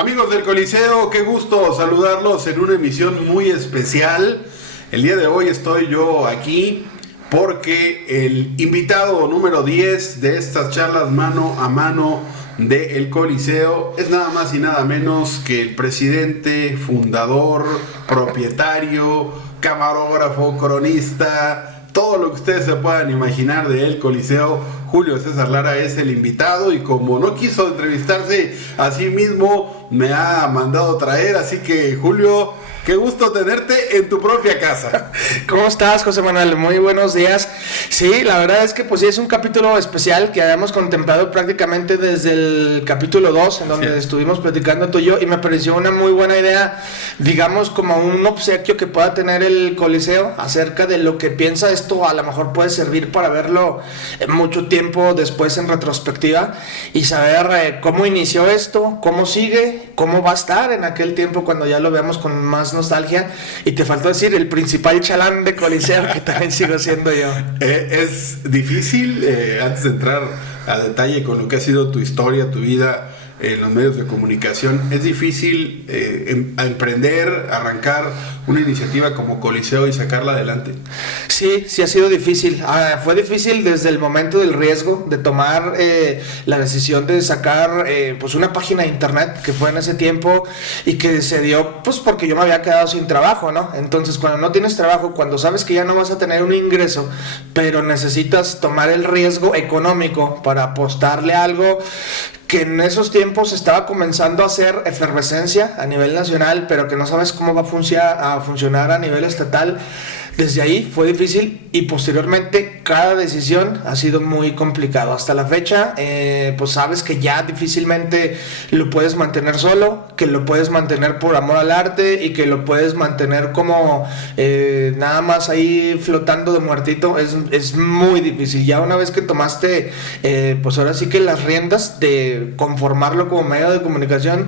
Amigos del Coliseo, qué gusto saludarlos en una emisión muy especial. El día de hoy estoy yo aquí porque el invitado número 10 de estas charlas mano a mano del Coliseo es nada más y nada menos que el presidente, fundador, propietario, camarógrafo, cronista, todo lo que ustedes se puedan imaginar de El Coliseo. Julio César Lara es el invitado y como no quiso entrevistarse a sí mismo, me ha mandado traer, así que Julio, qué gusto tenerte en tu propia casa. ¿Cómo estás, José Manuel? Muy buenos días. Sí, la verdad es que pues sí, es un capítulo especial que habíamos contemplado prácticamente desde el capítulo 2, en donde estuvimos platicando tú y yo, y me pareció una muy buena idea, digamos, como un obsequio que pueda tener el Coliseo acerca de lo que piensa esto. A lo mejor puede servir para verlo mucho tiempo después en retrospectiva y saber cómo inició esto, cómo sigue, cómo va a estar en aquel tiempo cuando ya lo veamos con más nostalgia. Y te faltó decir el principal chalán de Coliseo, que también sigo siendo yo. Es difícil, antes de entrar a detalle con lo que ha sido tu historia, tu vida en los medios de comunicación, es difícil emprender, arrancar una iniciativa como Coliseo y sacarla adelante. Sí, sí ha sido difícil. Fue difícil desde el momento del riesgo de tomar la decisión de sacar pues una página de internet, que fue en ese tiempo y que se dio pues porque yo me había quedado sin trabajo, ¿no? Entonces, cuando no tienes trabajo, cuando sabes que ya no vas a tener un ingreso, pero necesitas tomar el riesgo económico para apostarle a algo que en esos tiempos estaba comenzando a hacer efervescencia a nivel nacional, pero que no sabes cómo va a funcionar a nivel estatal. Desde ahí fue difícil y posteriormente cada decisión ha sido muy complicado. Hasta la fecha, pues sabes que ya difícilmente lo puedes mantener solo, que lo puedes mantener por amor al arte y que lo puedes mantener como nada más ahí flotando de muertito. Es muy difícil. Ya una vez que tomaste, pues ahora sí que las riendas de conformarlo como medio de comunicación,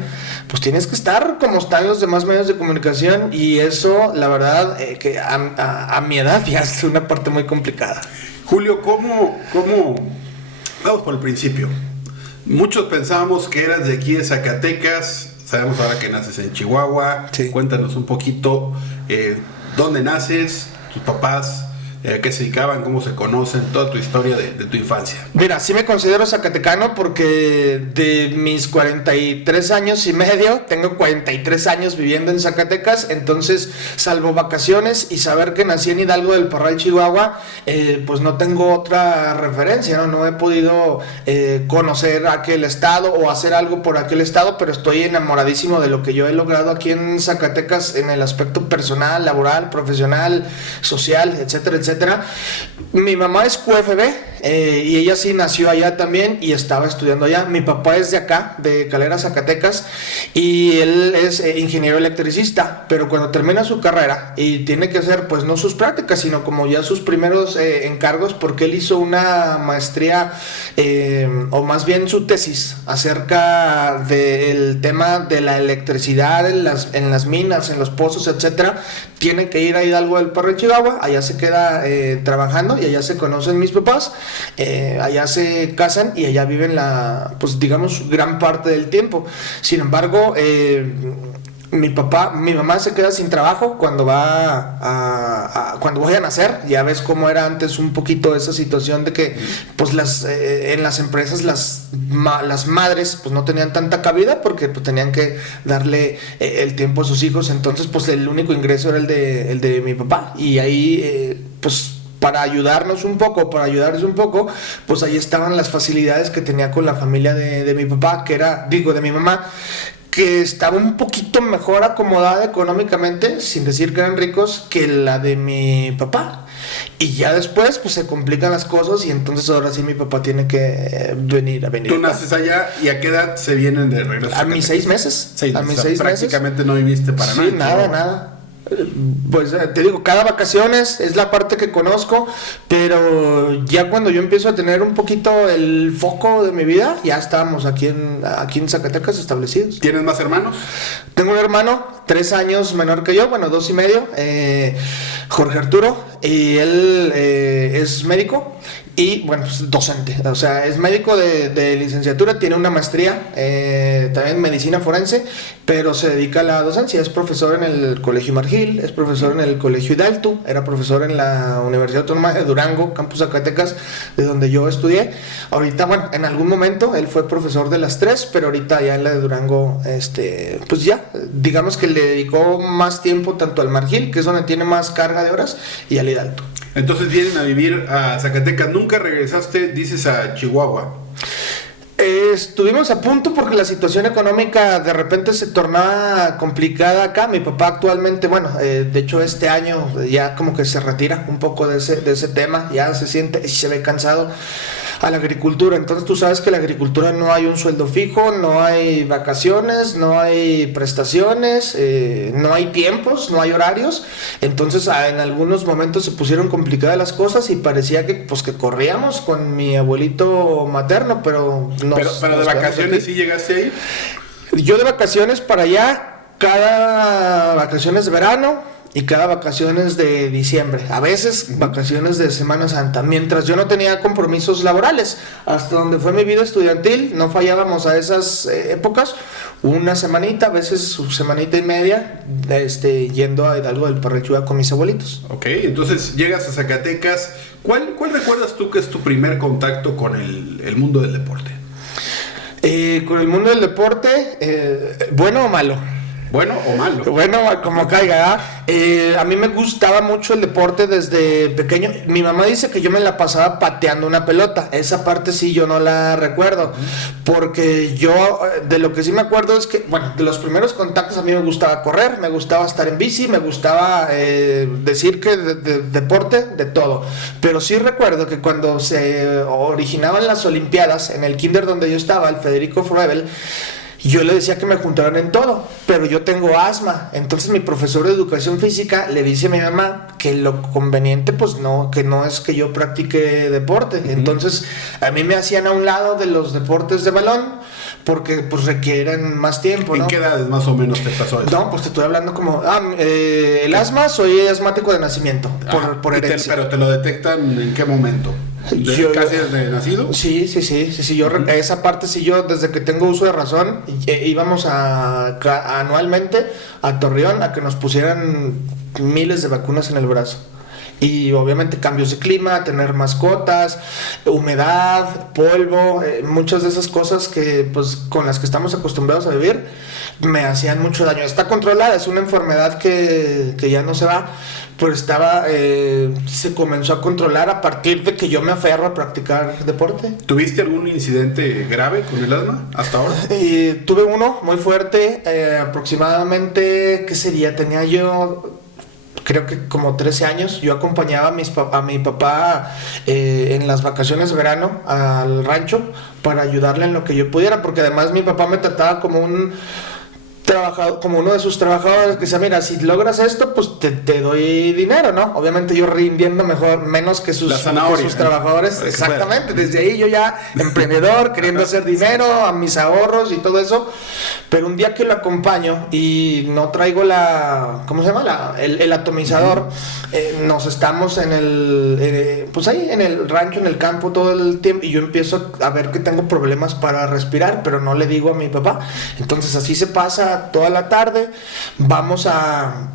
pues tienes que estar como están los demás medios de comunicación, y eso, la verdad, que a mi edad ya es una parte muy complicada. Julio, ¿cómo? Vamos por el principio. Muchos pensábamos que eras de aquí de Zacatecas, sabemos ahora que naces en Chihuahua. Sí. Cuéntanos un poquito dónde naces, tus papás, a qué se dedicaban, cómo se conocen, toda tu historia de tu infancia. Mira, sí me considero zacatecano porque de mis 43 años y medio, tengo 43 años viviendo en Zacatecas. Entonces, salvo vacaciones y saber que nací en Hidalgo del Parral, Chihuahua, pues no tengo otra referencia, no he podido conocer aquel estado o hacer algo por aquel estado, pero estoy enamoradísimo de lo que yo he logrado aquí en Zacatecas en el aspecto personal, laboral, profesional, social, etcétera, etcétera. Mi mamá es QFB y ella sí nació allá también y estaba estudiando allá. Mi papá es de acá, de Calera, Zacatecas, y él es ingeniero electricista, pero cuando termina su carrera y tiene que hacer pues no sus prácticas, sino como ya sus primeros encargos, porque él hizo una maestría o más bien su tesis acerca del tema de la electricidad en las minas, en los pozos, etcétera. Tiene que ir a Hidalgo del Parral, Chihuahua, allá se queda trabajando y allá se conocen mis papás, allá se casan y allá viven pues digamos gran parte del tiempo. Sin embargo, mi mamá se queda sin trabajo cuando cuando voy a nacer. Ya ves cómo era antes un poquito esa situación de que pues en las empresas las madres pues no tenían tanta cabida porque pues tenían que darle el tiempo a sus hijos. Entonces pues el único ingreso era el de mi papá, y ahí pues para ayudarles un poco, pues ahí estaban las facilidades que tenía con la familia de mi papá, de mi mamá, que estaba un poquito mejor acomodada económicamente, sin decir que eran ricos, que la de mi papá. Y ya después pues se complican las cosas y entonces ahora sí mi papá tiene que venir. Tú naces allá, ¿y a qué edad se vienen de regreso? A mis 6 meses. Prácticamente no viviste para nada. Sí, nada. Pues te digo, cada vacaciones es la parte que conozco, pero ya cuando yo empiezo a tener un poquito el foco de mi vida, ya estábamos aquí en Zacatecas establecidos. ¿Tienes más hermanos? Tengo un hermano 3 años menor que yo, bueno, 2 y medio, Jorge Arturo, y él es médico y bueno, pues docente, o sea, es médico de licenciatura, tiene una maestría también en medicina forense, pero se dedica a la docencia, es profesor en el Colegio Margil, es profesor en el Colegio Hidalgo, era profesor en la Universidad Autónoma de Durango, Campus Zacatecas, de donde yo estudié. Ahorita, bueno, en algún momento él fue profesor de las tres, pero ahorita ya en la de Durango, pues ya, digamos que le dedicó más tiempo tanto al Margil, que es donde tiene más carga de horas, y al Hidalgo. Entonces vienen a vivir a Zacatecas. ¿Nunca regresaste, dices, a Chihuahua? Estuvimos a punto porque la situación económica de repente se tornaba complicada acá. Mi papá actualmente, bueno, de hecho este año ya como que se retira un poco de ese tema, ya se siente y se ve cansado a la agricultura. Entonces tú sabes que en la agricultura no hay un sueldo fijo, no hay vacaciones, no hay prestaciones, no hay tiempos, no hay horarios. Entonces en algunos momentos se pusieron complicadas las cosas y parecía que pues que corríamos con mi abuelito materno, pero pero de vacaciones sí llegaste a ir. Yo de vacaciones para allá, cada vacaciones de verano y cada vacaciones de diciembre, a veces vacaciones de Semana Santa, mientras yo no tenía compromisos laborales. Hasta donde fue mi vida estudiantil, no fallábamos a esas épocas, una semanita, a veces su semanita y media, yendo a Hidalgo del Parrechúa con mis abuelitos. Ok, entonces llegas a Zacatecas. ¿Cuál recuerdas tú que es tu primer contacto con el mundo del deporte? Con el mundo del deporte, ¿bueno o malo? ¿Bueno o malo? Bueno, como caiga. A mí me gustaba mucho el deporte desde pequeño. Mi mamá dice que yo me la pasaba pateando una pelota. Esa parte sí yo no la recuerdo. Porque yo, de lo que sí me acuerdo es que, bueno, de los primeros contactos a mí me gustaba correr, me gustaba estar en bici, me gustaba decir que de deporte, de todo. Pero sí recuerdo que cuando se originaban las Olimpiadas, en el kinder donde yo estaba, el Federico Froebel, yo le decía que me juntaran en todo, pero yo tengo asma. Entonces mi profesor de educación física le dice a mi mamá que lo conveniente pues no, que no es que yo practique deporte. Entonces a mí me hacían a un lado de los deportes de balón porque pues requieren más tiempo, ¿no? ¿En qué edades más o menos te pasó eso? No, pues te estoy hablando como el asma, soy asmático de nacimiento por herencia. Pero te lo detectan ¿en qué momento? ¿Casi desde nacido? Sí, yo esa parte sí, yo desde que tengo uso de razón íbamos anualmente a Torreón a que nos pusieran miles de vacunas en el brazo. Y obviamente cambios de clima, tener mascotas, humedad, polvo, muchas de esas cosas que pues con las que estamos acostumbrados a vivir me hacían mucho daño. Está controlada, es una enfermedad que ya no se va, pero se comenzó a controlar a partir de que yo me aferro a practicar deporte. ¿Tuviste algún incidente grave con el asma hasta ahora? Tuve uno muy fuerte, aproximadamente, ¿qué sería? Tenía yo creo que como 13 años. Yo acompañaba a mi papá en las vacaciones de verano al rancho para ayudarle en lo que yo pudiera, porque además mi papá me trataba como como uno de sus trabajadores, que decía, mira, si logras esto, pues te doy dinero, ¿no? Obviamente yo rindiendo menos que sus trabajadores. Exactamente, desde ahí yo ya emprendedor, queriendo hacer dinero, a mis ahorros y todo eso. Pero un día que lo acompaño y no traigo ¿cómo se llama? El atomizador, nos estamos pues ahí en el rancho, en el campo todo el tiempo, y yo empiezo a ver que tengo problemas para respirar, pero no le digo a mi papá. Entonces así se pasa toda la tarde. Vamos a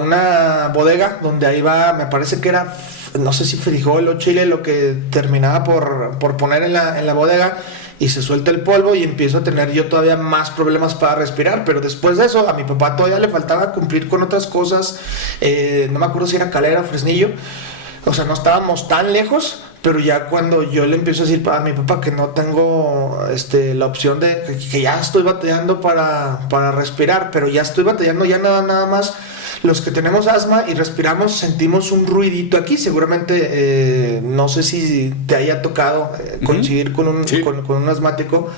una bodega donde ahí va, me parece que era, no sé si frijol o chile, lo que terminaba por poner en la bodega, y se suelta el polvo y empiezo a tener yo todavía más problemas para respirar. Pero después de eso a mi papá todavía le faltaba cumplir con otras cosas, no me acuerdo si era Calera o Fresnillo, o sea, no estábamos tan lejos. Pero ya cuando yo le empiezo a decir a mi papá que no tengo la opción de que ya estoy batallando para respirar, pero ya estoy batallando, ya nada más los que tenemos asma y respiramos sentimos un ruidito aquí. Seguramente no sé si te haya tocado coincidir con un asmático,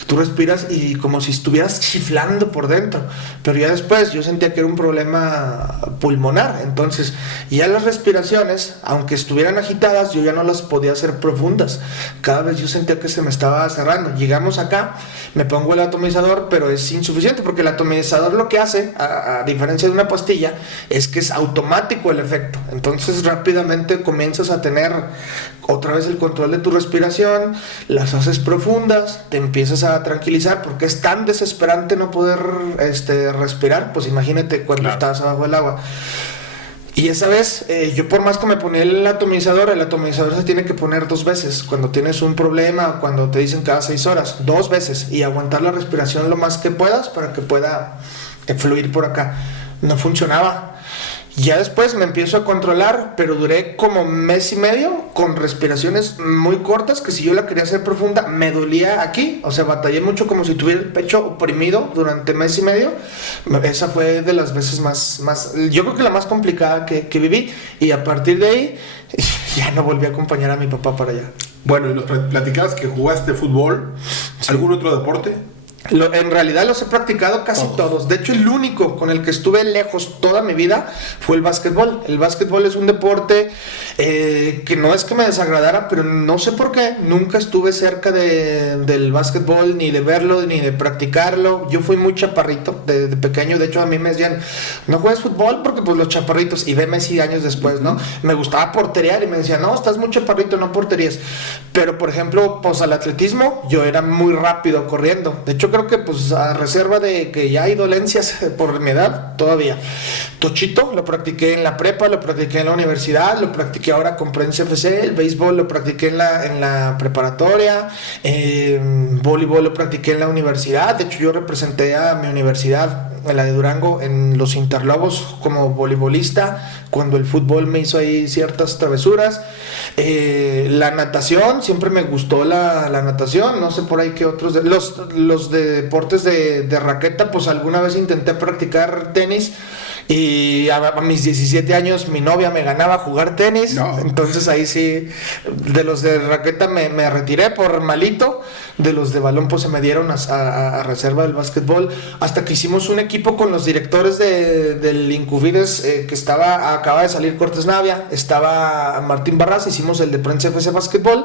que tú respiras y como si estuvieras chiflando por dentro, pero ya después yo sentía que era un problema pulmonar. Entonces ya las respiraciones, aunque estuvieran agitadas, yo ya no las podía hacer profundas. Cada vez yo sentía que se me estaba cerrando. Llegamos acá, me pongo el atomizador, pero es insuficiente, porque el atomizador lo que hace, a diferencia de una pastilla, rodilla es que es automático el efecto. Entonces rápidamente comienzas a tener otra vez el control de tu respiración, las haces profundas, te empiezas a tranquilizar porque es tan desesperante no poder respirar, pues imagínate cuando estás abajo del agua. Y esa vez, yo por más que me ponía el atomizador se tiene que poner 2 veces. Cuando tienes un problema, cuando te dicen cada 6 horas, 2 veces. Y aguantar la respiración lo más que puedas para que pueda fluir por acá. No funcionaba. Ya después me empiezo a controlar, pero duré como mes y medio con respiraciones muy cortas, que si yo la quería hacer profunda, me dolía aquí. O sea, batallé mucho como si tuviera el pecho oprimido durante mes y medio. Esa fue de las veces más yo creo que la más complicada que viví. Y a partir de ahí, ya no volví a acompañar a mi papá para allá. Bueno, y nos platicabas que jugaste fútbol. Sí. ¿Algún otro deporte? En realidad los he practicado casi todos. De hecho, el único con el que estuve lejos toda mi vida fue el básquetbol. El básquetbol es un deporte que no es que me desagradara, pero no sé por qué. Nunca estuve cerca del básquetbol, ni de verlo, ni de practicarlo. Yo fui muy chaparrito de pequeño. De hecho, a mí me decían, no juegues fútbol porque pues los chaparritos. Y ve Messi años después, ¿no? Me gustaba porterear y me decían, no, estás muy chaparrito, no porterías. Pero, por ejemplo, pues al atletismo, yo era muy rápido corriendo. De hecho, creo que pues a reserva de que ya hay dolencias por mi edad, todavía. Tochito lo practiqué en la prepa, lo practiqué en la universidad, lo practiqué ahora con Prensa FC, el béisbol lo practiqué en la preparatoria, voleibol lo practiqué en la universidad. De hecho, yo representé a mi universidad, en la de Durango, en los Interlobos como voleibolista, cuando el fútbol me hizo ahí ciertas travesuras. La natación, siempre me gustó la natación, no sé por ahí qué otros, los de deportes de raqueta, pues alguna vez intenté practicar tenis. Y a mis 17 años mi novia me ganaba a jugar tenis, no. Entonces ahí sí, de los de raqueta me retiré por malito, de los de balón pues se me dieron a reserva del básquetbol, hasta que hicimos un equipo con los directores del Incubides, que acaba de salir Cortés Navia, estaba Martín Barras, hicimos el de Prensa FC Básquetbol.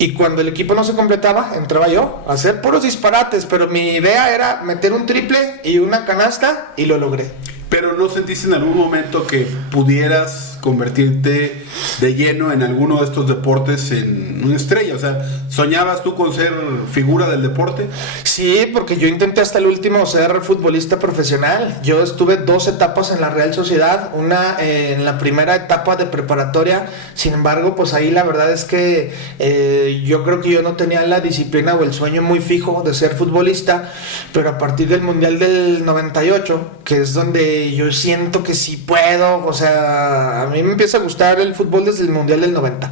Y cuando el equipo no se completaba, entraba yo a hacer puros disparates, pero mi idea era meter un triple y una canasta, y lo logré. ¿Pero no sentiste en algún momento que pudieras convertirte de lleno en alguno de estos deportes en una estrella? O sea, ¿soñabas tú con ser figura del deporte? Sí, porque yo intenté hasta el último ser futbolista profesional. Yo estuve 2 etapas en la Real Sociedad, una en la primera etapa de preparatoria. Sin embargo, pues ahí la verdad es que yo creo que yo no tenía la disciplina o el sueño muy fijo de ser futbolista, pero a partir del Mundial del 98, que es donde yo siento que sí puedo, o sea, a mí me empieza a gustar el fútbol desde el Mundial del 90.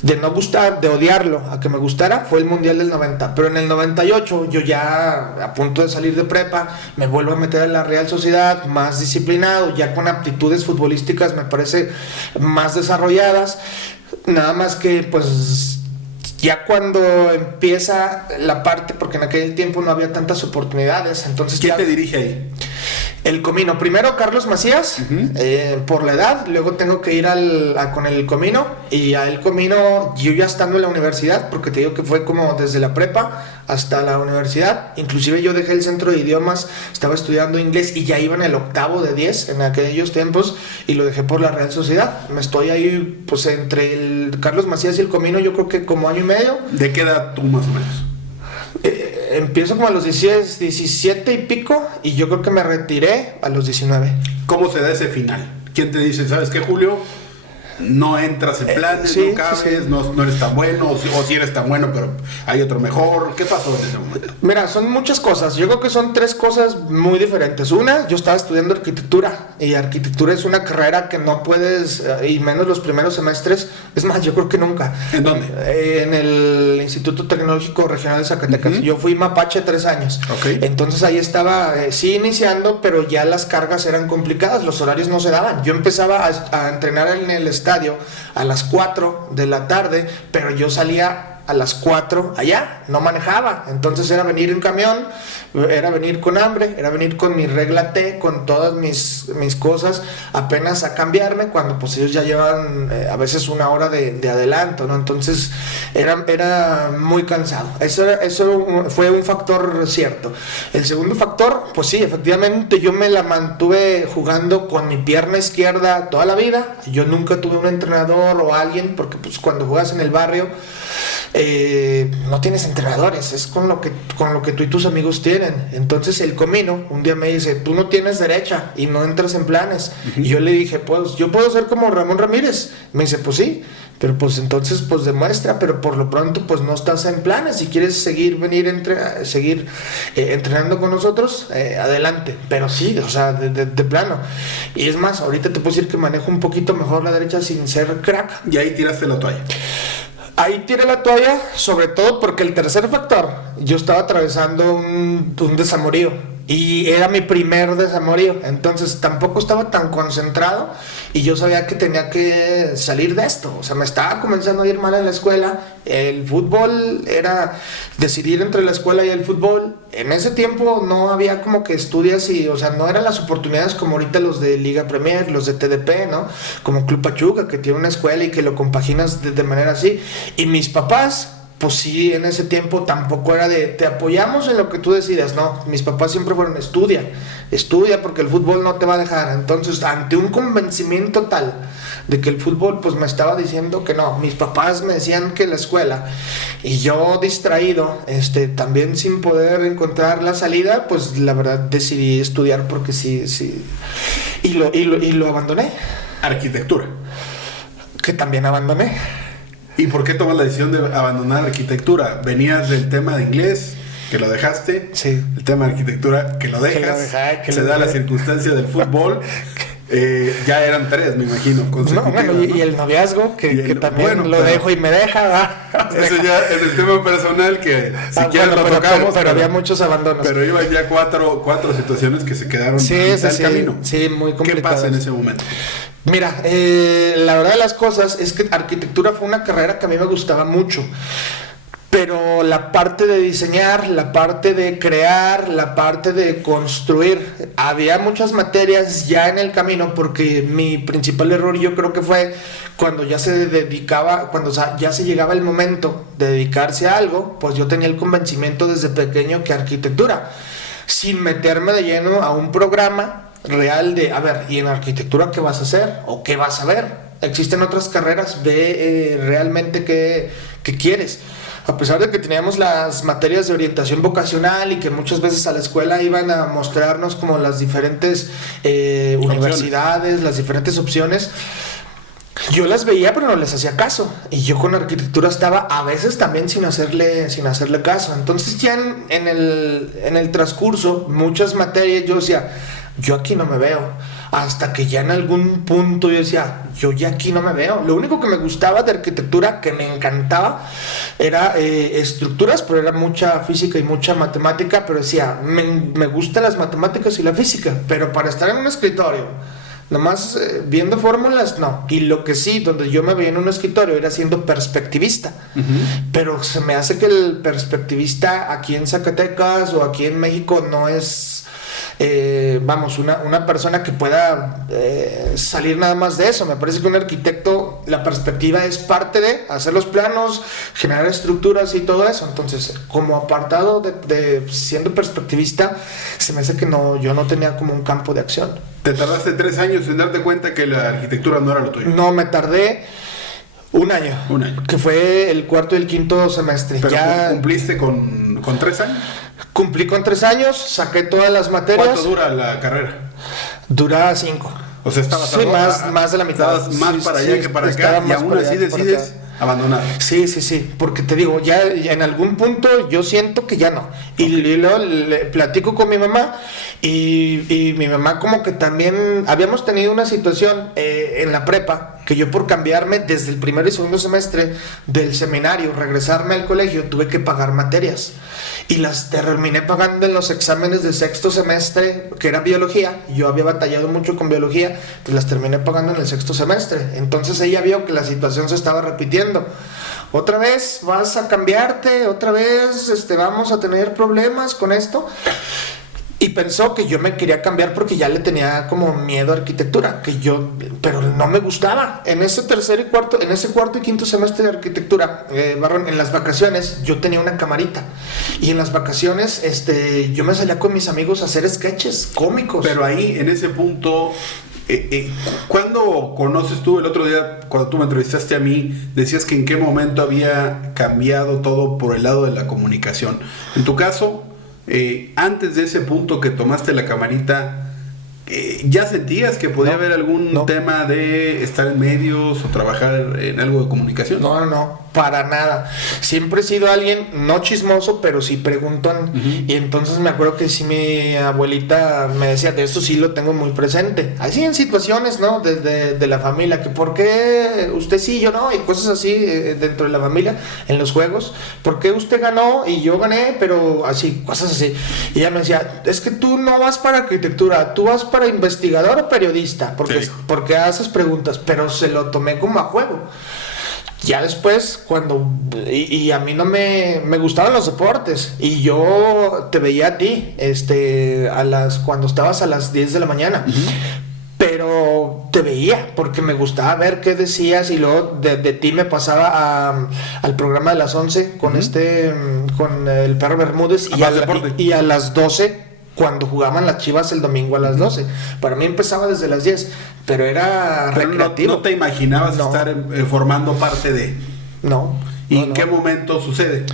De no gustar, de odiarlo, a que me gustara, fue el Mundial del 90. Pero en el 98, yo ya a punto de salir de prepa, me vuelvo a meter en la Real Sociedad, más disciplinado, ya con aptitudes futbolísticas, me parece, más desarrolladas. Nada más que, pues, ya cuando empieza la parte, porque en aquel tiempo no había tantas oportunidades, entonces ¿quién te dirige ahí? El Comino, primero Carlos Macías, por la edad, luego tengo que ir con el Comino, y a el Comino, yo ya estando en la universidad, porque te digo que fue como desde la prepa hasta la universidad, inclusive yo dejé el centro de idiomas, estaba estudiando inglés y ya iba en el 8º de 10 en aquellos tiempos, y lo dejé por la Real Sociedad. Me estoy ahí, pues entre el Carlos Macías y el Comino, yo creo que como año y medio. ¿De qué edad tú más o menos? Empiezo como a los 17 y pico, y yo creo que me retiré a los 19. ¿Cómo se da ese final? ¿Quién te dice, sabes qué, Julio? No entras en planes, no cabes, sí. No eres tan bueno, o si eres tan bueno, pero hay otro mejor. ¿Qué pasó en ese momento? Mira, son muchas cosas. Yo creo que son 3 cosas muy diferentes. Una, yo estaba estudiando arquitectura, y arquitectura es una carrera que no puedes, y menos los primeros semestres, es más, yo creo que nunca. ¿En dónde? En el Instituto Tecnológico Regional de Zacatecas. Yo fui mapache 3 años. Okay. Entonces ahí estaba, sí iniciando, pero ya las cargas eran complicadas, los horarios no se daban. Yo empezaba a entrenar en el estadio a las 4 de la tarde, pero yo salía a las 4 allá, no manejaba, entonces era venir en camión, era venir con hambre, era venir con mi regla T, con todas mis cosas, apenas a cambiarme, cuando pues ellos ya llevan a veces una hora de adelanto, ¿no? Entonces era muy cansado. Eso fue un factor cierto. El segundo factor, pues sí, efectivamente yo me la mantuve jugando con mi pierna izquierda toda la vida. Yo nunca tuve un entrenador o alguien, porque pues cuando juegas en el barrio no tienes entrenadores, es con lo que tú y tus amigos tienen. Entonces el Comino un día me dice, tú no tienes derecha y no entras en planes. Y yo le dije, pues yo puedo ser como Ramón Ramírez. Me dice, pues sí, pero pues entonces pues demuestra, pero por lo pronto pues no estás en planes. Si quieres seguir entrenando con nosotros, adelante, pero sí, o sea, de plano. Y es más, ahorita te puedo decir que manejo un poquito mejor la derecha sin ser crack. Y ahí tiraste la toalla. Ahí tiré la toalla, sobre todo porque el tercer factor, yo estaba atravesando un desamorío y era mi primer desamorío, entonces tampoco estaba tan concentrado y yo sabía que tenía que salir de esto, o sea, me estaba comenzando a ir mal en la escuela, el fútbol era decidir entre la escuela y el fútbol. En ese tiempo no había como que estudias y, o sea, no eran las oportunidades como ahorita los de Liga Premier, los de TDP, ¿no? Como Club Pachuca, que tiene una escuela y que lo compaginas de manera así. Y mis papás, pues sí, en ese tiempo tampoco era de te apoyamos en lo que tú decidas, no. Mis papás siempre fueron estudia porque el fútbol no te va a dejar. Entonces, ante un convencimiento tal de que el fútbol pues me estaba diciendo que no, mis papás me decían que la escuela, y yo distraído, también sin poder encontrar la salida, pues la verdad decidí estudiar porque sí, y lo abandoné. Arquitectura. Que también abandoné. ¿Y por qué tomas la decisión de abandonar arquitectura? ¿Venías del tema de inglés, que lo dejaste? Sí. El tema de arquitectura, que lo dejas. Se da la circunstancia del fútbol. Ya eran 3, me imagino. Y el noviazgo, que también lo dejo y me deja. Eso ya es el tema personal que si quieres lo tocamos. Pero había muchos abandonos. Pero iba ya cuatro situaciones que se quedaron en el camino. Sí, muy complicadas. ¿Qué pasa en ese momento? Mira, la verdad de las cosas es que arquitectura fue una carrera que a mí me gustaba mucho. Pero la parte de diseñar, la parte de crear, la parte de construir, había muchas materias ya en el camino, porque mi principal error yo creo que fue cuando ya se llegaba el momento de dedicarse a algo, pues yo tenía el convencimiento desde pequeño que arquitectura, sin meterme de lleno a un programa real de, a ver, ¿y en arquitectura qué vas a hacer? ¿O qué vas a ver? Existen otras carreras, ve realmente qué quieres. A pesar de que teníamos las materias de orientación vocacional y que muchas veces a la escuela iban a mostrarnos como las diferentes universidades, las diferentes opciones, yo las veía pero no les hacía caso, y yo con arquitectura estaba a veces también sin hacerle caso. Entonces ya en el transcurso, muchas materias yo decía, yo aquí no me veo. Hasta que ya en algún punto yo decía, yo ya aquí no me veo. Lo único que me gustaba de arquitectura, que me encantaba, era estructuras, pero era mucha física y mucha matemática. Pero decía, me gustan las matemáticas y la física, pero para estar en un escritorio nomás viendo fórmulas, no. Y lo que sí, donde yo me veía en un escritorio era siendo perspectivista. Pero se me hace que el perspectivista aquí en Zacatecas o aquí en México no es una persona que pueda salir nada más de eso. Me parece que un arquitecto, la perspectiva es parte de hacer los planos, generar estructuras y todo eso. Entonces, como apartado de siendo perspectivista, se me hace que yo no tenía como un campo de acción. ¿Te tardaste 3 años en darte cuenta que la arquitectura no era lo tuyo? No, me tardé un año. Que fue el cuarto y el quinto semestre. ¿Pero ya cumpliste con 3 años? Cumplí con 3 años, saqué todas las materias. ¿Cuánto dura la carrera? Dura 5. O sea, estabas más de la mitad. Estabas más para allá que para acá, y aún así decides abandonar. Sí, porque te digo, ya en algún punto yo siento que ya no. Y luego le platico con mi mamá, y mi mamá como que también habíamos tenido una situación en la prepa, que yo por cambiarme desde el primer y segundo semestre del seminario, regresarme al colegio, tuve que pagar materias. Y las terminé pagando en los exámenes de sexto semestre, que era biología. Yo había batallado mucho con biología, pues las terminé pagando en el sexto semestre. Entonces ella vio que la situación se estaba repitiendo. otra vez vas a cambiarte, otra vez vamos a tener problemas con esto. Y pensó que yo me quería cambiar porque ya le tenía como miedo a arquitectura, pero no me gustaba. En ese cuarto y quinto semestre de arquitectura, Barrón, en las vacaciones yo tenía una camarita. Y en las vacaciones yo me salía con mis amigos a hacer sketches cómicos. Pero ahí, en ese punto, ¿cuándo conoces tú? El otro día, cuando tú me entrevistaste a mí, decías que en qué momento había cambiado todo por el lado de la comunicación. En tu caso, antes de ese punto que tomaste la camarita, ¿ya sentías que podía haber algún tema de estar en medios o trabajar en algo de comunicación? No, para nada. Siempre he sido alguien no chismoso, pero sí preguntón. Y entonces me acuerdo que sí mi abuelita me decía, de esto sí lo tengo muy presente. Así en situaciones, ¿no? De la familia, que por qué usted sí, yo no, y cosas así dentro de la familia, en los juegos. ¿Por qué usted ganó y yo gané? Pero así, cosas así. Y ella me decía, es que tú no vas para arquitectura, tú vas para investigador o periodista, porque haces preguntas, pero se lo tomé como a juego. Ya después, y a mí no me gustaban los deportes, y yo te veía a ti, cuando estabas a las 10 de la mañana, pero te veía, porque me gustaba ver qué decías, y luego de ti me pasaba al programa de las 11 con con el Perro Bermúdez, y a las 12 cuando jugaban las Chivas el domingo a las 12. Para mí empezaba desde las 10, pero era recreativo. No te imaginabas estar formando parte de... No. ¿Y en qué momento sucede?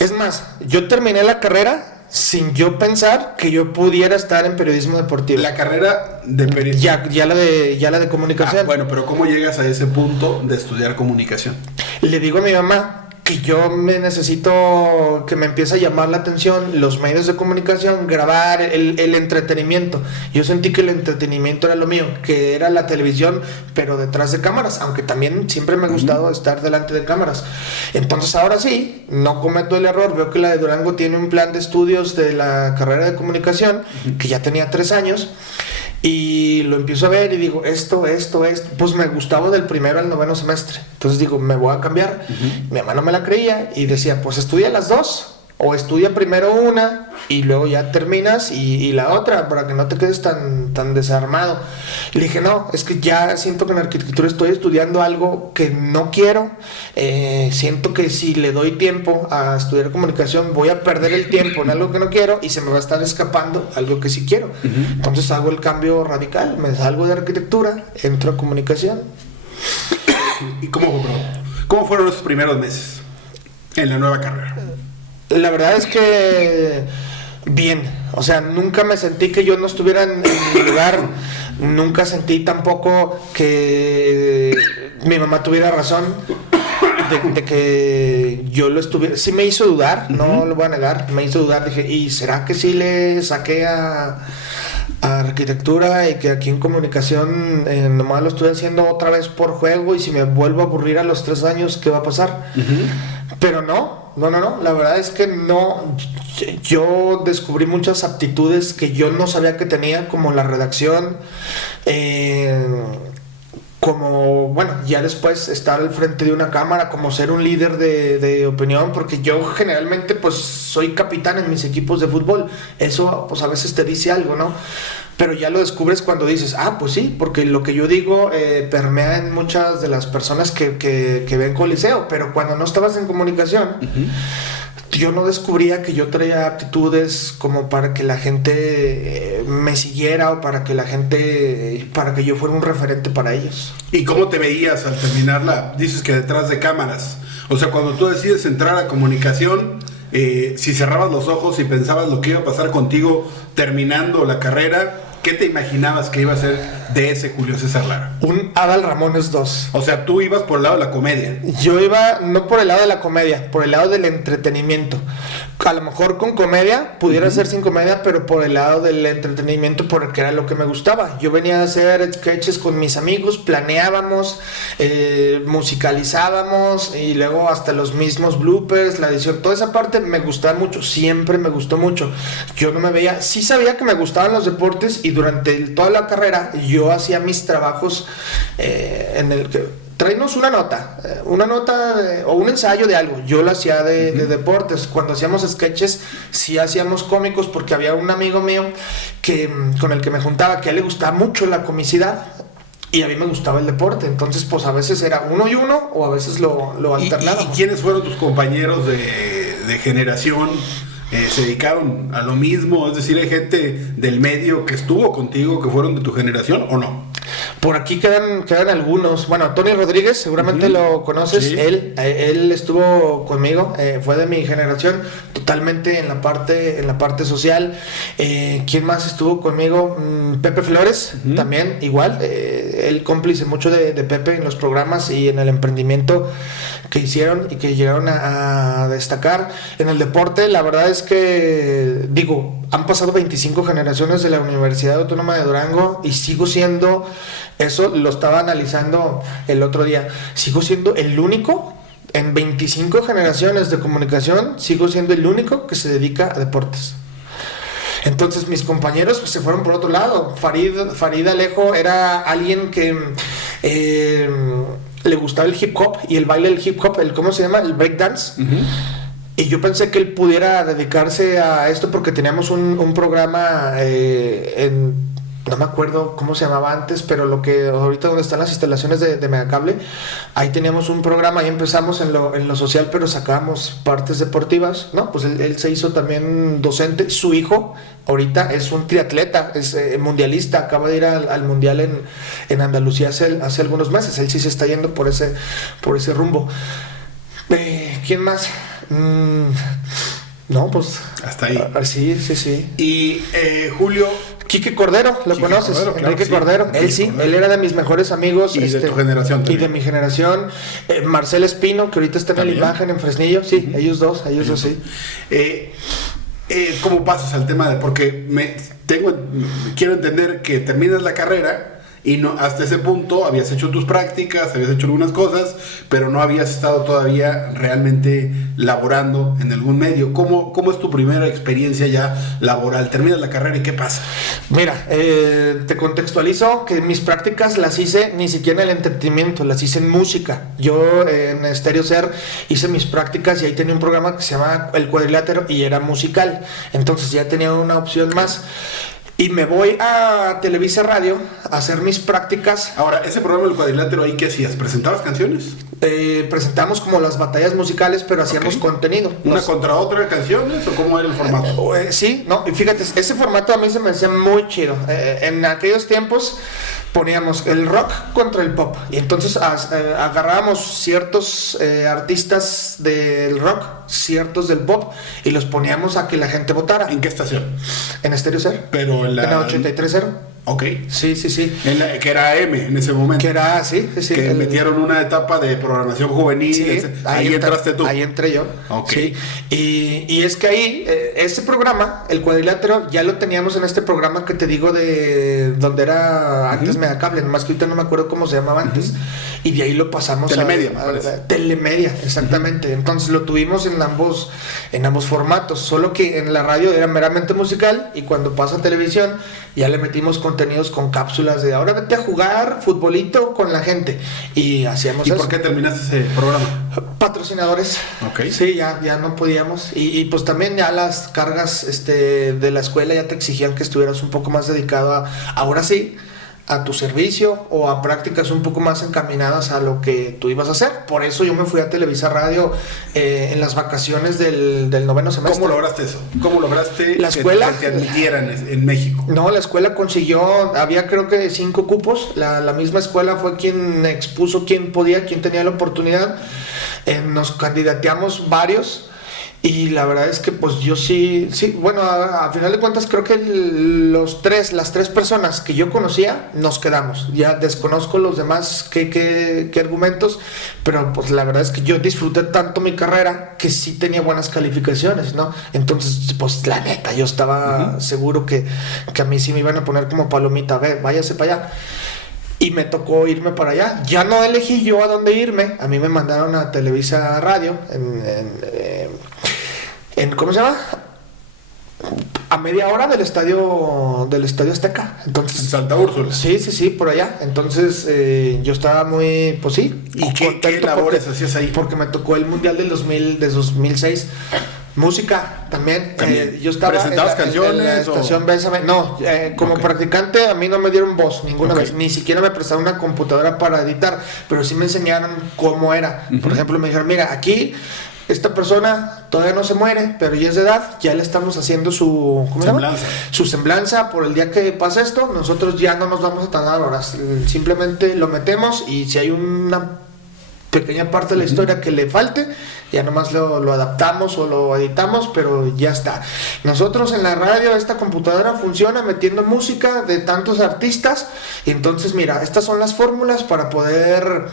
Es más, yo terminé la carrera sin yo pensar que yo pudiera estar en periodismo deportivo. La carrera de periodismo. Ya la de comunicación. Bueno, pero ¿cómo llegas a ese punto de estudiar comunicación? Le digo a mi mamá que yo necesito que me empiece a llamar la atención los medios de comunicación, grabar el entretenimiento. Yo sentí que el entretenimiento era lo mío, que era la televisión, pero detrás de cámaras, aunque también siempre me ha gustado estar delante de cámaras. Entonces ahora sí, no cometo el error, veo que la de Durango tiene un plan de estudios de la carrera de comunicación, que ya tenía 3 años, y lo empiezo a ver y digo, esto, pues me gustaba del primero al 9º semestre. Entonces digo, me voy a cambiar. Mi mamá no me la creía y decía, pues estudia las dos, o estudia primero una y luego ya terminas y la otra, para que no te quedes tan desarmado. Y le dije, no, es que ya siento que en arquitectura estoy estudiando algo que no quiero. Siento que si le doy tiempo a estudiar comunicación voy a perder el tiempo en algo que no quiero y se me va a estar escapando algo que sí quiero. Entonces hago el cambio radical, me salgo de arquitectura, entro a comunicación. ¿Y cómo fueron los primeros meses en la nueva carrera? La verdad es que bien, o sea, nunca me sentí que yo no estuviera en mi lugar, nunca sentí tampoco que mi mamá tuviera razón de que yo lo estuviera. Sí me hizo dudar, no lo voy a negar, me hizo dudar, dije, ¿y será que sí le saqué a arquitectura y que aquí en comunicación nomás lo estoy haciendo otra vez por juego y si me vuelvo a aburrir a los 3 años, ¿qué va a pasar? Pero no, la verdad es que no. Yo descubrí muchas aptitudes que yo no sabía que tenía, como la redacción, como, bueno, ya después estar al frente de una cámara, como ser un líder de opinión, porque yo generalmente pues soy capitán en mis equipos de fútbol. Eso pues a veces te dice algo, ¿no? Pero ya lo descubres cuando dices, pues sí, porque lo que yo digo permea en muchas de las personas que ven Coliseo, pero cuando no estabas en comunicación, yo no descubría que yo traía aptitudes como para que la gente me siguiera o para que para que yo fuera un referente para ellos. ¿Y cómo te veías al terminarla? Dices que detrás de cámaras. O sea, cuando tú decides entrar a comunicación, si cerrabas los ojos y pensabas lo que iba a pasar contigo terminando la carrera, ¿qué te imaginabas que iba a ser de ese Julio César Lara? Un Adal Ramones 2. O sea, tú ibas por el lado de la comedia. Yo iba no por el lado de la comedia, por el lado del entretenimiento. A lo mejor con comedia, pudiera ser sin comedia, pero por el lado del entretenimiento, porque era lo que me gustaba. Yo venía a hacer sketches con mis amigos, planeábamos, musicalizábamos y luego hasta los mismos bloopers, la edición, toda esa parte me gustaba mucho, siempre me gustó mucho. Yo no me veía, sí sabía que me gustaban los deportes y durante toda la carrera yo hacía mis trabajos tráenos una nota o un ensayo de algo. Yo lo hacía de deportes. Cuando hacíamos sketches, sí hacíamos cómicos, porque había un amigo mío con el que me juntaba, que a él le gustaba mucho la comicidad y a mí me gustaba el deporte. Entonces, pues a veces era uno y uno, o a veces lo alternábamos. ¿Y quiénes fueron tus compañeros de generación? ¿Se dedicaron a lo mismo? Es decir, ¿hay gente del medio que estuvo contigo, que fueron de tu generación, o no? Por aquí quedan algunos. Bueno, Tony Rodríguez, seguramente lo conoces. Sí. Él estuvo conmigo, fue de mi generación, totalmente en la parte social. ¿Quién más estuvo conmigo? Pepe Flores, también igual. Él cómplice mucho de Pepe en los programas y en el emprendimiento que hicieron y que llegaron a destacar. En el deporte, la verdad es que, han pasado 25 generaciones de la Universidad Autónoma de Durango y sigo siendo, eso lo estaba analizando el otro día, sigo siendo el único, en 25 generaciones de comunicación, sigo siendo el único que se dedica a deportes. Entonces mis compañeros pues, se fueron por otro lado. Farid Alejo era alguien que le gustaba el hip hop y el baile del hip hop, ¿cómo se llama? El breakdance. Y yo pensé que él pudiera dedicarse a esto porque teníamos un programa no me acuerdo cómo se llamaba antes, pero lo que ahorita donde están las instalaciones de Megacable, ahí teníamos un programa, ahí empezamos en lo social, pero sacábamos partes deportivas, ¿no? Pues él se hizo también docente. Su hijo ahorita es un triatleta, es mundialista, acaba de ir al mundial en Andalucía hace algunos meses. Él sí se está yendo por ese rumbo. ¿Quién más? No, pues hasta ahí. Sí. Y Julio... Quique Cordero, ¿lo conoces? Cordero, claro, Enrique Cordero, él sí, él era de mis mejores amigos. Y de tu generación también. Y de mi generación. Marcel Espino, que ahorita está en la imagen en Fresnillo, sí, ellos dos, sí. ¿Cómo pasas al tema de...? Porque quiero entender que terminas la carrera y no, hasta ese punto habías hecho tus prácticas, habías hecho algunas cosas, pero no habías estado todavía realmente laborando en algún medio. ¿Cómo es tu primera experiencia ya laboral? Terminas la carrera y ¿qué pasa? Mira, te contextualizo que mis prácticas las hice ni siquiera en el entretenimiento, las hice en música. Yo en Estéreo Ser hice mis prácticas y ahí tenía un programa que se llama El Cuadrilátero y era musical. Entonces ya tenía una opción más. Y me voy a Televisa Radio a hacer mis prácticas. Ahora, ese programa del Cuadrilátero, ¿ahí qué hacías? ¿Presentabas canciones? Presentamos como las batallas musicales, pero hacíamos contenido. ¿Una contra otra canciones o cómo era el formato? Sí, no, y fíjate, ese formato a mí se me hacía muy chido. En aquellos tiempos poníamos el rock contra el pop y entonces agarrábamos ciertos artistas del rock, ciertos del pop y los poníamos a que la gente votara. ¿En qué estación? En Estéreo Ser. Pero en la 83.0. Ok. Sí. Que era AM en ese momento. Que era, sí. Que metieron una etapa de programación juvenil. Sí, ahí entraste tú. Ahí entré yo. Ok. Sí. Y es que ahí, ese programa, el Cuadrilátero, ya lo teníamos en este programa que te digo de donde era antes Megacable, nomás que ahorita no me acuerdo cómo se llamaba antes. Y de ahí lo pasamos Telemedia, a Telemedia, exactamente. Entonces lo tuvimos en ambos formatos, solo que en la radio era meramente musical y cuando pasa a televisión ya le metimos contenidos con cápsulas de ahora vete a jugar futbolito con la gente y hacíamos eso. ¿Y por qué terminaste ese programa? Patrocinadores. Ok. Sí, ya no podíamos y pues también ya las cargas de la escuela ya te exigían que estuvieras un poco más dedicado ahora sí a tu servicio o a prácticas un poco más encaminadas a lo que tú ibas a hacer. Por eso yo me fui a Televisa Radio en las vacaciones del noveno semestre. ¿Cómo lograste eso? ¿Cómo lograste la escuela, que te admitieran en México? No, la escuela consiguió, había creo que 5 cupos, la misma escuela fue quien expuso quién podía, quién tenía la oportunidad. Nos candidateamos varios. Y la verdad es que pues yo sí, bueno, a final de cuentas creo que las tres personas que yo conocía nos quedamos. Ya desconozco los demás qué argumentos, pero pues la verdad es que yo disfruté tanto mi carrera que sí tenía buenas calificaciones, ¿no? Entonces, pues la neta, yo estaba seguro que a mí sí me iban a poner como palomita, váyase para allá. Y me tocó irme para allá. Ya no elegí yo a dónde irme. A mí me mandaron a Televisa Radio en ¿cómo se llama? a media hora del estadio Azteca. Entonces, En Santa Úrsula. Sí, por allá. Entonces, yo estaba muy, pues sí. ¿Y qué labores hacías ahí? Porque me tocó el Mundial del 2006. Música también. Yo estaba ¿Presentabas canciones en la estación Bésame. No, como practicante a mí no me dieron voz ninguna vez. Ni siquiera me prestaron una computadora para editar, pero sí me enseñaron cómo era. Por ejemplo, me dijeron, mira, aquí esta persona todavía no se muere, pero ya es de edad, ya le estamos haciendo su semblanza. Su semblanza por el día que pasa esto. Nosotros ya no nos vamos a tardar horas, simplemente lo metemos y si hay una pequeña parte de la historia que le falte, ya nomás lo adaptamos o lo editamos, pero ya está. Nosotros en la radio, esta computadora funciona metiendo música de tantos artistas, y entonces mira, estas son las fórmulas para poder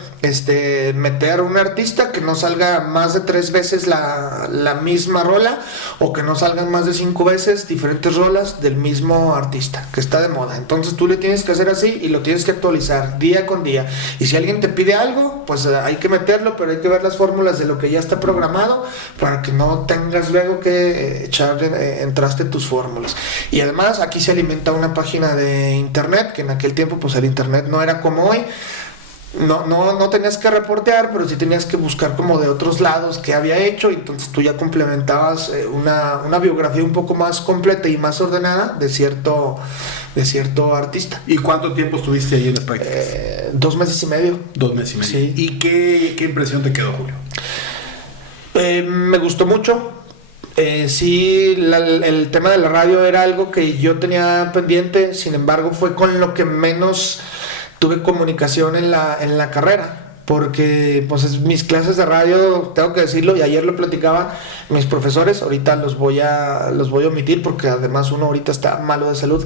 meter un artista que no salga más de 3 veces la misma rola, o que no salgan más de 5 veces diferentes rolas del mismo artista que está de moda. Entonces tú le tienes que hacer así y lo tienes que actualizar día con día, y si alguien te pide algo, pues hay que meterlo, pero hay que ver las fórmulas de lo que ya está programado para que no tengas luego que echar en traste tus fórmulas. Y además aquí se alimenta una página de internet, que en aquel tiempo pues el internet no era como hoy. No tenías que reportear, pero sí tenías que buscar como de otros lados qué había hecho, y entonces tú ya complementabas una biografía un poco más completa y más ordenada de cierto artista. ¿Y cuánto tiempo estuviste ahí en las prácticas? 2 meses y medio. 2 meses y medio. Sí. ¿Y qué impresión te quedó, Julio? Me gustó mucho. Sí, el tema de la radio era algo que yo tenía pendiente, sin embargo fue con lo que menos tuve comunicación en la carrera, porque pues mis clases de radio, tengo que decirlo, y ayer lo platicaba, mis profesores, ahorita los voy a omitir porque además uno ahorita está malo de salud,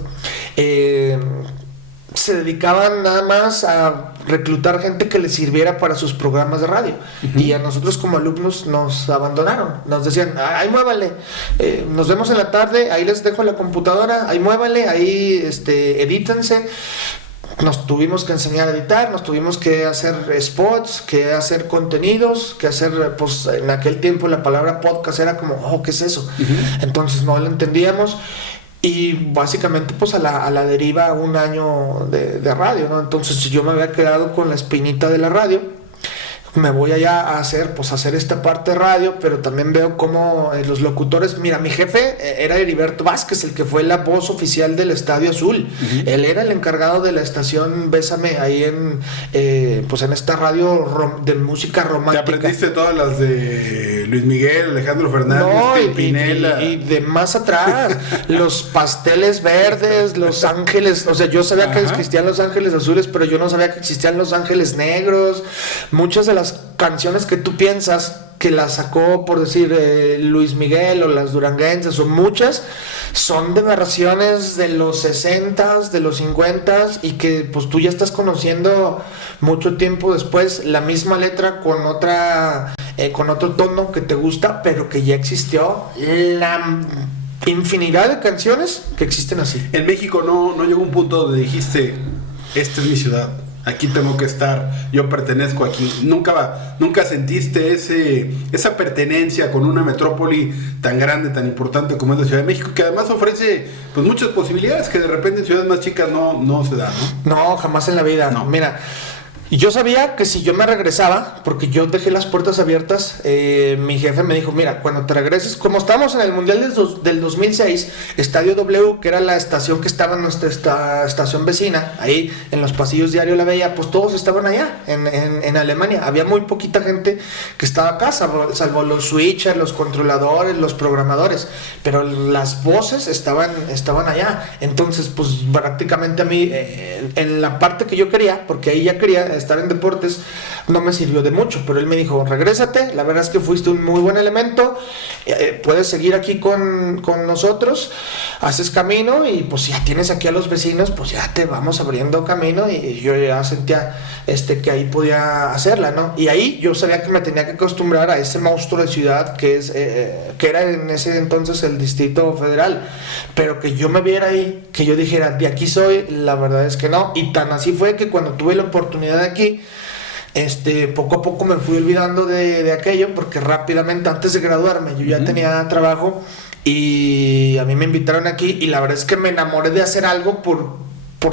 se dedicaban nada más a reclutar gente que les sirviera para sus programas de radio. Y a nosotros como alumnos nos abandonaron, nos decían, ahí muévale, nos vemos en la tarde, ahí les dejo la computadora, ahí muévale, ahí edítense. Nos tuvimos que enseñar a editar, nos tuvimos que hacer spots, que hacer contenidos, que hacer, pues en aquel tiempo la palabra podcast era como, ¿qué es eso? Entonces no lo entendíamos. Y básicamente pues a la deriva 1 año de radio, ¿no? Entonces yo me había quedado con la espinita de la radio. Me voy allá a hacer esta parte de radio, pero también veo cómo los locutores, mira, mi jefe era Heriberto Vázquez, el que fue la voz oficial del Estadio Azul. Él era el encargado de la estación Bésame ahí en esta radio de música romántica. ¿Te aprendiste todas las de Luis Miguel, Alejandro Fernández, Pimpinela? Y de más atrás, los pasteles verdes, Los Ángeles, o sea, yo sabía que existían Los Ángeles Azules, pero yo no sabía que existían Los Ángeles Negros. Muchas de las canciones que tú piensas que las sacó, por decir, Luis Miguel o las duranguenses, o muchas, son de versiones de los 60s, de los 50s, y que pues tú ya estás conociendo mucho tiempo después la misma letra con otro tono que te gusta, pero que ya existió la infinidad de canciones que existen así. En México no llegó un punto donde dijiste, esta es mi ciudad, aquí tengo que estar, yo pertenezco aquí. Nunca sentiste esa pertenencia con una metrópoli tan grande, tan importante como es la Ciudad de México, que además ofrece pues muchas posibilidades que de repente en ciudades más chicas no se dan, ¿no? No, jamás en la vida. No. Mira, yo sabía que si yo me regresaba, porque yo dejé las puertas abiertas, mi jefe me dijo, mira, cuando te regreses, como estábamos en el Mundial del 2006, Estadio W, que era la estación que estaba en nuestra estación vecina, ahí en los pasillos diario la veía, pues todos estaban allá, en Alemania. Había muy poquita gente que estaba acá, salvo los switchers, los controladores, los programadores, pero las voces estaban allá. Entonces, pues prácticamente a mí, en la parte que yo quería, porque ahí ya quería estar en deportes, no me sirvió de mucho, pero él me dijo, regrésate, la verdad es que fuiste un muy buen elemento, puedes seguir aquí con nosotros, haces camino, y pues ya tienes aquí a los vecinos, pues ya te vamos abriendo camino. Y yo ya sentía que ahí podía hacerla, ¿no? Y ahí yo sabía que me tenía que acostumbrar a ese monstruo de ciudad que era en ese entonces el Distrito Federal, pero que yo me viera ahí, que yo dijera, de aquí soy, la verdad es que no. Y tan así fue que cuando tuve la oportunidad de aquí, poco a poco me fui olvidando de aquello, porque rápidamente, antes de graduarme, yo ya tenía trabajo y a mí me invitaron aquí y la verdad es que me enamoré de hacer algo por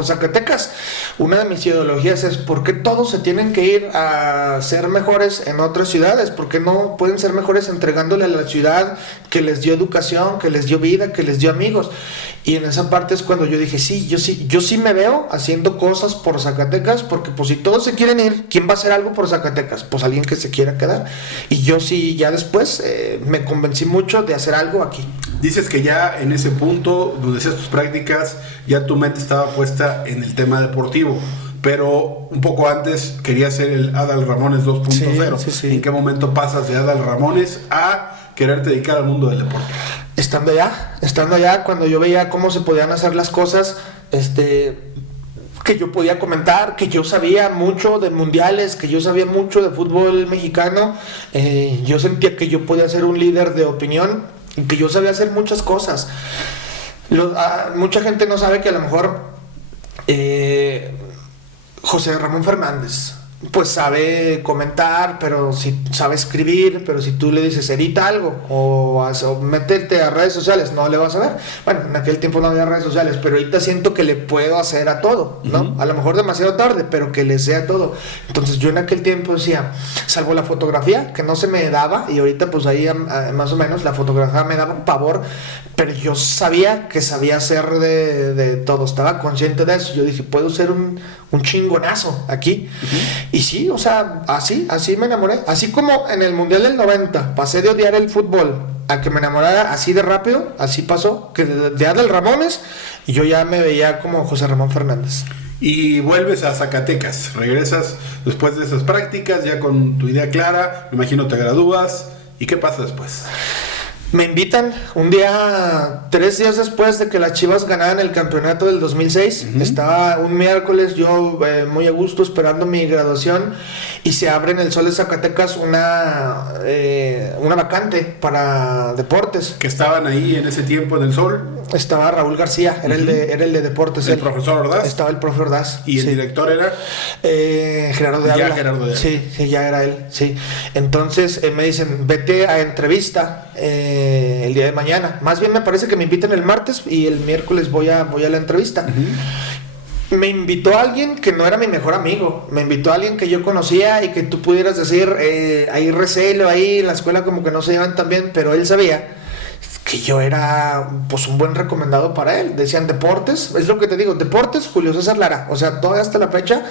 Zacatecas. Una de mis ideologías es ¿por qué todos se tienen que ir a ser mejores en otras ciudades? ¿Por qué no pueden ser mejores entregándole a la ciudad que les dio educación, que les dio vida, que les dio amigos? Y en esa parte es cuando yo dije, yo sí me veo haciendo cosas por Zacatecas, porque pues si todos se quieren ir, ¿quién va a hacer algo por Zacatecas? Pues alguien que se quiera quedar. Y yo sí, ya después me convencí mucho de hacer algo aquí. Dices que ya en ese punto donde hacías tus prácticas, ya tu mente estaba puesta en el tema deportivo, pero un poco antes querías ser el Adal Ramones 2.0. Sí. ¿En qué momento pasas de Adal Ramones a quererte dedicar al mundo del deporte? Estando allá, cuando yo veía cómo se podían hacer las cosas, que yo podía comentar, que yo sabía mucho de mundiales, que yo sabía mucho de fútbol mexicano, yo sentía que yo podía ser un líder de opinión y que yo sabía hacer muchas cosas. Mucha gente no sabe que a lo mejor José Ramón Fernández pues sabe comentar, pero si sabe escribir, pero si tú le dices edita algo o métete a redes sociales, no le vas a ver. Bueno, en aquel tiempo no había redes sociales, pero ahorita siento que le puedo hacer a todo, ¿no? A lo mejor demasiado tarde, pero que le sea todo. Entonces yo en aquel tiempo decía, salvo la fotografía, que no se me daba, y ahorita pues ahí más o menos la fotografía me daba un pavor, pero yo sabía que sabía hacer de todo, estaba consciente de eso. Yo dije, puedo ser un chingonazo aquí. Y sí, o sea, así me enamoré. Así como en el Mundial del 90 pasé de odiar el fútbol a que me enamorara así de rápido, así pasó, que de Adal Ramones, y yo ya me veía como José Ramón Fernández. Y vuelves a Zacatecas, regresas después de esas prácticas, ya con tu idea clara, me imagino te gradúas, ¿y qué pasa después? Me invitan un día, 3 días después de que las Chivas ganaran el campeonato del 2006. Estaba un miércoles yo muy a gusto esperando mi graduación y se abre en el Sol de Zacatecas una vacante para deportes. ¿Que estaban ahí en ese tiempo en el Sol? Estaba Raúl García, era el de deportes. ¿El profesor Ordaz? Estaba el profe Ordaz. ¿Y el director era? Gerardo de Ávila. Ya Gerardo de Ávila. Sí, ya era él, sí. Entonces me dicen, vete a entrevista el día de mañana. Más bien me parece que me invitan el martes y el miércoles voy a la entrevista. Me invitó a alguien que no era mi mejor amigo, me invitó a alguien que yo conocía y que tú pudieras decir, hay recelo ahí en la escuela, como que no se llevan tan bien, pero él sabía que yo era pues un buen recomendado para él. Decían deportes, es lo que te digo, deportes, Julio César Lara. O sea, todavía hasta la fecha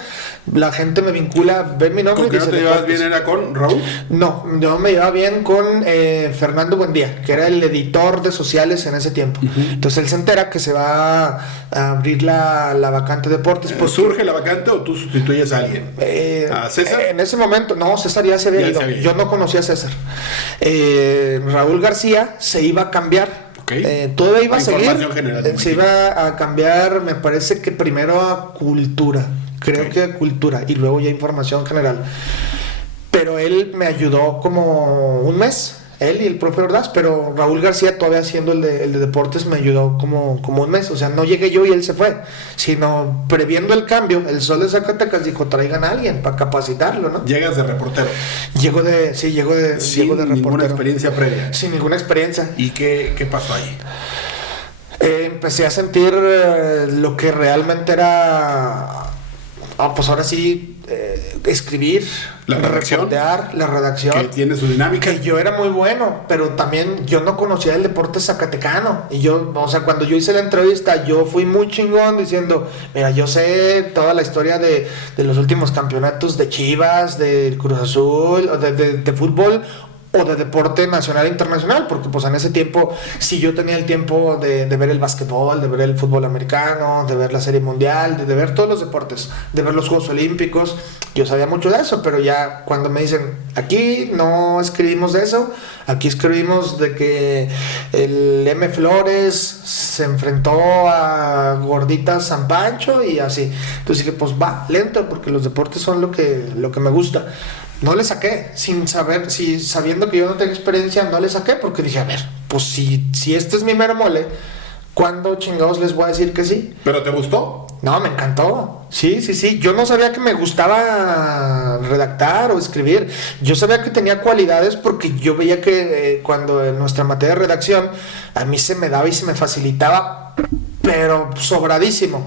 la gente me vincula, ve mi nombre. ¿Con que no te llevabas bien era con Raúl? No, yo me llevaba bien con Fernando Buendía, que era el editor de sociales en ese tiempo. Entonces él se entera que se va a abrir la vacante de deportes. ¿Surge la vacante o tú sustituyes a alguien? ¿A César? En ese momento, no, César ya se había ido. Yo no conocía a César. Raúl García se iba a cambiar. Todavía iba a seguir. Se iba a cambiar, me parece que primero a cultura. Creo que a cultura y luego ya información general. Pero él me ayudó como un mes. Él y el profe Ordaz, pero Raúl García todavía siendo el de deportes me ayudó como un mes. O sea, no llegué yo y él se fue, sino previendo el cambio, el Sol de Zacatecas dijo, traigan a alguien para capacitarlo, ¿no? Llegas de reportero. Llego de reportero. Sin ninguna experiencia previa. Sin ninguna experiencia. ¿Y qué pasó ahí? Empecé a sentir lo que realmente era, pues ahora sí, escribir, reportear, la redacción. Que tiene su dinámica. Que yo era muy bueno, pero también yo no conocía el deporte zacatecano. Y yo, o sea, cuando yo hice la entrevista, yo fui muy chingón diciendo, mira, yo sé toda la historia de los últimos campeonatos de Chivas, del Cruz Azul, de fútbol o de deporte nacional e internacional, porque pues en ese tiempo sí yo tenía el tiempo de ver el básquetbol, de ver el fútbol americano, de ver la Serie Mundial, de ver todos los deportes, de ver los Juegos Olímpicos. Yo sabía mucho de eso, pero ya cuando me dicen, aquí no escribimos de eso, aquí escribimos de que el M. Flores se enfrentó a Gordita San Pancho y así. Entonces dije, pues va, lento, porque los deportes son lo que me gusta. No le saqué, sabiendo que yo no tenía experiencia, no le saqué, porque dije, a ver, pues si este es mi mero mole, ¿Cuándo chingados les voy a decir que sí? ¿Pero te gustó? No, me encantó. Sí. Yo no sabía que me gustaba redactar o escribir. Yo sabía que tenía cualidades porque yo veía que cuando en nuestra materia de redacción a mí se me daba y se me facilitaba, pero sobradísimo.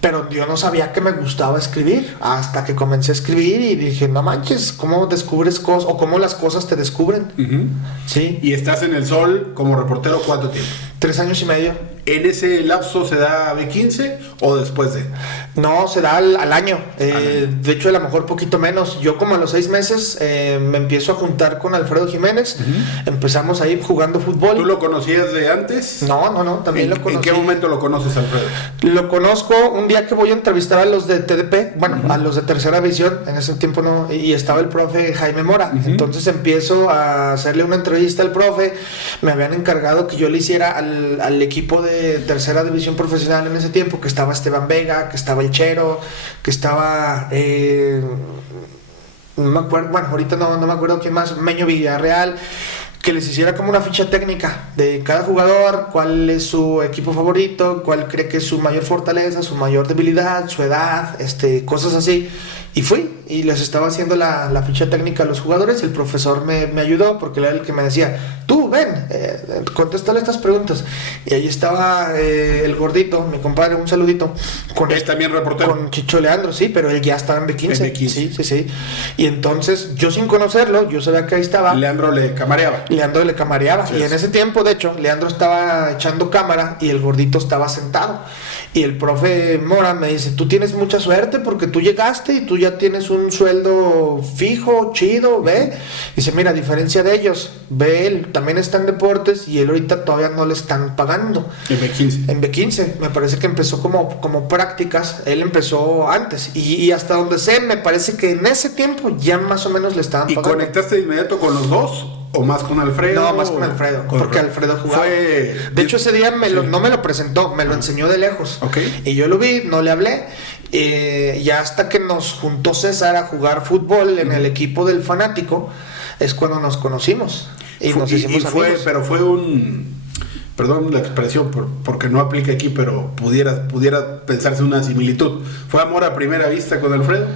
Pero yo no sabía que me gustaba escribir hasta que comencé a escribir y dije, no manches, ¿cómo descubres cosas o cómo las cosas te descubren? Uh-huh. Sí. ¿Y estás en El Sol como reportero cuánto tiempo? 3 años y medio. ¿En ese lapso se da B15 o después de? No, se da al año. De hecho, a lo mejor poquito menos. Yo como a los 6 meses me empiezo a juntar con Alfredo Jiménez. Uh-huh. Empezamos ahí jugando fútbol. ¿Tú lo conocías de antes? No, también lo conocí. ¿En qué momento lo conoces, Alfredo? Lo conozco un día que voy a entrevistar a los de TDP, bueno, uh-huh, a los de tercera división, en ese tiempo no, y estaba el profe Jaime Mora. Uh-huh. Entonces empiezo a hacerle una entrevista al profe. Me habían encargado que yo le hiciera al equipo de tercera división profesional en ese tiempo, que estaba Esteban Vega, que estaba el Chero, que estaba no me acuerdo, bueno, ahorita no me acuerdo quién más, Meño Villarreal, que les hiciera como una ficha técnica de cada jugador, cuál es su equipo favorito, cuál cree que es su mayor fortaleza, su mayor debilidad, su edad, cosas así. Y fui y les estaba haciendo la ficha técnica a los jugadores. El profesor me ayudó porque él era el que me decía, tú ven, contéstale estas preguntas. Y ahí estaba el gordito, mi compadre, un saludito. ¿Es también reportero? Con Chicho Leandro, sí, pero él ya estaba en B15. En B15. Sí. Y entonces yo sin conocerlo, yo sabía que ahí estaba. Leandro le camareaba. Sí, y en ese tiempo, de hecho, Leandro estaba echando cámara y el gordito estaba sentado. Y el profe Mora me dice, tú tienes mucha suerte porque tú llegaste y tú ya tienes un sueldo fijo, chido, ve. Dice, mira, a diferencia de ellos, ve, él también está en deportes y él ahorita todavía no le están pagando. En B15. En B15, me parece que empezó como prácticas, él empezó antes. Y hasta donde sé, me parece que en ese tiempo ya más o menos le estaban pagando. ¿Y conectaste de inmediato con los dos? ¿O más con Alfredo? No, más con Alfredo, porque Alfredo jugaba. De hecho, ese día no me lo presentó, me lo enseñó de lejos. Okay. Y yo lo vi, no le hablé. Y hasta que nos juntó César a jugar fútbol en el equipo del Fanático, es cuando nos conocimos. Y nos hicimos amigos. Pero fue un... Perdón la expresión porque no aplica aquí, pero pudiera pensarse una similitud. ¿Fue amor a primera vista con Alfredo?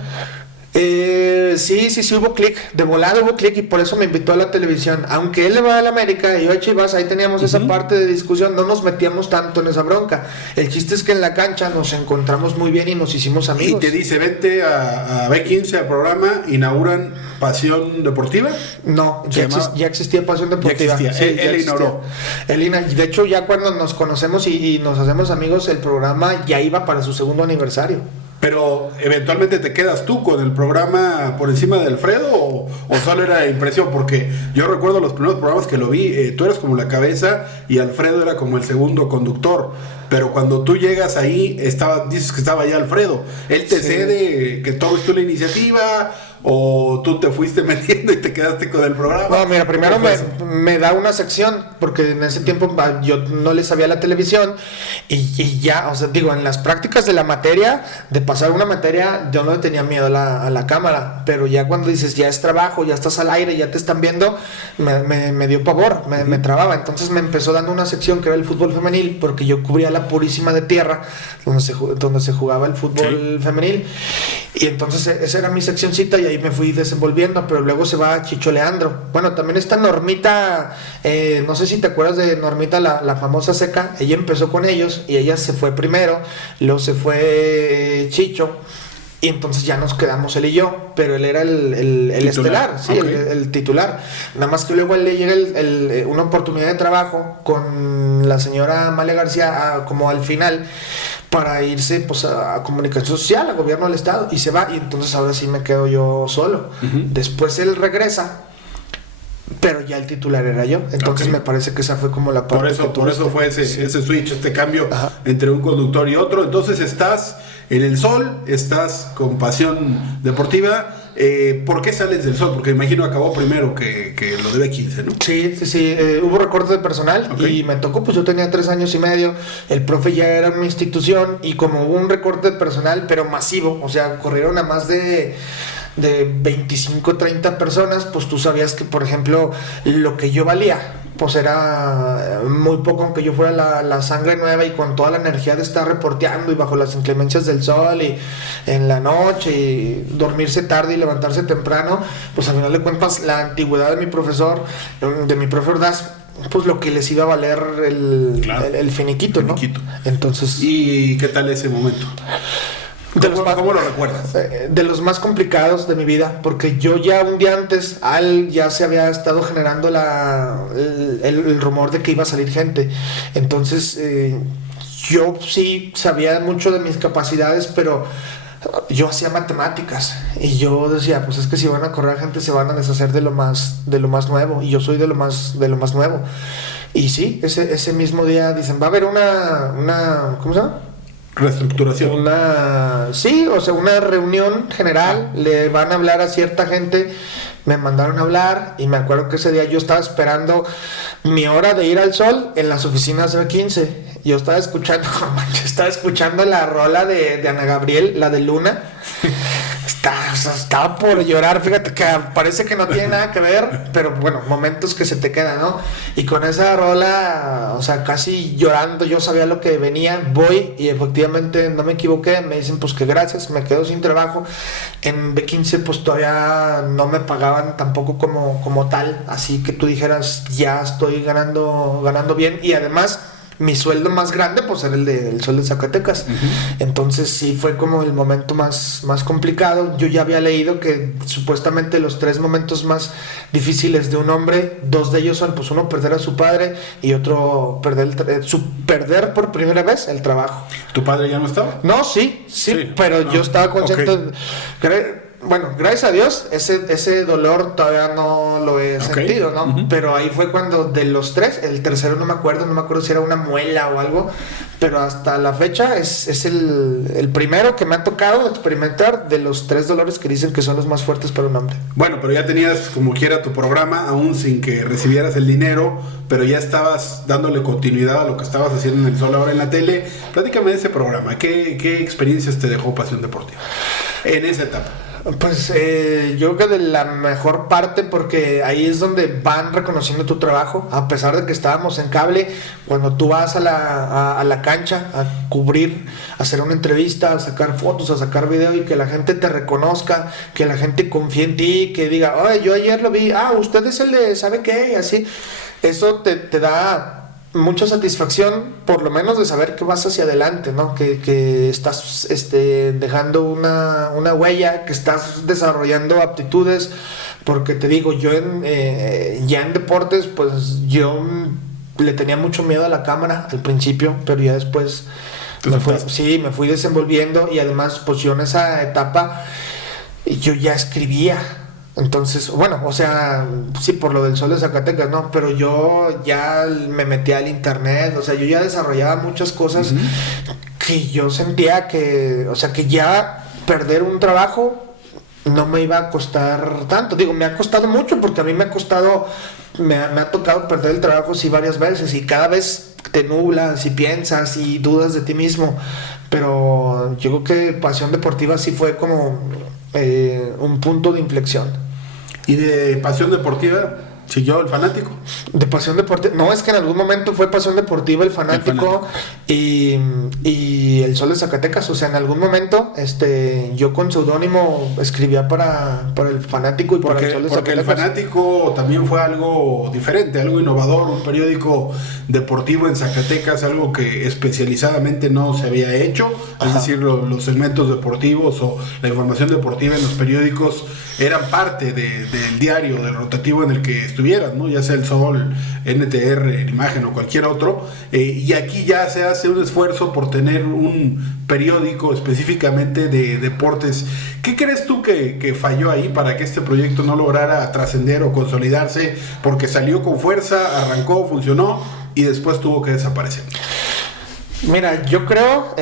Sí, hubo clic, de volada hubo clic y por eso me invitó a la televisión. Aunque él le va a la América y yo a Chivas, ahí teníamos esa parte de discusión, no nos metíamos tanto en esa bronca. El chiste es que en la cancha nos encontramos muy bien y nos hicimos amigos. Y te dice, vente a B15 al programa, inauguran Pasión Deportiva. No, ya existía Pasión Deportiva. Ya existía. Sí, él ignoró. De hecho, ya cuando nos conocemos y nos hacemos amigos, el programa ya iba para su segundo aniversario. Pero eventualmente te quedas tú con el programa por encima de Alfredo o solo era impresión, porque yo recuerdo los primeros programas que lo vi, tú eras como la cabeza y Alfredo era como el segundo conductor, pero cuando tú llegas ahí dices que estaba ya Alfredo, él te cede que tomes tú la iniciativa o tú te fuiste metiendo y te quedaste con el programa. No, mira, primero me da una sección, porque en ese tiempo yo no le sabía la televisión y ya, o sea, digo, en las prácticas de la materia, de pasar una materia, yo no le tenía miedo a la cámara, pero ya cuando dices, ya es trabajo, ya estás al aire, ya te están viendo, me dio pavor, me trababa. Entonces me empezó dando una sección que era el fútbol femenil, porque yo cubría la Purísima de Tierra, donde se jugaba el fútbol femenil, y entonces esa era mi seccioncita y ahí me fui desenvolviendo, pero luego se va Chicho Leandro. Bueno, también está Normita, no sé si te acuerdas de Normita, la famosa seca, ella empezó con ellos y ella se fue primero, luego se fue Chicho y entonces ya nos quedamos él y yo, pero él era el estelar, sí, okay. el titular. Nada más que luego él le llega una oportunidad de trabajo con la señora Amalia García como al final, para irse pues a comunicación social, a gobierno del estado, y se va, y entonces ahora sí me quedo yo solo. Después él regresa, pero ya el titular era yo, entonces me parece que esa fue como la parte. Por eso fue ese switch, este cambio entre un conductor y otro. Entonces estás en El Sol, estás con Pasión Deportiva. ¿Por qué sales del Sol? Porque me imagino acabó primero que lo de B15, ¿no? Sí, hubo recorte de personal y me tocó, pues yo tenía 3 años y medio, el profe ya era una institución y como hubo un recorte de personal, pero masivo, o sea, corrieron a más de de 25, 30 personas, pues tú sabías que, por ejemplo, lo que yo valía, pues era muy poco, aunque yo fuera la sangre nueva y con toda la energía de estar reporteando y bajo las inclemencias del sol y en la noche y dormirse tarde y levantarse temprano, pues al final de cuentas la antigüedad de mi profesor, de mi profe Ordaz, pues lo que les iba a valer el finiquito, ¿no? Entonces, ¿y qué tal ese momento? ¿Cómo lo recuerdas? De los más complicados de mi vida, porque yo ya un día antes, ya se había estado generando el rumor de que iba a salir gente. Entonces, yo sí sabía mucho de mis capacidades, pero yo hacía matemáticas y yo decía, pues es que si van a correr gente se van a deshacer de lo más nuevo, y yo soy de lo más nuevo. Y sí, ese mismo día dicen, va a haber una ¿cómo se llama? Reestructuración. Una reunión general, le van a hablar a cierta gente. Me mandaron a hablar y me acuerdo que ese día yo estaba esperando mi hora de ir al sol en las oficinas de B15. Yo estaba escuchando la rola de Ana Gabriel, la de Luna. Estaba por llorar, fíjate que parece que no tiene nada que ver, pero bueno, momentos que se te quedan, ¿no? Y con esa rola, o sea, casi llorando, yo sabía lo que venía, voy y efectivamente no me equivoqué, me dicen pues que gracias, me quedo sin trabajo. En B15 pues todavía no me pagaban tampoco como tal, así que tú dijeras, ya estoy ganando bien, y además mi sueldo más grande pues era el del Sol de Zacatecas. Entonces sí fue como el momento más complicado. Yo ya había leído que supuestamente los 3 momentos más difíciles de un hombre, 2 de ellos son pues uno perder a su padre y otro perder por primera vez el trabajo. ¿Tu padre ya no estaba? No, sí, pero yo estaba consciente. Bueno, gracias a Dios, ese dolor todavía no lo he sentido, ¿no? Pero ahí fue cuando de los 3, el tercero no me acuerdo si era una muela o algo, pero hasta la fecha es el primero que me ha tocado experimentar de los 3 dolores que dicen que son los más fuertes para un hombre. Bueno, pero ya tenías como quiera tu programa, aún sin que recibieras el dinero, pero ya estabas dándole continuidad a lo que estabas haciendo en el Sol ahora en la tele. Platícame de ese programa, ¿qué experiencias te dejó Pasión Deportiva en esa etapa? Pues yo creo que de la mejor parte, porque ahí es donde van reconociendo tu trabajo, a pesar de que estábamos en cable. Cuando tú vas a la cancha a cubrir, a hacer una entrevista, a sacar fotos, a sacar video, y que la gente te reconozca, que la gente confíe en ti, que diga, oye, yo ayer lo vi, usted es el de ¿sabe qué? Y así, eso te da mucha satisfacción, por lo menos de saber que vas hacia adelante, ¿no? Que estás dejando una huella, que estás desarrollando aptitudes, porque te digo, yo ya en deportes, pues yo le tenía mucho miedo a la cámara al principio, pero ya después me fui desenvolviendo, y además pues yo en esa etapa yo ya escribía. Entonces, bueno, o sea, sí, por lo del Sol de Zacatecas, ¿no? Pero yo ya me metí al internet, o sea, yo ya desarrollaba muchas cosas que yo sentía que, o sea, que ya perder un trabajo no me iba a costar tanto. Digo, me ha costado mucho, porque a mí me ha tocado perder el trabajo sí varias veces, y cada vez te nublas y piensas y dudas de ti mismo. Pero yo creo que Pasión Deportiva sí fue como un punto de inflexión. ¿Y de Pasión Deportiva siguió el Fanático? De Pasión Deportiva, no, es que en algún momento fue Pasión Deportiva, el Fanático. Y el Sol de Zacatecas. O sea, en algún momento yo con seudónimo escribía para el Fanático y para el Sol de Zacatecas. Porque el Fanático también fue algo diferente, algo innovador, un periódico deportivo en Zacatecas, algo que especializadamente no se había hecho. Es decir, los segmentos deportivos o la información deportiva en los periódicos eran parte del diario, del rotativo en el que estuvieras, ¿no? Ya sea el Sol, NTR, Imagen o cualquier otro. Y aquí ya se hace un esfuerzo por tener un periódico específicamente de deportes. ¿Qué crees tú que falló ahí para que este proyecto no lograra trascender o consolidarse? Porque salió con fuerza, arrancó, funcionó y después tuvo que desaparecer. Mira, yo creo,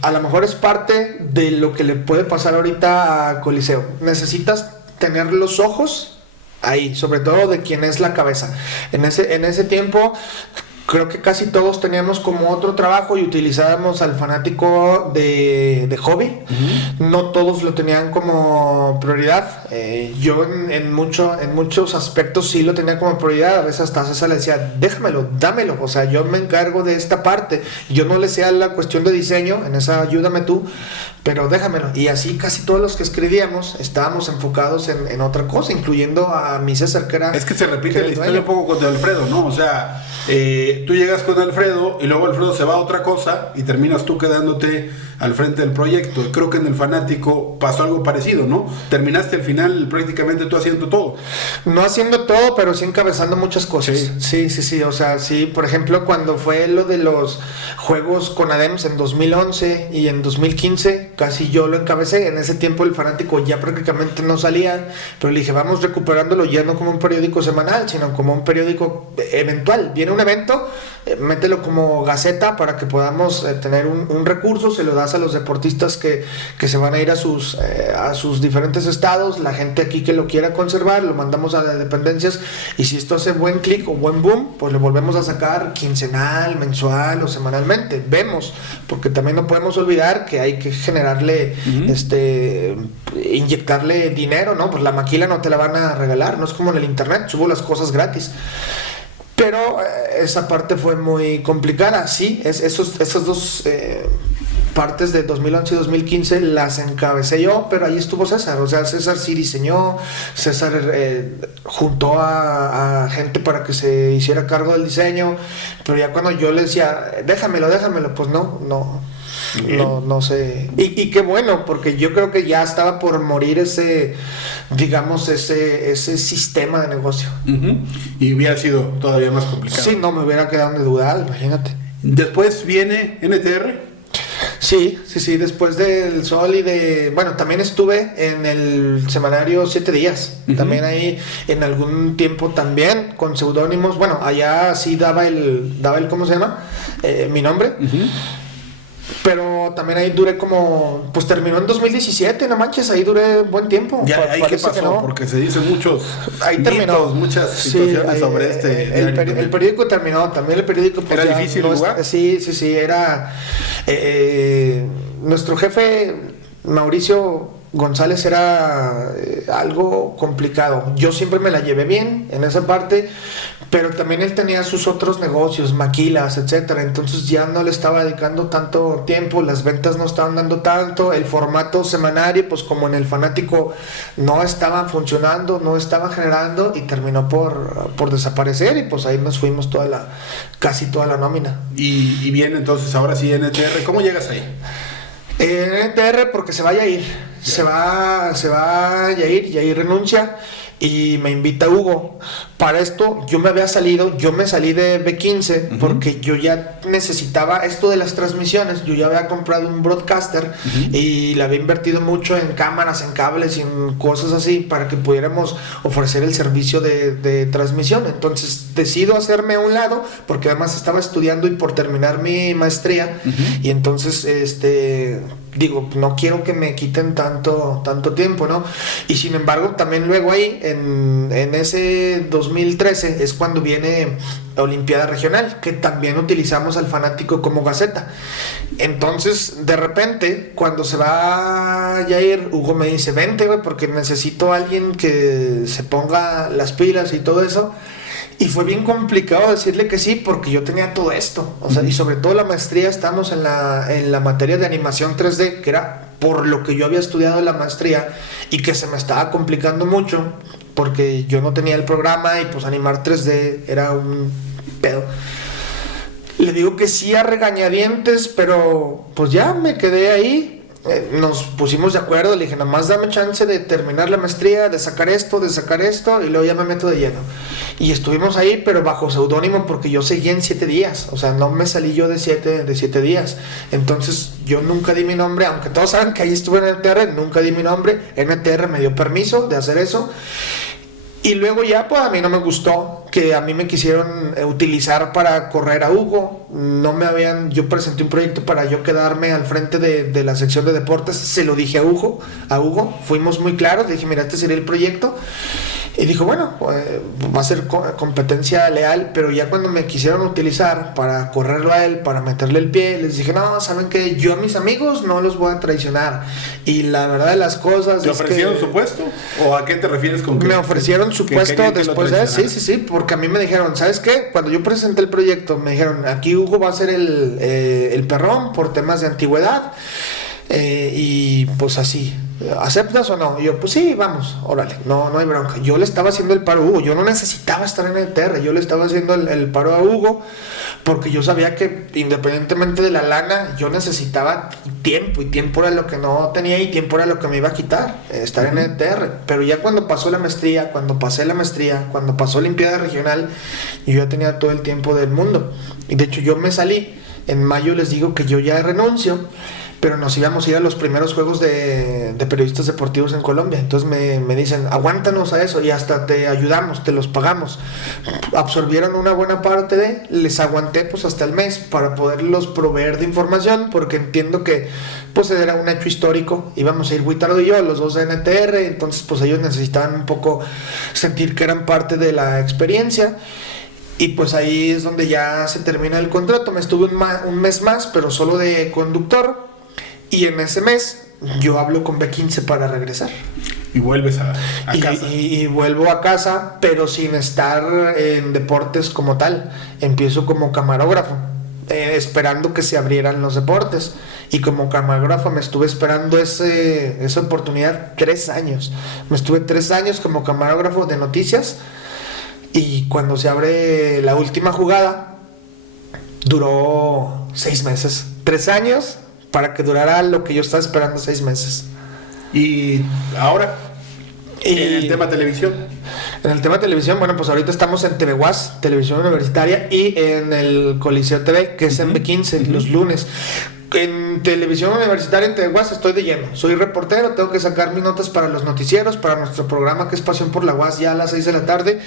a lo mejor es parte de lo que le puede pasar ahorita a Coliseo. Necesitas tener los ojos ahí, sobre todo de quien es la cabeza. En ese tiempo, creo que casi todos teníamos como otro trabajo y utilizábamos al fanático de hobby. No todos lo tenían como prioridad. Yo en muchos aspectos sí lo tenía como prioridad. A veces hasta César le decía, déjamelo, dámelo. O sea, yo me encargo de esta parte. Yo no le sé la cuestión de diseño, en esa ayúdame tú, pero déjamelo. Y así casi todos los que escribíamos estábamos enfocados en otra cosa, incluyendo a mi César, que era... Es que se repite la historia un poco con Alfredo, ¿no? O sea, tú llegas con Alfredo y luego Alfredo se va a otra cosa y terminas tú quedándote al frente del proyecto. Creo que en el Fanático pasó algo parecido, ¿no? Terminaste al final prácticamente tú haciendo todo. No haciendo todo, pero sí encabezando muchas cosas. Sí. O sea, sí, por ejemplo, cuando fue lo de los juegos con ADEMS en 2011 y en 2015, casi yo lo encabecé. En ese tiempo el Fanático ya prácticamente no salía, pero le dije, vamos recuperándolo ya no como un periódico semanal, sino como un periódico eventual. Viene un evento, mételo como Gaceta para que podamos tener un recurso, se lo das a los deportistas que se van a ir a sus diferentes estados, la gente aquí que lo quiera conservar, lo mandamos a las dependencias y si esto hace buen clic o buen boom, pues lo volvemos a sacar quincenal, mensual o semanalmente. Vemos, porque también no podemos olvidar que hay que generarle, inyectarle dinero, ¿no? Pues la maquila no te la van a regalar, no es como en el internet, subo las cosas gratis. Pero esa parte fue muy complicada, sí, esos dos partes de 2011 y 2015 las encabecé yo, pero ahí estuvo César. O sea, César sí diseñó, César juntó a gente para que se hiciera cargo del diseño, pero ya cuando yo le decía, déjamelo, pues no sé. Y qué bueno, porque yo creo que ya estaba por morir ese sistema de negocio. Y hubiera sido todavía más complicado. Sí, no me hubiera quedado de duda, imagínate. Después viene NTR. Sí, después del Sol y también estuve en el semanario 7 días, también ahí en algún tiempo también, con seudónimos, allá sí daba el ¿cómo se llama? Mi nombre. Pero también ahí duré pues terminó en 2017, no manches, ahí duré buen tiempo. Ya, ¿ahí qué pasó? No. Porque se dicen muchos ahí terminó. Muchas situaciones sobre el periódico terminó, también el periódico... Pues, ¿era difícil el lugar? Sí, era... nuestro jefe, Mauricio González, era algo complicado. Yo siempre me la llevé bien en esa parte, pero también él tenía sus otros negocios, maquilas, etcétera. Entonces ya no le estaba dedicando tanto tiempo, las ventas no estaban dando tanto, el formato semanario, pues como en el Fanático, no estaba funcionando, no estaba generando y terminó por desaparecer y pues ahí nos fuimos casi toda la nómina. Y bien, entonces ahora sí NTR, ¿cómo llegas ahí? NTR porque se va a ir, se va a ir, y ahí renuncia y me invita Hugo. Para esto yo me salí de B15 porque yo ya necesitaba esto de las transmisiones. Yo ya había comprado un broadcaster y le había invertido mucho en cámaras, en cables y en cosas así para que pudiéramos ofrecer el servicio de transmisión. Entonces decido hacerme a un lado porque además estaba estudiando y por terminar mi maestría y entonces digo, no quiero que me quiten tanto tiempo, ¿no? Y sin embargo, también luego ahí, en ese 2013, es cuando viene Olimpiada Regional, que también utilizamos al Fanático como Gaceta. Entonces, de repente, cuando se va a ir, Hugo me dice, vente, güey, porque necesito a alguien que se ponga las pilas y todo eso. Y fue bien complicado decirle que sí, porque yo tenía todo esto. O sea, y sobre todo la maestría, estamos en la materia de animación 3D, que era por lo que yo había estudiado en la maestría y que se me estaba complicando mucho, porque yo no tenía el programa y pues animar 3D era un pedo. Le digo que sí a regañadientes, pero pues ya me quedé ahí. Nos pusimos de acuerdo, le dije, nada más dame chance de terminar la maestría, de sacar esto, y luego ya me meto de lleno. Y estuvimos ahí, pero bajo seudónimo, porque yo seguía en 7 días, o sea, no me salí yo de 7 días. Entonces yo nunca di mi nombre, aunque todos saben que ahí estuve en NTR, nunca di mi nombre. NTR me dio permiso de hacer eso. Y luego ya, pues a mí no me gustó que a mí me quisieron utilizar para correr a Hugo. Yo presenté un proyecto para yo quedarme al frente de la sección de deportes. Se lo dije a Hugo, fuimos muy claros, le dije, mira, este sería el proyecto. Y dijo, bueno, va a ser competencia leal, pero ya cuando me quisieron utilizar para correrlo a él, para meterle el pie, les dije, no, ¿saben qué? Yo a mis amigos no los voy a traicionar. Y la verdad de las cosas ¿Te es ofrecieron que su puesto? ¿O a qué te refieres con que me ofrecieron su puesto después de... Sí, porque a mí me dijeron, ¿sabes qué? Cuando yo presenté el proyecto, me dijeron, aquí Hugo va a ser el perrón por temas de antigüedad. Y pues así, ¿aceptas o no? Y yo, pues sí, vamos, órale, no hay bronca. Yo le estaba haciendo el paro a Hugo, yo no necesitaba estar en el TR, yo le estaba haciendo el paro a Hugo porque yo sabía que independientemente de la lana, yo necesitaba tiempo, y tiempo era lo que no tenía y tiempo era lo que me iba a quitar, estar en el TR. Pero ya cuando pasó la maestría, cuando pasé la maestría, cuando pasó Olimpiada Regional, yo ya tenía todo el tiempo del mundo. Y de hecho yo me salí, en mayo les digo que yo ya renuncio, pero nos íbamos a ir a los primeros juegos de periodistas deportivos en Colombia. Entonces me dicen, aguántanos a eso y hasta te ayudamos, te los pagamos. Absorbieron una buena parte les aguanté pues hasta el mes para poderlos proveer de información, porque entiendo que pues era un hecho histórico. Íbamos a ir Huitardo y yo, los dos de NTR, entonces pues ellos necesitaban un poco sentir que eran parte de la experiencia. Y pues ahí es donde ya se termina el contrato. Me estuve un mes más, pero solo de conductor. Y en ese mes yo hablo con B15 para regresar. Y vuelves a casa. Y vuelvo a casa, pero sin estar en deportes como tal. Empiezo como camarógrafo, esperando que se abrieran los deportes. Y como camarógrafo me estuve esperando esa oportunidad 3 años. Me estuve 3 años como camarógrafo de noticias. Y cuando se abre la última jugada, duró 6 meses. 3 años para que durara lo que yo estaba esperando 6 meses. Y ahora, en el tema televisión. En el tema televisión, bueno, pues ahorita estamos en TV UAS, Televisión Universitaria, y en el Coliseo TV, que es en B15, los lunes. En Televisión Universitaria, en TV UAS, estoy de lleno. Soy reportero, tengo que sacar mis notas para los noticieros, para nuestro programa que es Pasión por la UAS, ya a las 6 de la tarde.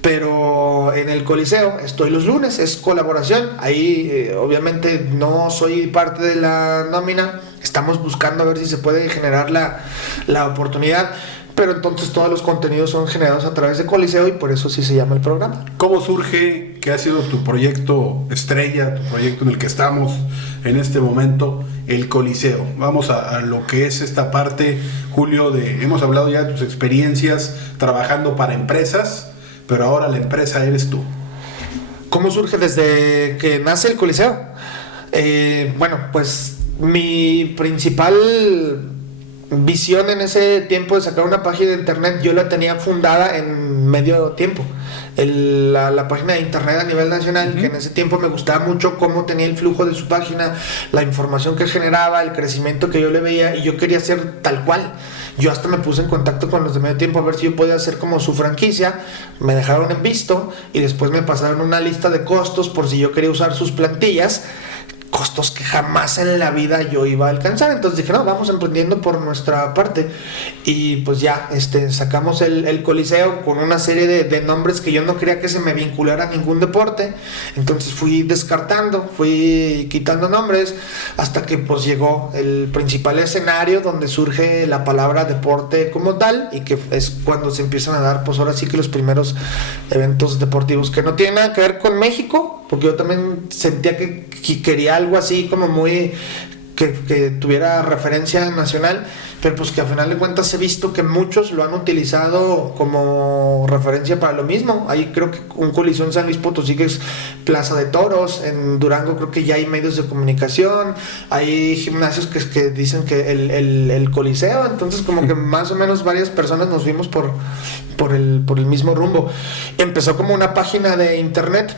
Pero en el Coliseo estoy los lunes, es colaboración. Ahí obviamente no soy parte de la nómina. Estamos buscando a ver si se puede generar la oportunidad. Pero entonces todos los contenidos son generados a través de Coliseo y por eso sí se llama el programa. ¿Cómo surge? ¿Qué ha sido tu proyecto estrella, tu proyecto en el que estamos en este momento, el Coliseo? Vamos a lo que es esta parte, Julio, hemos hablado ya de tus experiencias trabajando para empresas, pero ahora la empresa eres tú. ¿Cómo surge desde que nace el Coliseo? Bueno, pues mi principal visión en ese tiempo de sacar una página de internet, yo la tenía fundada en medio tiempo. La página de internet a nivel nacional, que en ese tiempo me gustaba mucho cómo tenía el flujo de su página, la información que generaba, el crecimiento que yo le veía, y yo quería hacer tal cual. Yo hasta me puse en contacto con los de medio tiempo a ver si yo podía hacer como su franquicia. Me dejaron en visto y después me pasaron una lista de costos por si yo quería usar sus plantillas, costos que jamás en la vida yo iba a alcanzar. Entonces dije, no, vamos emprendiendo por nuestra parte. Y pues ya sacamos el Coliseo con una serie de nombres que yo no quería que se me vinculara a ningún deporte. Entonces fui descartando, fui quitando nombres, hasta que pues llegó el principal escenario donde surge la palabra deporte como tal, y que es cuando se empiezan a dar pues ahora sí que los primeros eventos deportivos que no tienen nada que ver con México, porque yo también sentía que quería algo así como muy que tuviera referencia nacional, pero pues que a final de cuentas he visto que muchos lo han utilizado como referencia para lo mismo. Ahí creo que un Coliseo en San Luis Potosí, que es Plaza de Toros. En Durango creo que ya hay medios de comunicación, hay gimnasios que dicen que el Coliseo. Entonces como que más o menos varias personas nos vimos por el mismo rumbo. Empezó como una página de internet.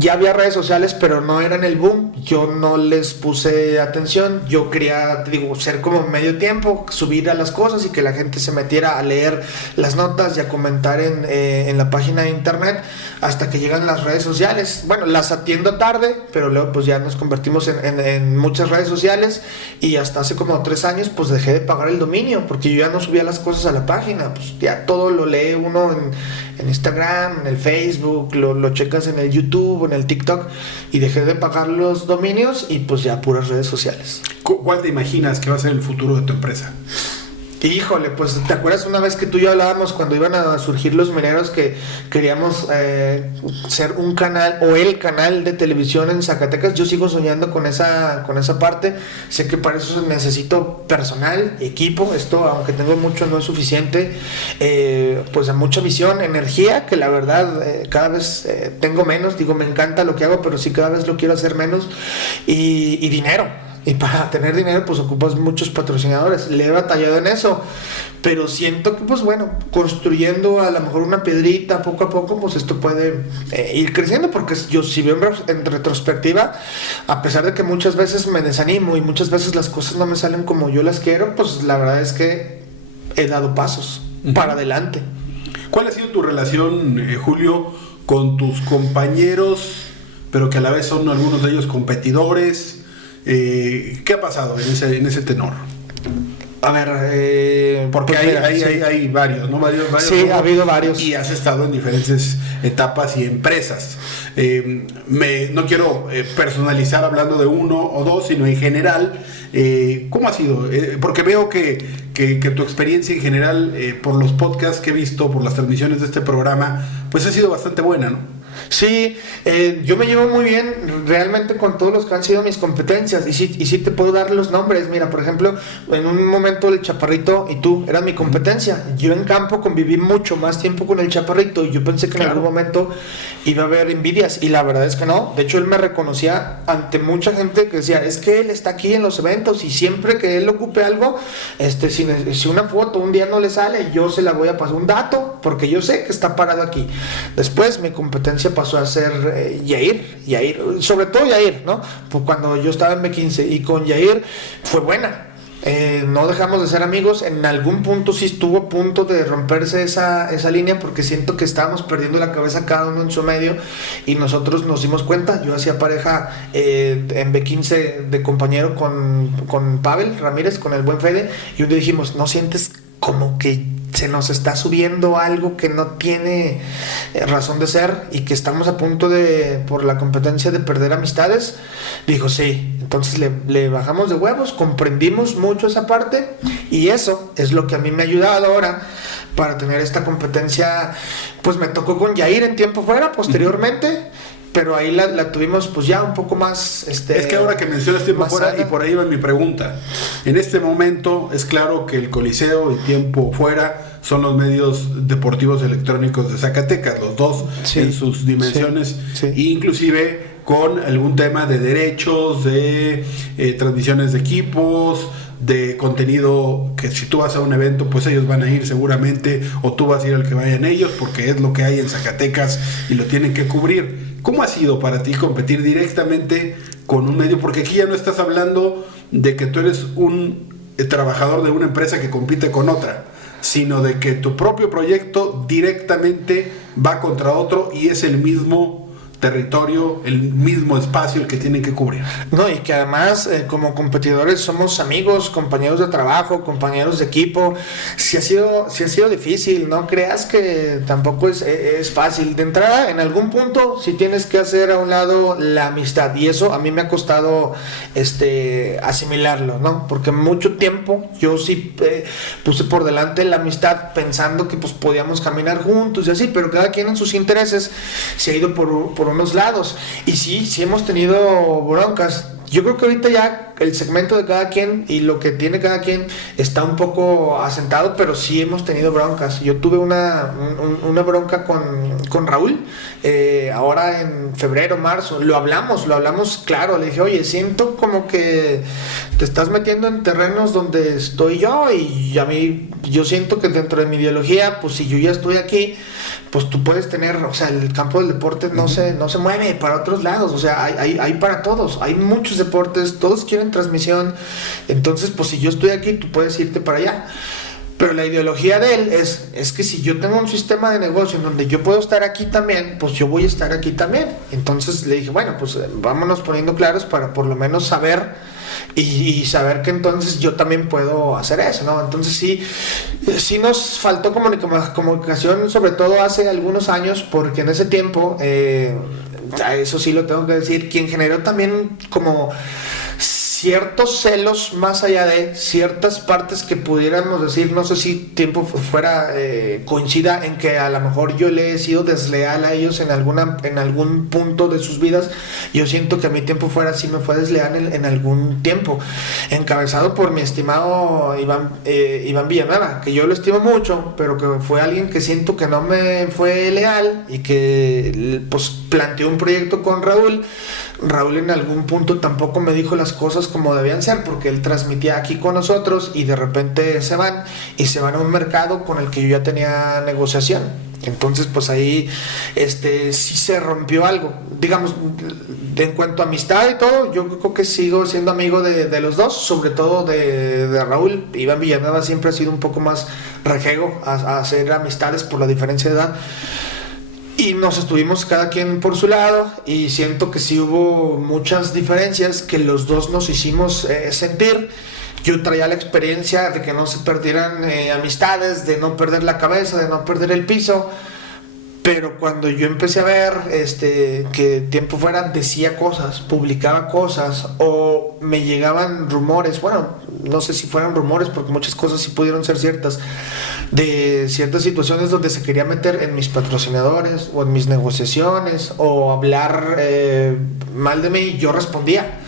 Ya había redes sociales, pero no eran el boom. Yo no les puse atención. Yo quería, ser como medio tiempo, subir a las cosas y que la gente se metiera a leer las notas y a comentar en la página de internet, hasta que llegan las redes sociales. Bueno, las atiendo tarde, pero luego pues ya nos convertimos en muchas redes sociales, y hasta hace como 3 años pues dejé de pagar el dominio, porque yo ya no subía las cosas a la página. Pues ya todo lo lee uno en Instagram, en el Facebook, lo checas en el YouTube, en el TikTok, y dejé de pagar los dominios y pues ya puras redes sociales. ¿Cuál te imaginas que va a ser el futuro de tu empresa? Híjole, pues ¿te acuerdas una vez que tú y yo hablábamos cuando iban a surgir los mineros que queríamos ser un canal o el canal de televisión en Zacatecas? Yo sigo soñando con esa parte. Sé que para eso necesito personal, equipo. Esto, aunque tengo mucho, no es suficiente. Pues mucha visión, energía, que la verdad cada vez tengo menos. Digo, me encanta lo que hago, pero sí cada vez lo quiero hacer menos. Y dinero. Y para tener dinero, pues ocupas muchos patrocinadores. Le he batallado en eso. Pero siento que, pues bueno, construyendo a lo mejor una piedrita poco a poco, pues esto puede ir creciendo. Porque yo, si veo en retrospectiva, a pesar de que muchas veces me desanimo y muchas veces las cosas no me salen como yo las quiero, pues la verdad es que he dado pasos para adelante. ¿Cuál ha sido tu relación, Julio, con tus compañeros, pero que a la vez son algunos de ellos competidores? ¿Qué ha pasado en ese tenor? A ver, porque pues hay varios, ¿no? Varios, sí, ha habido varios. Y has estado en diferentes etapas y empresas. No quiero personalizar hablando de uno o dos, sino en general. ¿Cómo ha sido? Porque veo que tu experiencia en general, por los podcasts que he visto, por las transmisiones de este programa, pues ha sido bastante buena, ¿no? Sí, yo me llevo muy bien realmente con todos los que han sido mis competencias y sí te puedo dar los nombres. Mira, por ejemplo, en un momento el Chaparrito y tú eran mi competencia. Yo en campo conviví mucho más tiempo con el Chaparrito y yo pensé que en algún momento iba a haber envidias y la verdad es que no. De hecho, él me reconocía ante mucha gente que decía, es que él está aquí en los eventos y siempre que él ocupe algo, si una foto un día no le sale, yo se la voy a pasar un dato porque yo sé que está parado aquí. Después mi competencia pasó a ser Yair, sobre todo Yair, ¿no? Pues cuando yo estaba en B15 y con Yair fue buena. No dejamos de ser amigos. En algún punto sí estuvo a punto de romperse esa línea porque siento que estábamos perdiendo la cabeza cada uno en su medio y nosotros nos dimos cuenta. Yo hacía pareja en B15 de compañero con Pavel Ramírez, con el buen Fede, y un día dijimos, ¿no sientes como que se nos está subiendo algo que no tiene razón de ser y que estamos a punto de, por la competencia, de perder amistades? Dijo, sí. Entonces le bajamos de huevos, comprendimos mucho esa parte y eso es lo que a mí me ha ayudado ahora para tener esta competencia. Pues me tocó con Yair en tiempo fuera posteriormente, pero ahí la tuvimos pues ya un poco más... Es que ahora que mencionas tiempo fuera, y por ahí va mi pregunta. En este momento es claro que el Coliseo y tiempo fuera son los medios deportivos electrónicos de Zacatecas, los dos en sus dimensiones, inclusive con algún tema de derechos, de transmisiones de equipos, de contenido que si tú vas a un evento pues ellos van a ir seguramente, o tú vas a ir al que vayan ellos porque es lo que hay en Zacatecas y lo tienen que cubrir. ¿Cómo ha sido para ti competir directamente con un medio? Porque aquí ya no estás hablando de que tú eres un trabajador de una empresa que compite con otra, sino de que tu propio proyecto directamente va contra otro y es el mismo territorio, el mismo espacio el que tienen que cubrir. No, y que además como competidores somos amigos, compañeros de trabajo, compañeros de equipo. Si ha sido difícil, no creas que tampoco es fácil. De entrada, en algún punto si tienes que hacer a un lado la amistad, y eso a mí me ha costado asimilarlo, ¿no? Porque mucho tiempo yo sí puse por delante la amistad pensando que pues podíamos caminar juntos y así, pero cada quien en sus intereses se ha ido por unos lados. Y sí hemos tenido broncas. Yo creo que ahorita ya el segmento de cada quien y lo que tiene cada quien está un poco asentado, pero sí hemos tenido broncas. Yo tuve una bronca con Raúl ahora en febrero, marzo. Lo hablamos claro. Le dije, oye, siento como que te estás metiendo en terrenos donde estoy yo y a mí, yo siento que dentro de mi ideología, pues si yo ya estoy aquí, pues tú puedes tener, o sea, el campo del deporte no se mueve para otros lados, o sea, hay para todos, hay muchos deportes, todos quieren transmisión, entonces pues si yo estoy aquí, tú puedes irte para allá. Pero la ideología de él es que si yo tengo un sistema de negocio en donde yo puedo estar aquí también, pues yo voy a estar aquí también. Entonces le dije, bueno, pues vámonos poniendo claros para por lo menos saber y saber que entonces yo también puedo hacer eso, ¿no? Entonces sí nos faltó comunicación, sobre todo hace algunos años, porque en ese tiempo, eso sí lo tengo que decir, quien generó también como ciertos celos más allá de ciertas partes que pudiéramos decir, no sé si tiempo fuera coincida en que a lo mejor yo le he sido desleal a ellos en algún punto de sus vidas. Yo siento que a mi tiempo fuera sí me fue desleal en algún tiempo, encabezado por mi estimado Iván Villanueva, que yo lo estimo mucho, pero que fue alguien que siento que no me fue leal y que pues planteó un proyecto con Raúl. Raúl en algún punto tampoco me dijo las cosas como debían ser, porque él transmitía aquí con nosotros y de repente se van a un mercado con el que yo ya tenía negociación. Entonces pues ahí sí se rompió algo, digamos, en cuanto a amistad y todo. Yo creo que sigo siendo amigo de los dos, sobre todo de Raúl. Iván Villanueva siempre ha sido un poco más rejego a hacer amistades por la diferencia de edad. Y nos estuvimos cada quien por su lado y siento que sí hubo muchas diferencias que los dos nos hicimos sentir. Yo traía la experiencia de que no se perdieran amistades, de no perder la cabeza, de no perder el piso. Pero cuando yo empecé a ver que tiempo fuera decía cosas, publicaba cosas o me llegaban rumores, bueno, no sé si fueran rumores porque muchas cosas sí pudieron ser ciertas, de ciertas situaciones donde se quería meter en mis patrocinadores o en mis negociaciones o hablar mal de mí, yo respondía,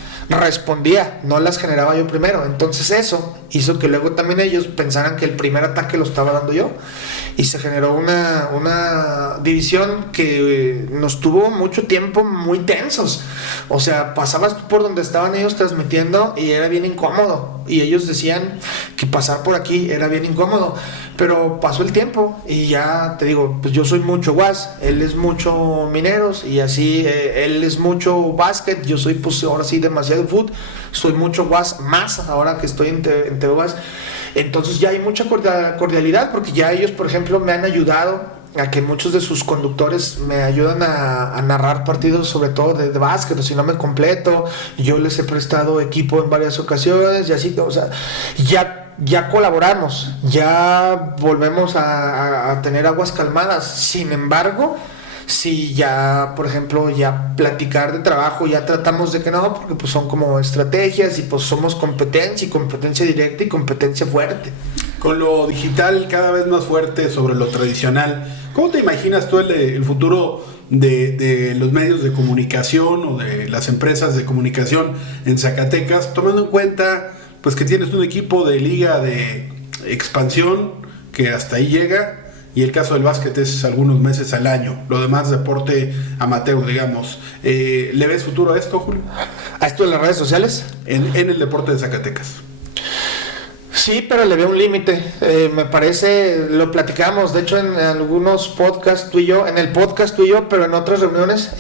no las generaba yo primero. Entonces eso hizo que luego también ellos pensaran que el primer ataque lo estaba dando yo y se generó una división que nos tuvo mucho tiempo muy tensos. O sea, pasabas por donde estaban ellos transmitiendo y era bien incómodo y ellos decían que pasar por aquí era bien incómodo, pero pasó el tiempo y ya te digo, pues yo soy mucho guas, él es mucho mineros y así, él es mucho básquet, yo soy pues ahora sí demasiado fútbol, soy mucho guas más ahora que estoy en TV Guas. Entonces ya hay mucha cordialidad porque ya ellos, por ejemplo, me han ayudado a que muchos de sus conductores me ayudan a narrar partidos, sobre todo de básquet, o si no me completo, yo les he prestado equipo en varias ocasiones y así, o sea, ya colaboramos, ya volvemos a tener aguas calmadas. Sin embargo, si ya, por ejemplo, ya platicar de trabajo, ya tratamos de que no, porque pues son como estrategias y pues somos competencia directa y competencia fuerte. Con lo digital cada vez más fuerte sobre lo tradicional, ¿cómo te imaginas tú el futuro de los medios de comunicación o de las empresas de comunicación en Zacatecas, tomando en cuenta pues que tienes un equipo de liga de expansión que hasta ahí llega? Y el caso del básquet es algunos meses al año. Lo demás, deporte amateur, digamos. ¿Le ves futuro a esto, Julio? ¿A esto de las redes sociales? En el deporte de Zacatecas. Sí, pero le veo un límite. Me parece, lo platicamos, de hecho, en algunos podcasts tú y yo, en el podcast tú y yo, pero en otras reuniones.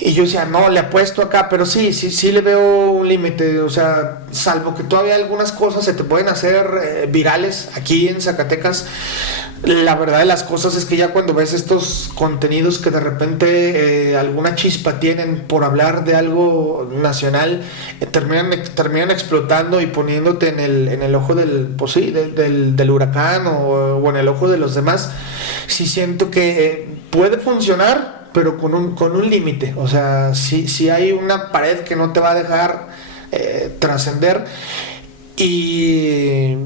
Y yo decía, no, le apuesto acá, pero sí le veo un límite. O sea, salvo que todavía algunas cosas se te pueden hacer virales aquí en Zacatecas. La verdad de las cosas es que ya cuando ves estos contenidos que de repente alguna chispa tienen por hablar de algo nacional, terminan explotando y poniéndote en el ojo del huracán o en el ojo de los demás. Sí siento que puede funcionar, pero con un límite. O sea, si hay una pared que no te va a dejar trascender. Y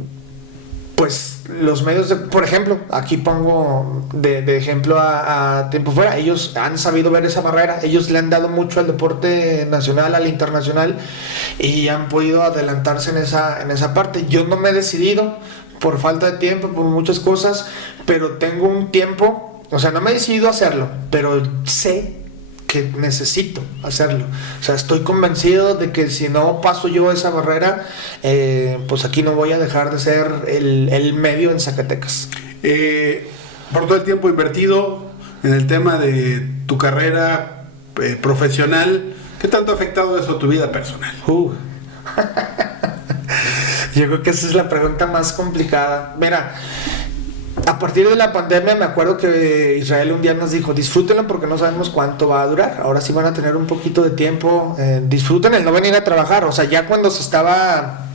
pues los medios por ejemplo, aquí pongo de ejemplo a Tiempo Fuera, ellos han sabido ver esa barrera, ellos le han dado mucho al deporte nacional, al internacional, y han podido adelantarse en esa parte. Yo no me he decidido por falta de tiempo, por muchas cosas, pero tengo un tiempo, o sea, no me he decidido a hacerlo, pero sé que necesito hacerlo. O sea, estoy convencido de que si no paso yo esa barrera, pues aquí no voy a dejar de ser el medio en Zacatecas. Por todo el tiempo invertido en el tema de tu carrera profesional, ¿qué tanto ha afectado eso a tu vida personal? Yo creo que esa es la pregunta más complicada. Mira, a partir de la pandemia me acuerdo que Israel un día nos dijo, disfrútenlo porque no sabemos cuánto va a durar. Ahora sí van a tener un poquito de tiempo, disfruten el no venir a trabajar. O sea, ya cuando se estaba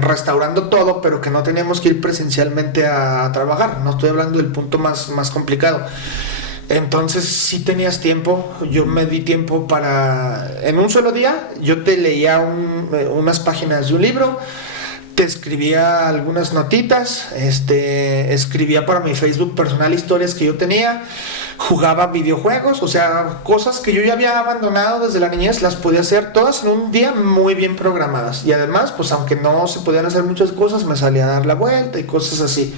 restaurando todo, pero que no teníamos que ir presencialmente a trabajar. No estoy hablando del punto más complicado. Entonces sí tenías tiempo, yo me di tiempo para, en un solo día, yo te leía unas páginas de un libro, te escribía algunas notitas, escribía para mi Facebook personal historias que yo tenía, jugaba videojuegos, o sea, cosas que yo ya había abandonado desde la niñez, las podía hacer todas en un día muy bien programadas. Y además, pues aunque no se podían hacer muchas cosas, me salía a dar la vuelta y cosas así.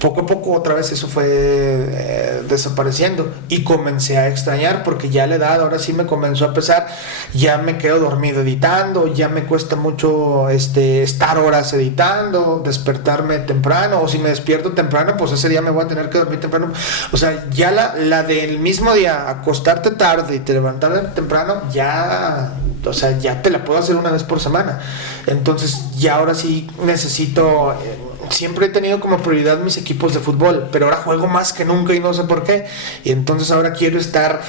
Poco a poco otra vez eso fue desapareciendo y comencé a extrañar porque ya la edad ahora sí me comenzó a pesar, ya me quedo dormido editando, ya me cuesta mucho estar horas editando, despertarme temprano, o si me despierto temprano pues ese día me voy a tener que dormir temprano, o sea ya la del mismo día acostarte tarde y te levantarte temprano ya, o sea ya te la puedo hacer una vez por semana, entonces ya ahora sí necesito siempre he tenido como prioridad mis equipos de fútbol, pero ahora juego más que nunca y no sé por qué. Y entonces ahora quiero estar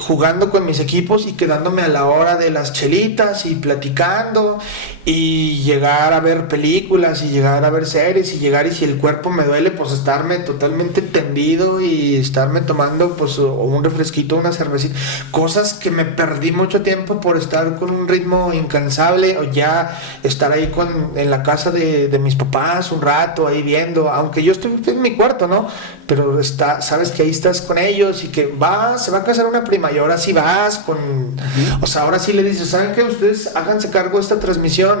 jugando con mis equipos y quedándome a la hora de las chelitas y platicando y llegar a ver películas y llegar a ver series y llegar y si el cuerpo me duele pues estarme totalmente tendido y estarme tomando pues un refresquito, una cervecita, cosas que me perdí mucho tiempo por estar con un ritmo incansable o ya estar ahí en la casa de mis papás un rato ahí viendo, aunque yo estoy en mi cuarto, ¿no? Pero sabes que ahí estás con ellos y que se va a casar una prima y ahora sí vas con, o sea, ahora sí le dices, ¿saben qué? Ustedes háganse cargo de esta transmisión,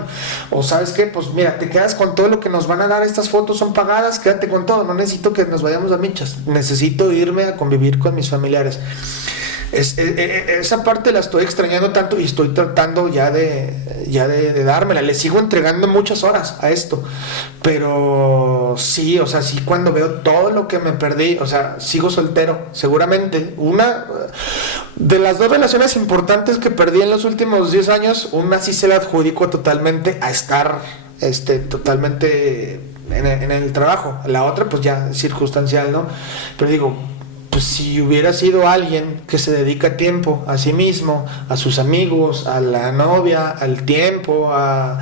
o ¿sabes qué? Pues mira, te quedas con todo lo que nos van a dar, estas fotos son pagadas, quédate con todo, no necesito que nos vayamos a michas, necesito irme a convivir con mis familiares. Esa parte la estoy extrañando tanto y estoy tratando ya de dármela. Le sigo entregando muchas horas a esto, pero sí, o sea, sí cuando veo todo lo que me perdí, o sea, sigo soltero, seguramente. Una de las dos relaciones importantes que perdí en los últimos 10 años, una sí se la adjudico totalmente a estar totalmente en el trabajo. La otra pues ya circunstancial, ¿no? Pero digo, pues si hubiera sido alguien que se dedica tiempo a sí mismo, a sus amigos, a la novia, al tiempo, a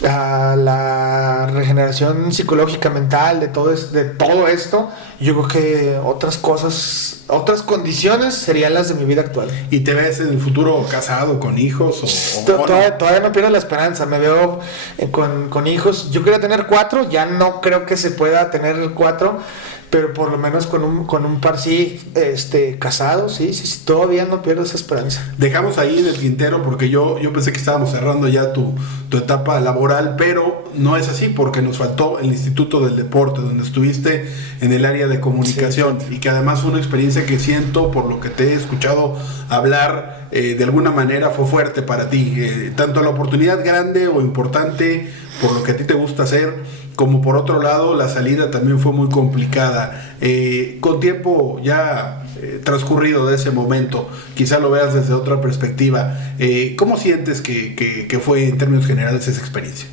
la regeneración psicológica mental de todo esto, yo creo que otras cosas, otras condiciones serían las de mi vida actual. ¿Y te ves en el futuro casado, con hijos? Todavía no pierdo la esperanza, me veo con hijos. Yo quería tener 4, ya no creo que se pueda tener 4, pero por lo menos con un par sí, casado, sí, todavía no pierdo esa esperanza. Dejamos ahí en el tintero porque yo pensé que estábamos cerrando ya tu etapa laboral, pero no es así porque nos faltó el Instituto del Deporte, donde estuviste en el área de comunicación, sí. Y que además fue una experiencia que siento, por lo que te he escuchado hablar, de alguna manera fue fuerte para ti, tanto la oportunidad grande o importante por lo que a ti te gusta hacer, como por otro lado la salida también fue muy complicada. Con tiempo ya transcurrido de ese momento, quizá lo veas desde otra perspectiva, ¿cómo sientes que fue en términos generales esa experiencia?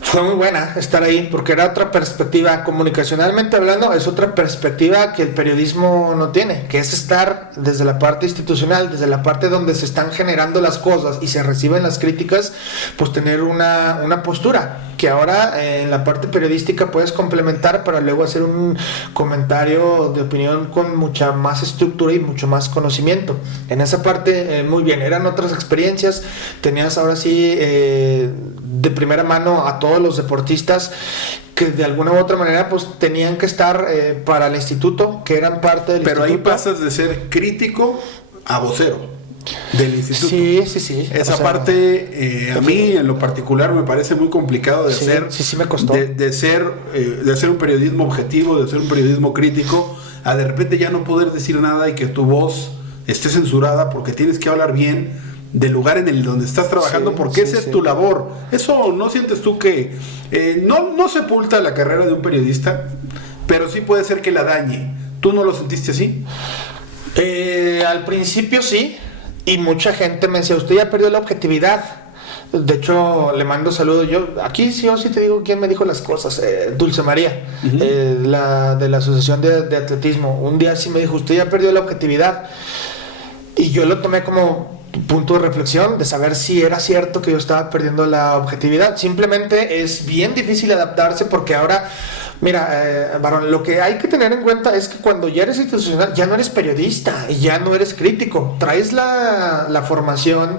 Fue muy buena estar ahí porque era otra perspectiva, comunicacionalmente hablando, es otra perspectiva que el periodismo no tiene, que es estar desde la parte institucional, desde la parte donde se están generando las cosas y se reciben las críticas, pues tener una postura que ahora en la parte periodística puedes complementar para luego hacer un comentario de opinión con mucha más estructura y mucho más conocimiento. En esa parte, muy bien, eran otras experiencias, tenías ahora sí de primera mano a todos los deportistas que de alguna u otra manera pues tenían que estar para el instituto, que eran parte del Pero instituto. Pero ahí pasas de ser crítico a vocero del instituto. Sí. Esa parte a mí en lo particular me parece muy complicado de hacer. Sí, me costó. De hacer un periodismo objetivo, de hacer un periodismo crítico, a de repente ya no poder decir nada y que tu voz esté censurada porque tienes que hablar bien del lugar en el donde estás trabajando, porque esa es tu labor. ¿Eso no sientes tú que no sepulta la carrera de un periodista, pero sí puede ser que la dañe? ¿Tú no lo sentiste así? Al principio sí, y mucha gente me decía, usted ya perdió la objetividad. De hecho, le mando saludos. Yo sí te digo quién me dijo las cosas. Dulce María, la de la Asociación de Atletismo. Un día sí me dijo, usted ya perdió la objetividad. Y yo lo tomé como punto de reflexión de saber si era cierto que yo estaba perdiendo la objetividad. Simplemente es bien difícil adaptarse porque ahora Mira, Varón, lo que hay que tener en cuenta es que cuando ya eres institucional, ya no eres periodista y ya no eres crítico. Traes la formación,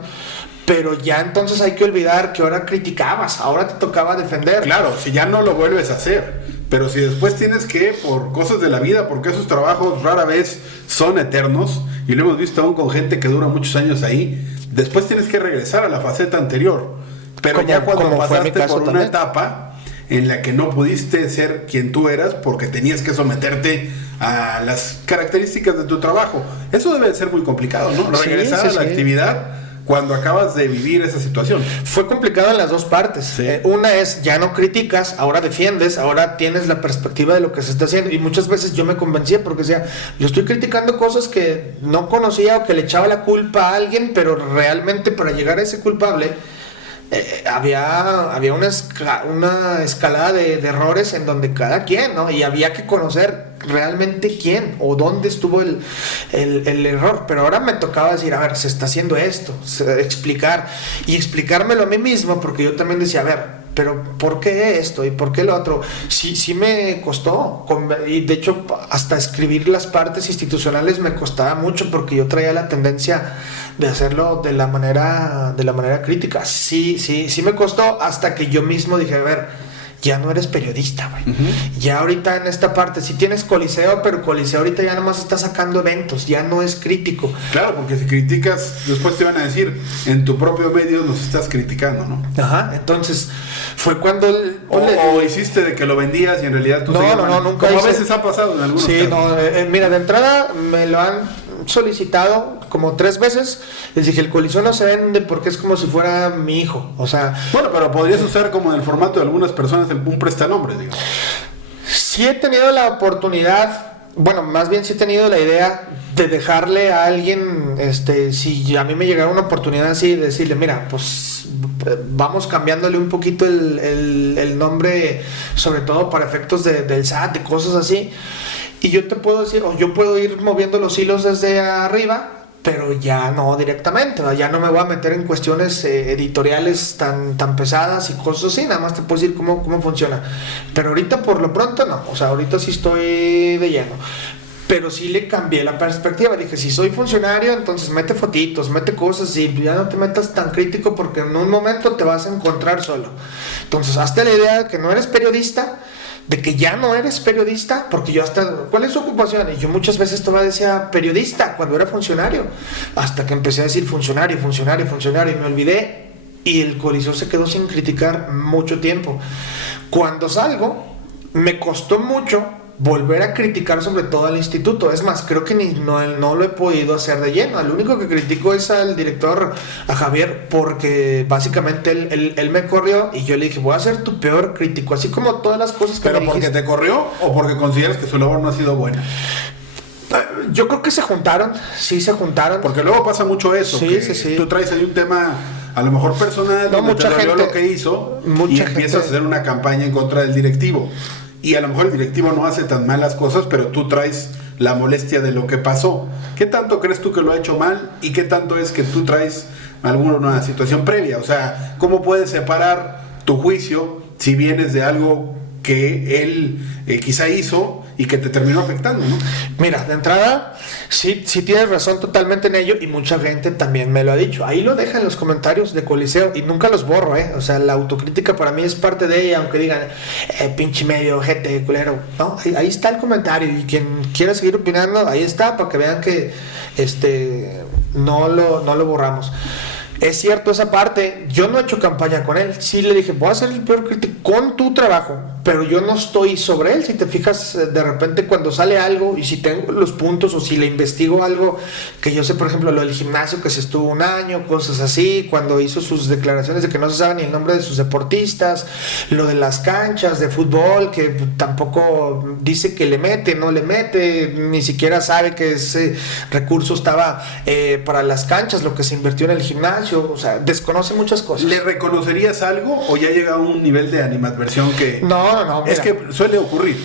pero ya entonces hay que olvidar que ahora criticabas, ahora te tocaba defender. Claro, si ya no lo vuelves a hacer. Pero si después tienes que, por cosas de la vida, porque esos trabajos rara vez son eternos, y lo hemos visto aún con gente que dura muchos años ahí, después tienes que regresar a la faceta anterior. Pero ya cuando pasaste por una etapa en la que no pudiste ser quien tú eras porque tenías que someterte a las características de tu trabajo, eso debe ser muy complicado, ¿no? Regresar a la actividad cuando acabas de vivir esa situación. Fue complicado en las dos partes. Sí. Una es, ya no criticas, ahora defiendes, ahora tienes la perspectiva de lo que se está haciendo. Y muchas veces yo me convencía porque decía, yo estoy criticando cosas que no conocía o que le echaba la culpa a alguien, pero realmente para llegar a ese culpable había una escalada de errores en donde cada quien, ¿no? Y había que conocer realmente quién o dónde estuvo el error. Pero ahora me tocaba decir, a ver, se está haciendo esto, explicar y explicármelo a mí mismo, porque yo también decía, a ver, pero ¿por qué esto y por qué lo otro? Sí me costó, y de hecho hasta escribir las partes institucionales me costaba mucho porque yo traía la tendencia de hacerlo de la manera crítica. Sí me costó hasta que yo mismo dije, a ver, ya no eres periodista, güey. Ya ahorita en esta parte sí tienes Coliseo, pero Coliseo ahorita ya nomás está sacando eventos, ya no es crítico. Claro, porque si criticas, después te van a decir, en tu propio medio nos estás criticando, ¿no? Ajá, entonces fue cuando... O hiciste de que lo vendías y en realidad tú... No, nunca como hice. A veces ha pasado en algunos casos. No, mira, de entrada me lo han solicitado como 3 veces. Les dije, el Coliseo no se vende porque es como si fuera mi hijo, o sea... Bueno, pero podrías usar como en el formato de algunas personas un prestanombre, digamos. Sí he tenido la oportunidad, bueno, más bien sí he tenido la idea de dejarle a alguien, si a mí me llegara una oportunidad así, de decirle, mira, pues vamos cambiándole un poquito el nombre, sobre todo para efectos del SAT, de cosas así, y yo te puedo decir, o yo puedo ir moviendo los hilos desde arriba, pero ya no directamente, ya no me voy a meter en cuestiones editoriales tan pesadas y cosas así, nada más te puedo decir cómo funciona. Pero ahorita por lo pronto no, o sea, ahorita sí estoy de lleno. Pero sí le cambié la perspectiva, dije, si soy funcionario, entonces mete fotitos, mete cosas y ya no te metas tan crítico porque en un momento te vas a encontrar solo. Entonces, hazte la idea de que no eres periodista, de que ya no eres periodista, porque yo hasta, ¿cuál es su ocupación? Y yo muchas veces todavía decía periodista cuando era funcionario, hasta que empecé a decir funcionario, y me olvidé, y el Coliseo se quedó sin criticar mucho tiempo. Cuando salgo, me costó mucho volver a criticar sobre todo al instituto. Es más, creo que no lo he podido hacer de lleno. El único que critico es al director, a Javier, porque básicamente él me corrió y yo le dije, voy a ser tu peor crítico, así como todas las cosas que ¿Pero me porque dijiste. te corrió o porque consideras que su labor no ha sido buena? Yo creo que se juntaron. Porque luego pasa mucho eso, sí. Tú traes ahí un tema a lo mejor personal, no, donde mucha te dolió gente, lo que hizo y empiezas a hacer una campaña en contra del directivo. Y a lo mejor el directivo no hace tan malas cosas, pero tú traes la molestia de lo que pasó. ¿Qué tanto crees tú que lo ha hecho mal? ¿Y qué tanto es que tú traes alguna situación previa? O sea, ¿cómo puedes separar tu juicio si vienes de algo que él quizá hizo y que te terminó afectando, ¿no? Mira, de entrada, sí tienes razón totalmente en ello y mucha gente también me lo ha dicho. Ahí lo deja en los comentarios de Coliseo y nunca los borro, O sea, la autocrítica para mí es parte de ella, aunque digan, pinche medio, gente, culero, ¿no? Ahí está el comentario y quien quiera seguir opinando, ahí está, para que vean que no lo borramos. Es cierto esa parte, yo no he hecho campaña con él, sí le dije, voy a ser el peor crítico con tu trabajo, pero yo no estoy sobre él. Si te fijas, de repente cuando sale algo y si tengo los puntos o si le investigo algo, que yo sé, por ejemplo, lo del gimnasio que se estuvo 1 año, cosas así, cuando hizo sus declaraciones de que no se sabe ni el nombre de sus deportistas, lo de las canchas de fútbol, que tampoco dice que le mete, no le mete, ni siquiera sabe que ese recurso estaba para las canchas, lo que se invirtió en el gimnasio, o sea, desconoce muchas cosas. ¿Le reconocerías algo o ya llega a un nivel de animadversión que... No, es mira. que suele ocurrir?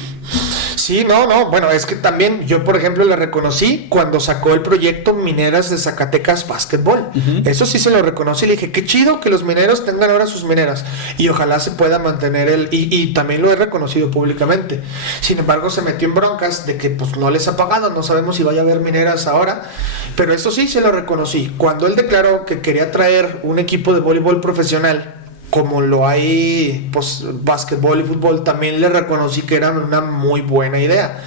Sí, no, bueno, es que también yo, por ejemplo, le reconocí cuando sacó el proyecto Mineras de Zacatecas Básquetbol. Eso sí se lo reconocí, le dije, qué chido que los mineros tengan ahora sus mineras y ojalá se pueda mantener y también lo he reconocido públicamente. Sin embargo, se metió en broncas de que pues no les ha pagado, no sabemos si vaya a haber mineras ahora, pero eso sí se lo reconocí. Cuando él declaró que quería traer un equipo de voleibol profesional, como lo hay pues básquetbol y fútbol, también le reconocí que era una muy buena idea.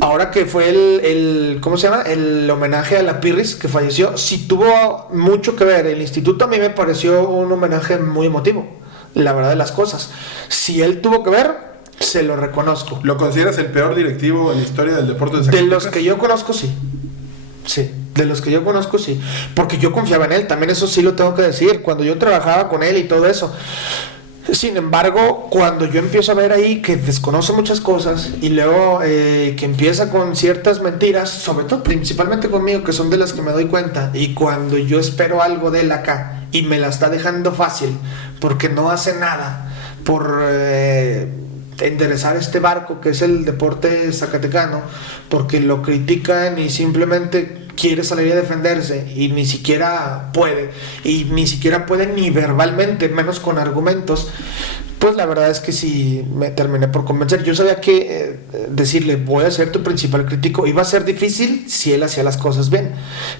Ahora que fue el ¿cómo se llama? El homenaje a la Pirris que falleció, sí tuvo mucho que ver. El instituto a mí me pareció un homenaje muy emotivo, la verdad de las cosas. Si él tuvo que ver, se lo reconozco. ¿Lo consideras el peor directivo en la historia del deporte de Zacatecas? De los que yo conozco, sí. Sí, de los que yo conozco, sí. Porque yo confiaba en él, también eso sí lo tengo que decir. Cuando yo trabajaba con él y todo eso. Sin embargo, cuando yo empiezo a ver ahí que desconoce muchas cosas y luego que empieza con ciertas mentiras, sobre todo principalmente conmigo, que son de las que me doy cuenta, y cuando yo espero algo de él acá y me la está dejando fácil porque no hace nada por enderezar este barco que es el deporte zacatecano, porque lo critican y simplemente quiere salir a defenderse y ni siquiera puede ni verbalmente, menos con argumentos, pues la verdad es que sí me terminé por convencer. Yo sabía que decirle voy a ser tu principal crítico iba a ser difícil si él hacía las cosas bien,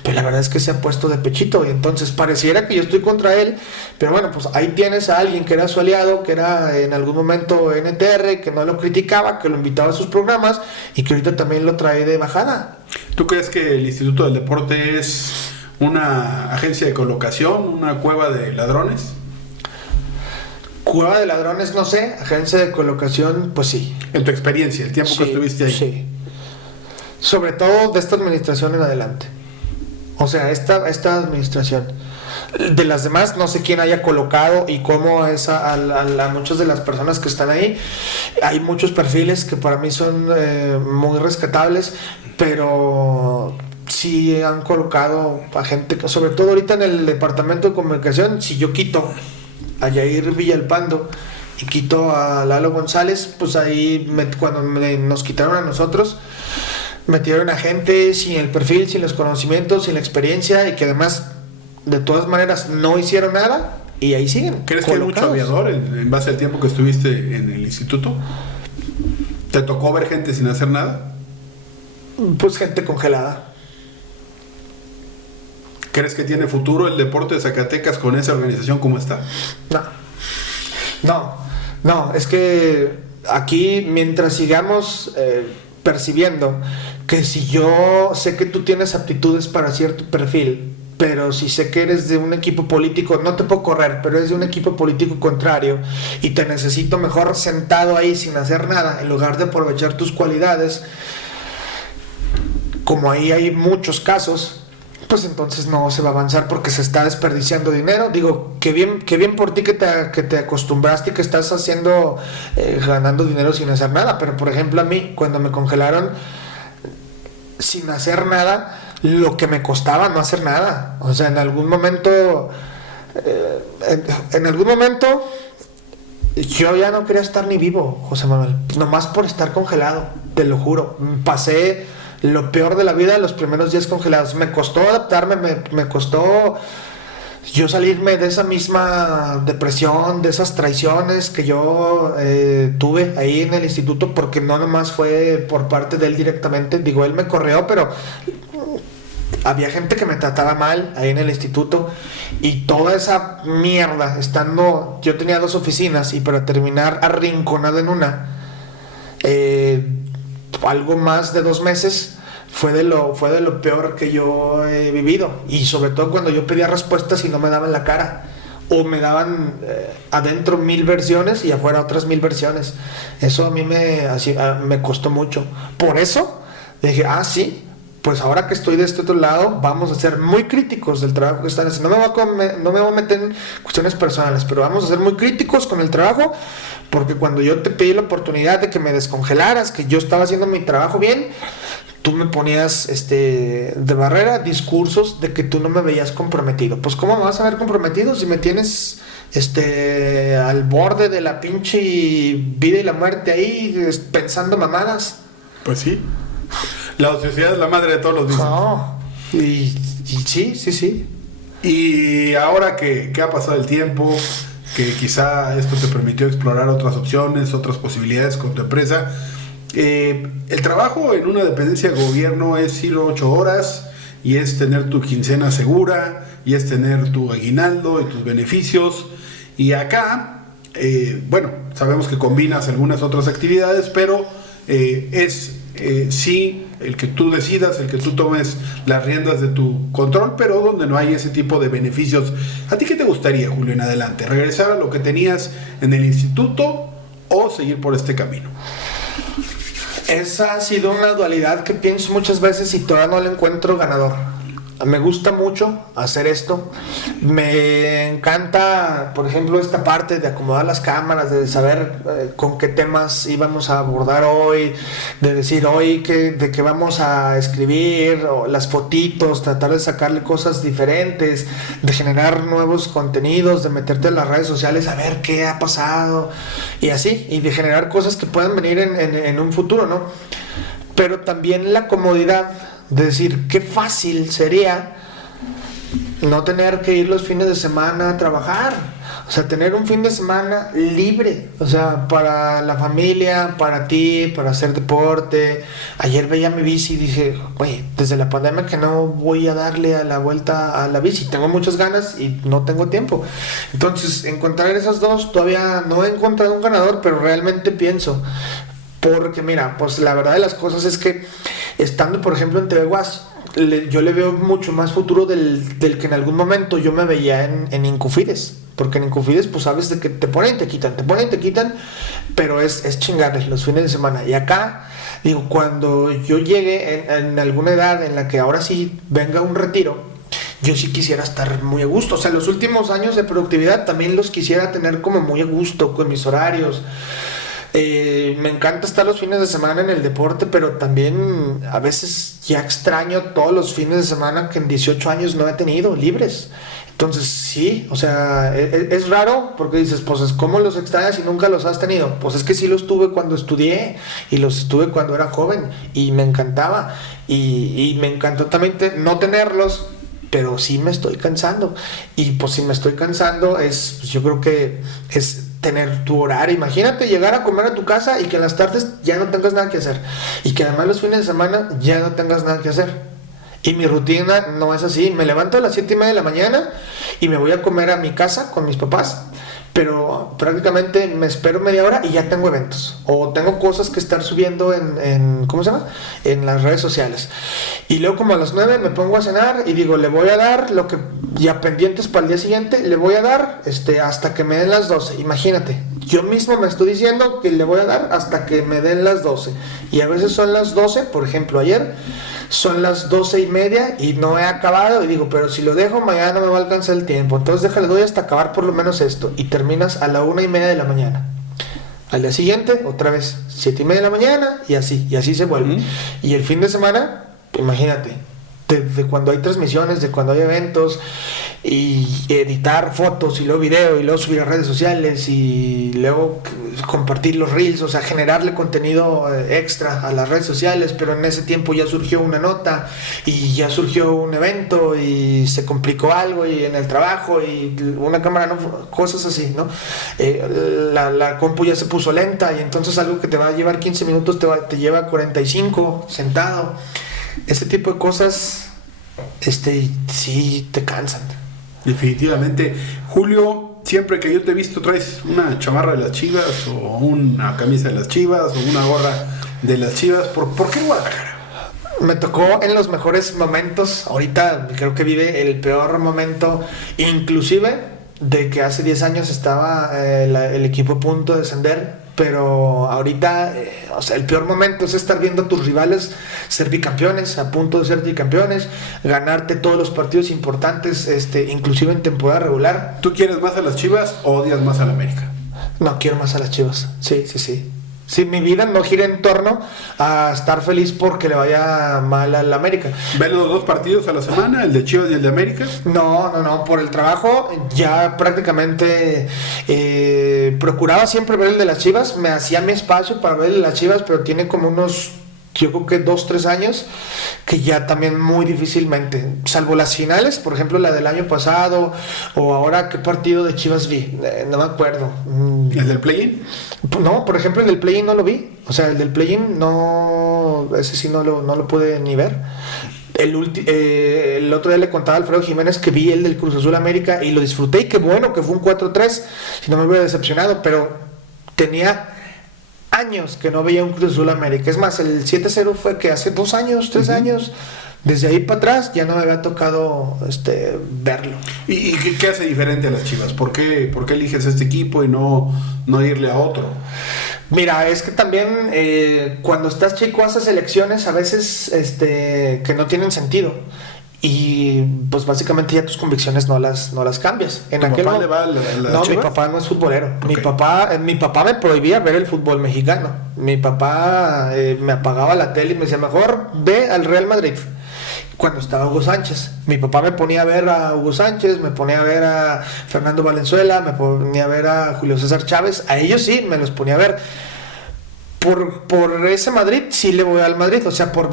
pero la verdad es que se ha puesto de pechito y entonces pareciera que yo estoy contra él, pero bueno, pues ahí tienes a alguien que era su aliado, que era en algún momento NTR, que no lo criticaba, que lo invitaba a sus programas y que ahorita también lo trae de bajada. ¿Tú crees que el Instituto del Deporte es una agencia de colocación, una cueva de ladrones? Cueva de ladrones, no sé. Agencia de colocación, pues sí. En tu experiencia, el tiempo que estuviste ahí. Sí. Sobre todo de esta administración en adelante. O sea, esta administración. De las demás, no sé quién haya colocado y cómo es a muchas de las personas que están ahí. Hay muchos perfiles que para mí son muy rescatables, pero sí han colocado a gente, sobre todo ahorita en el departamento de comunicación. Si yo quito a Yair Villalpando y quito a Lalo González, pues ahí cuando nos quitaron a nosotros, metieron a gente sin el perfil, sin los conocimientos, sin la experiencia y que además de todas maneras no hicieron nada y ahí siguen. ¿Crees que hay mucho aviador en base al tiempo que estuviste en el instituto? ¿Te tocó ver gente sin hacer nada? Pues gente congelada. ¿Crees que tiene futuro el deporte de Zacatecas con esa organización como está? No, es que aquí mientras sigamos percibiendo que si yo sé que tú tienes aptitudes para cierto perfil, pero si sé que eres de un equipo político, no te puedo correr, pero eres de un equipo político contrario y te necesito mejor sentado ahí sin hacer nada, en lugar de aprovechar tus cualidades, como ahí hay muchos casos, pues entonces no se va a avanzar porque se está desperdiciando dinero. Digo, qué bien por ti que te acostumbraste y que estás haciendo, ganando dinero sin hacer nada, pero por ejemplo a mí, cuando me congelaron sin hacer nada, lo que me costaba no hacer nada. O sea, en algún momento yo ya no quería estar ni vivo, José Manuel, nomás por estar congelado, te lo juro. Pasé lo peor de la vida los primeros días congelados. Me costó adaptarme, me costó yo salirme de esa misma depresión, de esas traiciones que yo tuve ahí en el instituto, porque no nomás fue por parte de él directamente. Digo, él me corrió, pero había gente que me trataba mal ahí en el instituto y toda esa mierda, yo tenía 2 oficinas y para terminar arrinconado en una, algo más de 2 meses fue de lo peor que yo he vivido, y sobre todo cuando yo pedía respuestas y no me daban la cara, o me daban adentro 1000 versiones y afuera otras 1000 versiones. Eso a mí me costó mucho. Por eso dije, sí, pues ahora que estoy de este otro lado, vamos a ser muy críticos del trabajo que están haciendo. No me voy a meter en cuestiones personales, pero vamos a ser muy críticos con el trabajo, porque cuando yo te pedí la oportunidad de que me descongelaras, que yo estaba haciendo mi trabajo bien, tú me ponías de barrera discursos de que tú no me veías comprometido. Pues ¿cómo me vas a ver comprometido si me tienes al borde de la pinche vida y la muerte ahí, pensando mamadas. Pues sí. La ociosidad es la madre de todos los vicios. No, y sí. Y ahora que ha pasado el tiempo, que quizá esto te permitió explorar otras opciones, otras posibilidades con tu empresa, el trabajo en una dependencia de gobierno es ir 8 horas y es tener tu quincena segura y es tener tu aguinaldo y tus beneficios. Y acá, bueno, sabemos que combinas algunas otras actividades, pero sí, el que tú decidas, el que tú tomes las riendas de tu control, pero donde no hay ese tipo de beneficios. ¿A ti qué te gustaría, Julio, en adelante? ¿Regresar a lo que tenías en el instituto o seguir por este camino? Esa ha sido una dualidad que pienso muchas veces y todavía no le encuentro ganador. Me gusta mucho hacer esto. Me encanta, por ejemplo, esta parte de acomodar las cámaras, de saber con qué temas íbamos a abordar hoy, de decir hoy de qué vamos a escribir, o las fotitos, tratar de sacarle cosas diferentes, de generar nuevos contenidos, de meterte en las redes sociales a ver qué ha pasado y así, y de generar cosas que puedan venir en un futuro, ¿no? Pero también la comodidad de decir, qué fácil sería no tener que ir los fines de semana a trabajar, o sea, tener un fin de semana libre, o sea, para la familia, para ti, para hacer deporte. Ayer veía mi bici y dije, güey, desde la pandemia que no voy a darle a la vuelta a la bici, tengo muchas ganas y no tengo tiempo. Entonces, encontrar esas dos, todavía no he encontrado un ganador, pero realmente pienso, porque mira, pues la verdad de las cosas es que estando por ejemplo en TV UAS, yo le veo mucho más futuro del que en algún momento yo me veía en Incufides, porque en Incufides pues sabes de que te ponen y te quitan, pero es chingarles los fines de semana. Y acá, digo, cuando yo llegue en alguna edad en la que ahora sí venga un retiro, yo sí quisiera estar muy a gusto. O sea, los últimos años de productividad también los quisiera tener como muy a gusto con mis horarios. Me encanta estar los fines de semana en el deporte, pero también a veces ya extraño todos los fines de semana que en 18 años no he tenido libres. Entonces sí, o sea, es raro porque dices, pues ¿cómo los extrañas y nunca los has tenido? Pues es que sí los tuve cuando estudié y los tuve cuando era joven y me encantaba y me encantó también no tenerlos, pero sí me estoy cansando. Y pues si me estoy cansando pues yo creo que es tener tu horario. Imagínate llegar a comer a tu casa y que en las tardes ya no tengas nada que hacer y que además los fines de semana ya no tengas nada que hacer. Y mi rutina no es así. Me levanto a las 7:30 de la mañana y me voy a comer a mi casa con mis papás, pero prácticamente me espero media hora y ya tengo eventos o tengo cosas que estar subiendo en ¿cómo se llama? En las redes sociales. Y luego como a las 9 me pongo a cenar y digo, le voy a dar lo que ya pendientes para el día siguiente, le voy a dar hasta que me den las 12. Imagínate, yo mismo me estoy diciendo que le voy a dar hasta que me den las 12. Y a veces son las 12, por ejemplo, ayer son las 12:30 y no he acabado y digo, pero si lo dejo mañana no me va a alcanzar el tiempo, entonces déjale, doy hasta acabar por lo menos esto, y terminas a la 1:30 de la mañana. Al día siguiente otra vez 7:30 de la mañana y así se vuelve. Y el fin de semana, imagínate, de cuando hay transmisiones, de cuando hay eventos, y editar fotos y luego video y luego subir a redes sociales y luego compartir los reels, o sea, generarle contenido extra a las redes sociales. Pero en ese tiempo ya surgió una nota y ya surgió un evento y se complicó algo y en el trabajo y una cámara no, cosas así, ¿no? La compu ya se puso lenta y entonces algo que te va a llevar 15 minutos te lleva 45 sentado. Ese tipo de cosas sí te cansan. Definitivamente. Julio, siempre que yo te he visto traes una chamarra de las Chivas o una camisa de las Chivas o una gorra de las Chivas. ¿Por qué Guadalajara? Me tocó en los mejores momentos. Ahorita creo que vive el peor momento, inclusive de que hace 10 años estaba el equipo a punto de descender. Pero ahorita, o sea, el peor momento es estar viendo a tus rivales ser bicampeones, a punto de ser bicampeones, ganarte todos los partidos importantes, inclusive en temporada regular. ¿Tú quieres más a las Chivas o odias más a la América? No, quiero más a las Chivas, sí. Sí, mi vida no gira en torno a estar feliz porque le vaya mal al América. ¿Ven los dos partidos a la semana, el de Chivas y el de América? No, por el trabajo ya prácticamente procuraba siempre ver el de las Chivas, me hacía mi espacio para ver el de las Chivas, pero tiene como unos, yo creo que 2-3 años, que ya también muy difícilmente, salvo las finales, por ejemplo la del año pasado, o ahora qué partido de Chivas vi, no me acuerdo. ¿El del play-in? No, por ejemplo el del play-in no lo vi, o sea el del play-in no, ese sí no lo pude ni ver. El otro día le contaba a Alfredo Jiménez que vi el del Cruz Azul América y lo disfruté, y qué bueno que fue un 4-3, si no me hubiera decepcionado, pero tenía años que no veía un Cruz Azul América. Es más, el 7-0 fue que hace 2 años, 3 años. Desde ahí para atrás ya no me había tocado verlo. ¿Y qué hace diferente a las Chivas? ¿Por qué eliges este equipo y no irle a otro? Mira, es que también cuando estás chico haces elecciones a veces que no tienen sentido. Y pues básicamente ya tus convicciones no las cambias. ¿Tu papá le va a la No, Chivas? mi papá no es futbolero. Okay. Mi papá me prohibía ver el fútbol mexicano. Mi papá me apagaba la tele y me decía, mejor ve al Real Madrid. Cuando estaba Hugo Sánchez, mi papá me ponía a ver a Hugo Sánchez, me ponía a ver a Fernando Valenzuela, me ponía a ver a Julio César Chávez. A ellos sí me los ponía a ver. Por ese Madrid sí le voy al Madrid, o sea, por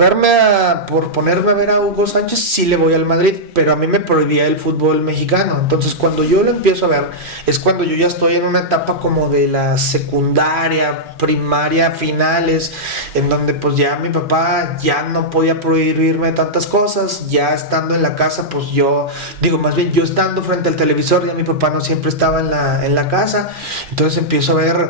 ponerme a ver a Hugo Sánchez sí le voy al Madrid, pero a mí me prohibía el fútbol mexicano. Entonces cuando yo lo empiezo a ver es cuando yo ya estoy en una etapa como de la secundaria, primaria, finales, en donde pues ya mi papá ya no podía prohibirme tantas cosas. Ya estando en la casa, pues yo más bien yo estando frente al televisor, ya mi papá no siempre estaba en la casa. Entonces empiezo a ver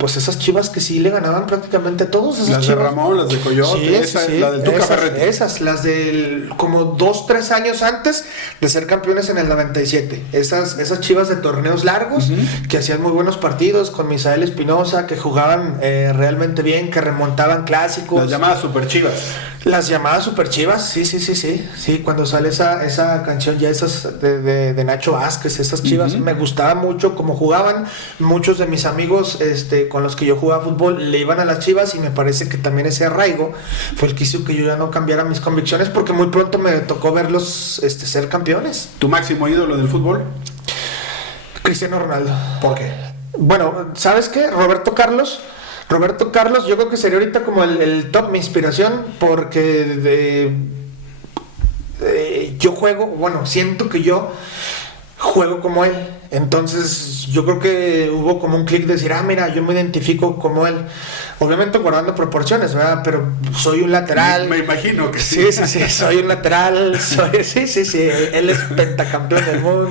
pues esas Chivas que sí le ganaban prácticamente a todos. Esas las Chivas. De Ramón, las de Coyote, Sí. la del Tuca Ferretti. Esas, las del como 2-3 años antes de ser campeones en el 97. Esas Chivas de torneos largos, que hacían muy buenos partidos con Misael Espinosa, que jugaban realmente bien, que remontaban clásicos. Las llamadas Super Chivas. Las llamadas Super Chivas, sí, cuando sale esa canción ya esas de Nacho Vázquez, esas Chivas, me gustaba mucho cómo jugaban. Muchos de mis amigos con los que yo jugaba fútbol le iban a las Chivas, y me parece que también ese arraigo fue el que hizo que yo ya no cambiara mis convicciones, porque muy pronto me tocó verlos ser campeones. ¿Tu máximo ídolo del fútbol? Cristiano Ronaldo. ¿Por qué? Bueno, ¿sabes qué? Roberto Carlos, yo creo que sería ahorita como el top, mi inspiración, porque yo siento que yo juego como él. Entonces yo creo que hubo como un clic de decir, mira, yo me identifico como él. Obviamente guardando proporciones, ¿verdad? Pero soy un lateral. Me imagino que sí. Sí, soy un lateral. Sí. Él es pentacampeón del mundo.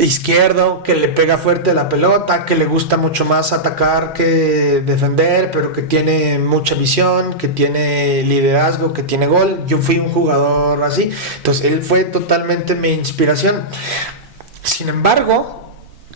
Izquierdo, que le pega fuerte a la pelota, que le gusta mucho más atacar que defender, pero que tiene mucha visión, que tiene liderazgo, que tiene gol. Yo fui un jugador así. Entonces él fue totalmente mi inspiración. Sin embargo,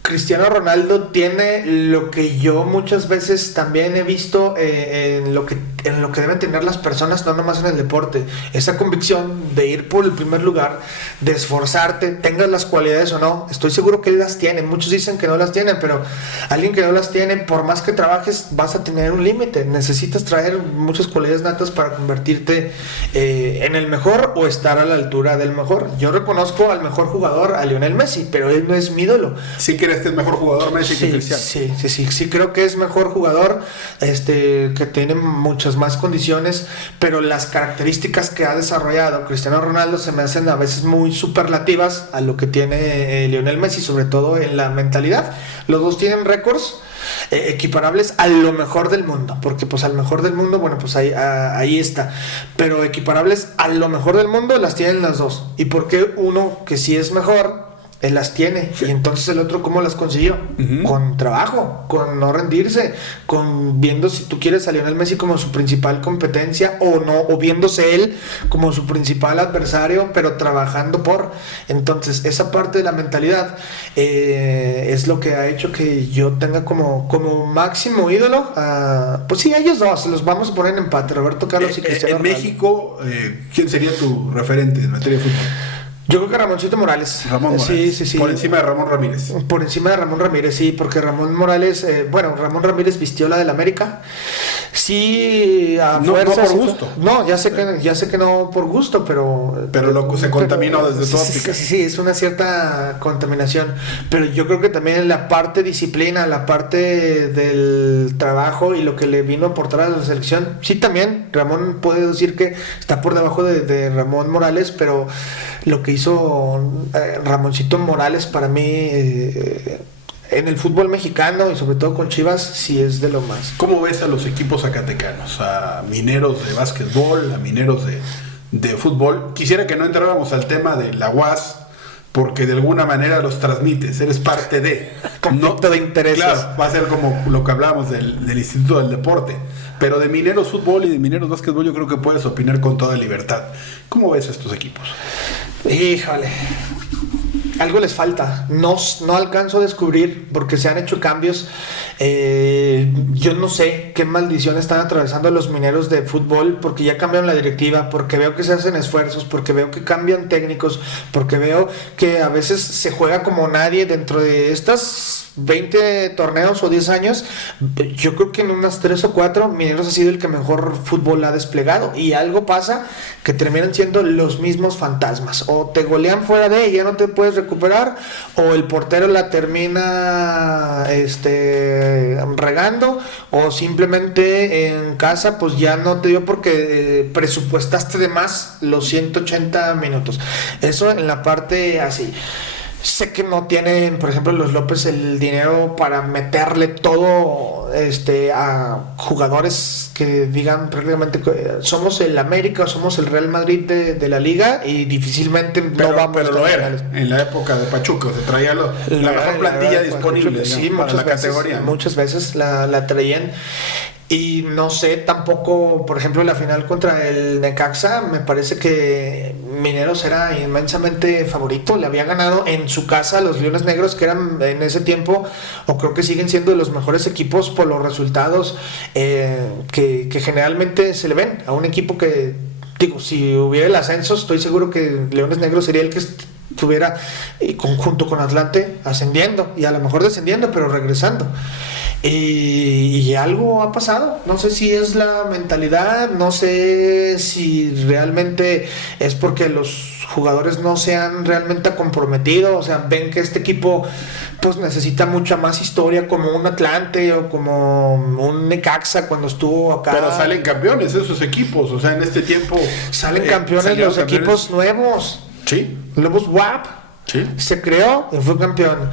Cristiano Ronaldo tiene lo que yo muchas veces también he visto en lo que deben tener las personas, no nomás en el deporte: esa convicción de ir por el primer lugar, de esforzarte, tengas las cualidades o no. Estoy seguro que él las tiene. Muchos dicen que no las tienen, pero alguien que no las tiene, por más que trabajes, vas a tener un límite. Necesitas traer muchas cualidades natas para convertirte en el mejor, o estar a la altura del mejor. Yo reconozco al mejor jugador, a Lionel Messi, pero él no es mi ídolo. ¿Sí crees que es mejor jugador Messi que Cristiano? Sí, creo que es mejor jugador, que tiene muchas más condiciones, pero las características que ha desarrollado Cristiano Ronaldo se me hacen a veces muy superlativas a lo que tiene Lionel Messi, sobre todo en la mentalidad. Los dos tienen récords equiparables a lo mejor del mundo, porque pues al mejor del mundo, bueno, pues ahí está, pero equiparables a lo mejor del mundo las tienen las dos. ¿Y por qué uno que sí es mejor él las tiene? Y entonces el otro, ¿cómo las consiguió? Con trabajo, con no rendirse, con viendo, si tú quieres, a Lionel Messi como su principal competencia o no, o viéndose él como su principal adversario, pero trabajando por. Entonces esa parte de la mentalidad es lo que ha hecho que yo tenga como máximo ídolo pues sí, a ellos dos los vamos a poner en empate, Roberto Carlos y Cristiano en Ronaldo. México, ¿quién sería tu referente en materia de fútbol? Yo creo que Ramoncito Morales. Ramón Morales. Sí. Por encima de Ramón Ramírez. Por encima de Ramón Ramírez, sí, porque Ramón Morales, Ramón Ramírez vistió la del América. Sí, a fuerza. No por gusto. No, ya sé que no por gusto, pero se contaminó desde toda óptica. Sí, es una cierta contaminación. Pero yo creo que también la parte disciplina, la parte del trabajo y lo que le vino a aportar a la selección, sí, también Ramón puede decir que está por debajo de Ramón Morales, pero lo que hizo Ramoncito Morales para mí en el fútbol mexicano y sobre todo con Chivas sí es de lo más. ¿Cómo ves a los equipos zacatecanos? A Mineros de básquetbol, a Mineros de fútbol. Quisiera que no entráramos al tema de la UAS, porque de alguna manera los transmites, eres parte de... Conflicto de intereses. Claro, va a ser como lo que hablábamos del Instituto del Deporte. Pero de Mineros Fútbol y de Mineros Básquetbol yo creo que puedes opinar con toda libertad. ¿Cómo ves a estos equipos? Híjole, algo les falta. No alcanzo a descubrir porque se han hecho cambios. Yo no sé qué maldición están atravesando los Mineros de fútbol, porque ya cambiaron la directiva, porque veo que se hacen esfuerzos, porque veo que cambian técnicos, porque veo que a veces se juega como nadie dentro de estas 20 torneos o 10 años. Yo creo que en unas 3 o 4 Mineros ha sido el que mejor fútbol ha desplegado, y algo pasa que terminan siendo los mismos fantasmas. O te golean fuera de ella, no te puedes recuperar, o el portero la termina regando, o simplemente en casa pues ya no te dio porque presupuestaste de más los 180 minutos. Eso en la parte así. Sé que no tienen, por ejemplo, los López el dinero para meterle todo a jugadores que digan prácticamente somos el América o somos el Real Madrid de la liga, y difícilmente no vamos a estar. Pero lo era en la época de Pachuca, se traía la mejor plantilla disponible, sí, para la categoría. Muchas veces la traían. Y no sé tampoco, por ejemplo, la final contra el Necaxa, me parece que Mineros era inmensamente favorito. Le había ganado en su casa a los Leones Negros, que eran en ese tiempo, o creo que siguen siendo de los mejores equipos por los resultados que generalmente se le ven a un equipo que, digo, si hubiera el ascenso, estoy seguro que Leones Negros sería el que estuviera junto con Atlante ascendiendo, y a lo mejor descendiendo, pero regresando. Y algo ha pasado, no sé si es la mentalidad, no sé si realmente es porque los jugadores no se han realmente comprometido, o sea, ven que este equipo pues necesita mucha más historia, como un Atlante o como un Necaxa cuando estuvo acá. Pero salen campeones esos equipos, o sea, en este tiempo salen campeones los campeones. Equipos nuevos. Sí. Lobos WAP. Sí. Se creó y fue campeón.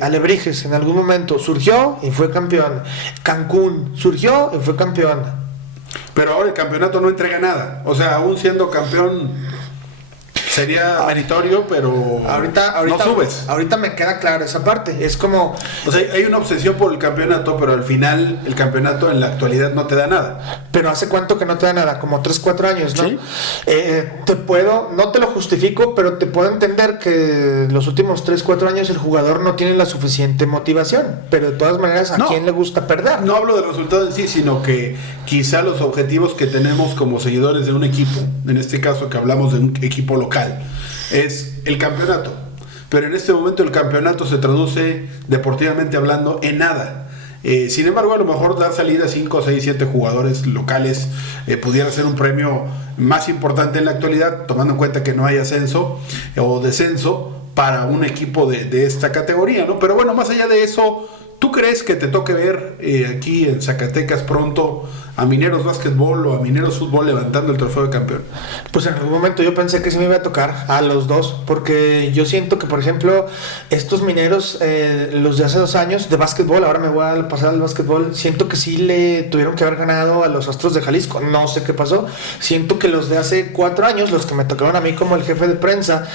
Alebrijes en algún momento surgió y fue campeón. Cancún surgió y fue campeón. Pero ahora el campeonato no entrega nada. O sea, aún siendo campeón sería meritorio, pero ahorita no subes. Ahorita me queda clara esa parte. Es como... O sea, hay una obsesión por el campeonato, pero al final el campeonato en la actualidad no te da nada. Pero ¿hace cuánto que no te da nada? Como 3-4 años, ¿no? ¿Sí? No te lo justifico, pero te puedo entender que los últimos 3-4 años el jugador no tiene la suficiente motivación. Pero de todas maneras, ¿a quién le gusta perder? No hablo del resultado en sí, sino que quizá los objetivos que tenemos como seguidores de un equipo, en este caso que hablamos de un equipo local, es el campeonato, pero en este momento el campeonato se traduce deportivamente hablando en nada. Sin embargo, a lo mejor dar salida a 5, 6, 7 jugadores locales pudiera ser un premio más importante en la actualidad, tomando en cuenta que no hay ascenso o descenso para un equipo de esta categoría, ¿no? Pero bueno, más allá de eso, ¿tú crees que te toque ver aquí en Zacatecas pronto a Mineros Básquetbol o a Mineros Fútbol levantando el trofeo de campeón? Pues en algún momento yo pensé que sí me iba a tocar a los dos, porque yo siento que, por ejemplo, estos Mineros, los de hace 2 años de básquetbol, ahora me voy a pasar al básquetbol, siento que sí le tuvieron que haber ganado a los Astros de Jalisco, no sé qué pasó. Siento que los de hace 4 años, los que me tocaron a mí como el jefe de prensa,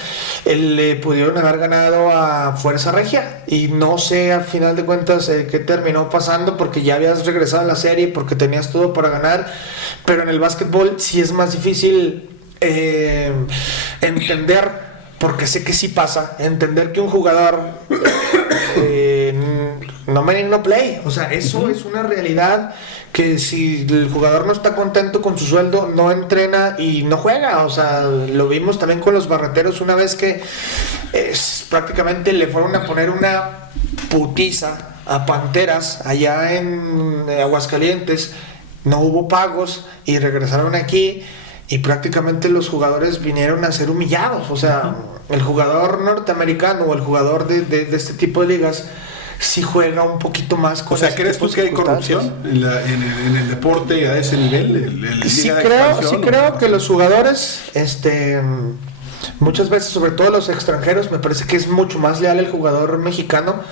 le pudieron haber ganado a Fuerza Regia, y no sé a final de cuentas qué terminó pasando, porque ya habías regresado a la serie, porque tenías todo para ganar. Pero en el básquetbol sí es más difícil entender, porque sé que sí pasa, entender que un jugador no man, no play. O sea, eso es una realidad, que si el jugador no está contento con su sueldo, no entrena y no juega. O sea, lo vimos también con los barreteros una vez que prácticamente le fueron a poner una putiza a Panteras allá en Aguascalientes. No hubo pagos y regresaron aquí y prácticamente los jugadores vinieron a ser humillados. O sea, el jugador norteamericano o el jugador de este tipo de ligas sí juega un poquito más con. O sea, ¿crees tú que hay corrupción en el deporte a ese nivel? Sí creo que los jugadores, muchas veces, sobre todo los extranjeros, me parece que es mucho más leal el jugador mexicano.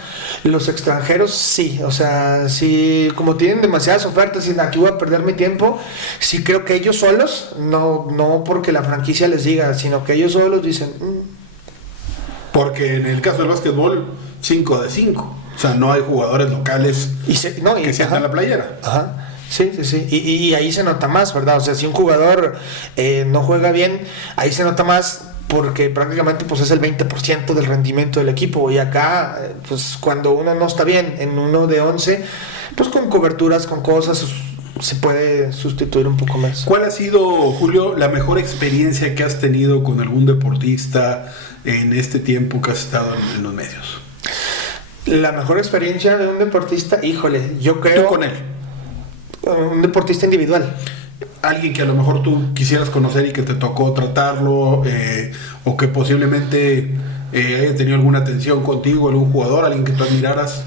Los extranjeros sí, o sea, sí, como tienen demasiadas ofertas y aquí voy a perder mi tiempo, sí creo que ellos solos, no porque la franquicia les diga, sino que ellos solos dicen. Porque en el caso del básquetbol, 5 de 5. O sea, no hay jugadores locales que sientan la playera. Ajá. Sí. Y ahí se nota más, ¿verdad? O sea, si un jugador no juega bien, ahí se nota más porque prácticamente pues es el 20% del rendimiento del equipo. Y acá, pues cuando uno no está bien en uno de 11, pues con coberturas, con cosas, se puede sustituir un poco más. ¿Cuál ha sido, Julio, la mejor experiencia que has tenido con algún deportista en este tiempo que has estado en los medios? La mejor experiencia de un deportista, híjole, yo creo. ¿Tú con él? Un deportista individual. Alguien que a lo mejor tú quisieras conocer y que te tocó tratarlo, o que posiblemente haya tenido alguna atención contigo, algún jugador, alguien que tú admiraras.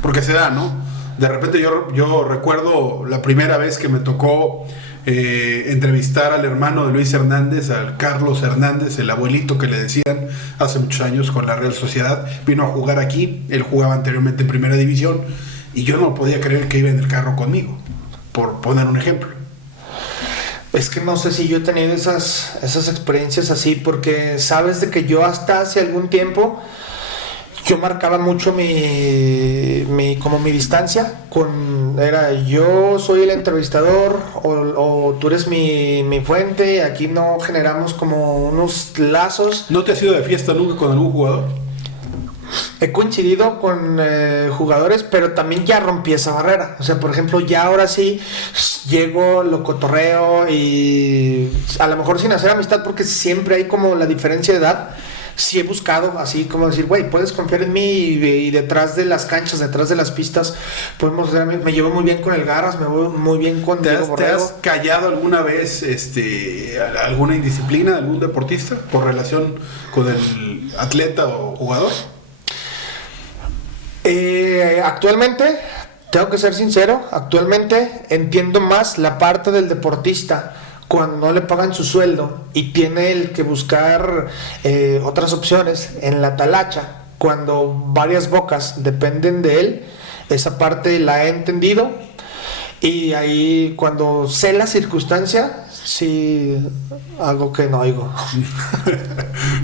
Porque se da, ¿no? De repente yo recuerdo la primera vez que me tocó entrevistar al hermano de Luis Hernández, al Carlos Hernández, el abuelito que le decían hace muchos años con la Real Sociedad. Vino a jugar aquí, él jugaba anteriormente en Primera División y yo no podía creer que iba en el carro conmigo, por poner un ejemplo. Es que no sé si yo he tenido esas experiencias así, porque sabes de que yo hasta hace algún tiempo yo marcaba mucho mi distancia yo soy el entrevistador o tú eres mi fuente. Aquí no generamos como unos lazos. ¿No te has ido de fiesta nunca con algún jugador? He coincidido con jugadores, pero también ya rompí esa barrera. O sea, por ejemplo, ya ahora sí llego, lo cotorreo y a lo mejor sin hacer amistad, porque siempre hay como la diferencia de edad. Sí he buscado, así como decir, güey, puedes confiar en mí y detrás de las canchas, detrás de las pistas, podemos hacer. Me llevo muy bien con el Garras, me voy muy bien con Diego Borrego. ¿Te has callado alguna vez alguna indisciplina de algún deportista por relación con el atleta o jugador? Actualmente, tengo que ser sincero, actualmente entiendo más la parte del deportista cuando no le pagan su sueldo y tiene el que buscar otras opciones en la talacha, cuando varias bocas dependen de él. Esa parte la he entendido y ahí cuando sé la circunstancia, sí hago que no oigo.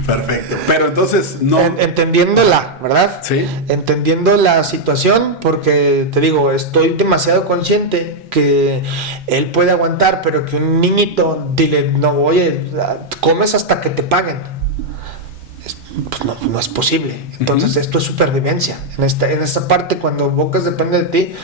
Perfecto, pero entonces no... Entendiéndola, ¿verdad? Sí. Entendiendo la situación, porque te digo, estoy demasiado consciente que él puede aguantar, pero que un niñito, dile, no, oye, comes hasta que te paguen. Pues no es posible. Entonces esto es supervivencia. En esta parte, cuando Bocas depende de ti,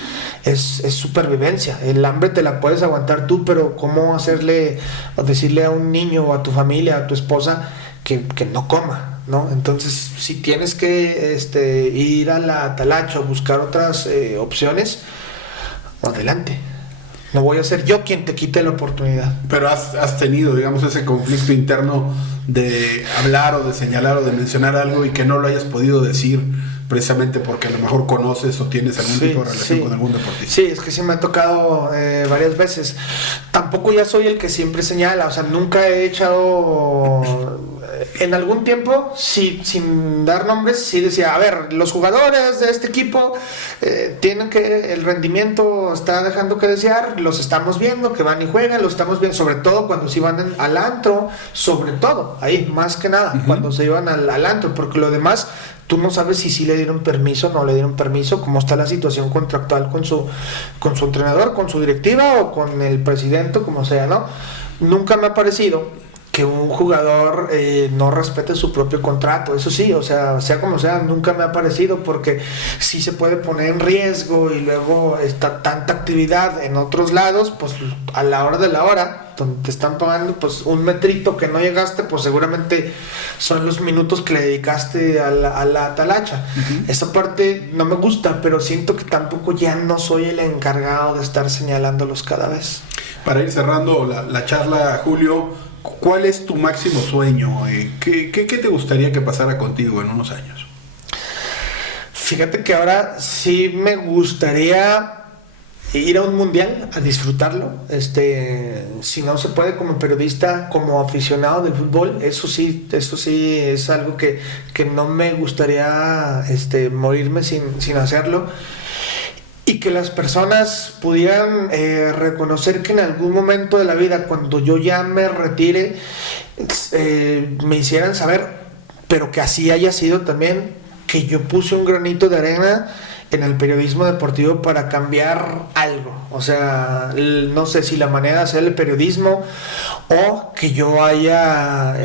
es supervivencia. El hambre te la puedes aguantar tú, pero cómo hacerle o decirle a un niño o a tu familia, a tu esposa que no coma, ¿no? Entonces, si tienes que ir a la talacha o buscar otras opciones, adelante. No voy a ser yo quien te quite la oportunidad. Pero has tenido, digamos, ese conflicto interno de hablar o de señalar o de mencionar algo y que no lo hayas podido decir precisamente porque a lo mejor conoces o tienes algún tipo de relación con algún deportista. Sí, es que sí me ha tocado varias veces. Tampoco ya soy el que siempre señala, o sea, nunca he echado... En algún tiempo, sí, sin dar nombres, sí decía, a ver, los jugadores de este equipo tienen que, el rendimiento está dejando que desear, los estamos viendo, que van y juegan, los estamos viendo, sobre todo cuando se iban al antro, sobre todo, ahí, más que nada, cuando se iban al antro, porque lo demás, tú no sabes si sí le dieron permiso, no le dieron permiso, cómo está la situación contractual con su entrenador, con su directiva o con el presidente, como sea, ¿no? Nunca me ha parecido que un jugador no respete su propio contrato. Eso sí, o sea como sea, nunca me ha parecido, porque sí se puede poner en riesgo y luego está tanta actividad en otros lados, pues a la hora de la hora, donde te están pagando pues un metrito que no llegaste, pues seguramente son los minutos que le dedicaste a la talacha. Esa parte no me gusta, pero siento que tampoco ya no soy el encargado de estar señalándolos cada vez. Para ir cerrando la charla, Julio, ¿cuál es tu máximo sueño? ¿Qué te gustaría que pasara contigo en unos años? Fíjate que ahora sí me gustaría ir a un mundial, a disfrutarlo. Si no se puede como periodista, como aficionado del fútbol, eso sí es algo que no me gustaría morirme sin hacerlo. Y que las personas pudieran reconocer que en algún momento de la vida, cuando yo ya me retire, me hicieran saber, pero que así haya sido también, que yo puse un granito de arena en el periodismo deportivo para cambiar algo. O sea, no sé si la manera de hacer el periodismo, o que yo haya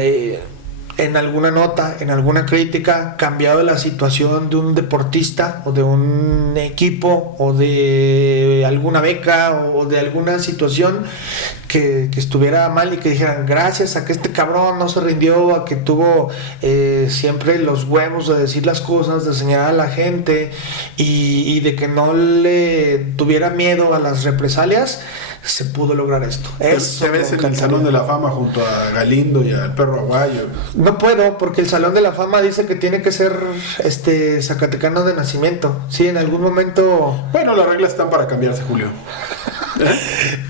en alguna nota, en alguna crítica, cambiado la situación de un deportista o de un equipo o de alguna beca o de alguna situación que estuviera mal, y que dijeran gracias a que este cabrón no se rindió, a que tuvo siempre los huevos de decir las cosas, de señalar a la gente y de que no le tuviera miedo a las represalias, se pudo lograr esto. Eso ¿te ves en el Salón de la Fama junto a Galindo y al perro aguayo? No puedo, porque el Salón de la Fama dice que tiene que ser zacatecano de nacimiento. Sí, en algún momento. Bueno, las reglas están para cambiarse, Julio.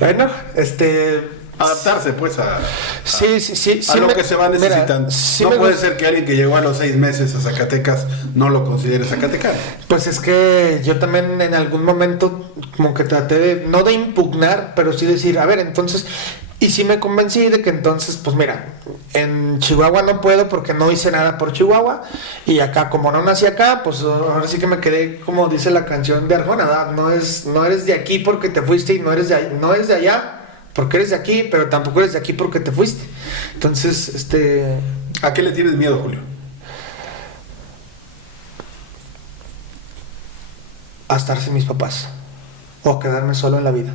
Bueno, adaptarse pues a sí, lo que se va necesitando. Mira, sí, no puede ser que alguien que llegó a los 6 meses a Zacatecas no lo considere zacatecano. Pues es que yo también en algún momento como que traté de, no de impugnar, pero sí decir, a ver, entonces, y sí me convencí de que entonces, pues mira, en Chihuahua no puedo porque no hice nada por Chihuahua, y acá como no nací acá, pues ahora sí que me quedé, como dice la canción de Arjona, ¿verdad? No eres de aquí porque te fuiste, y no eres de allá porque eres de aquí, pero tampoco eres de aquí porque te fuiste. Entonces, ¿a qué le tienes miedo, Julio? A estar sin mis papás, o a quedarme solo en la vida.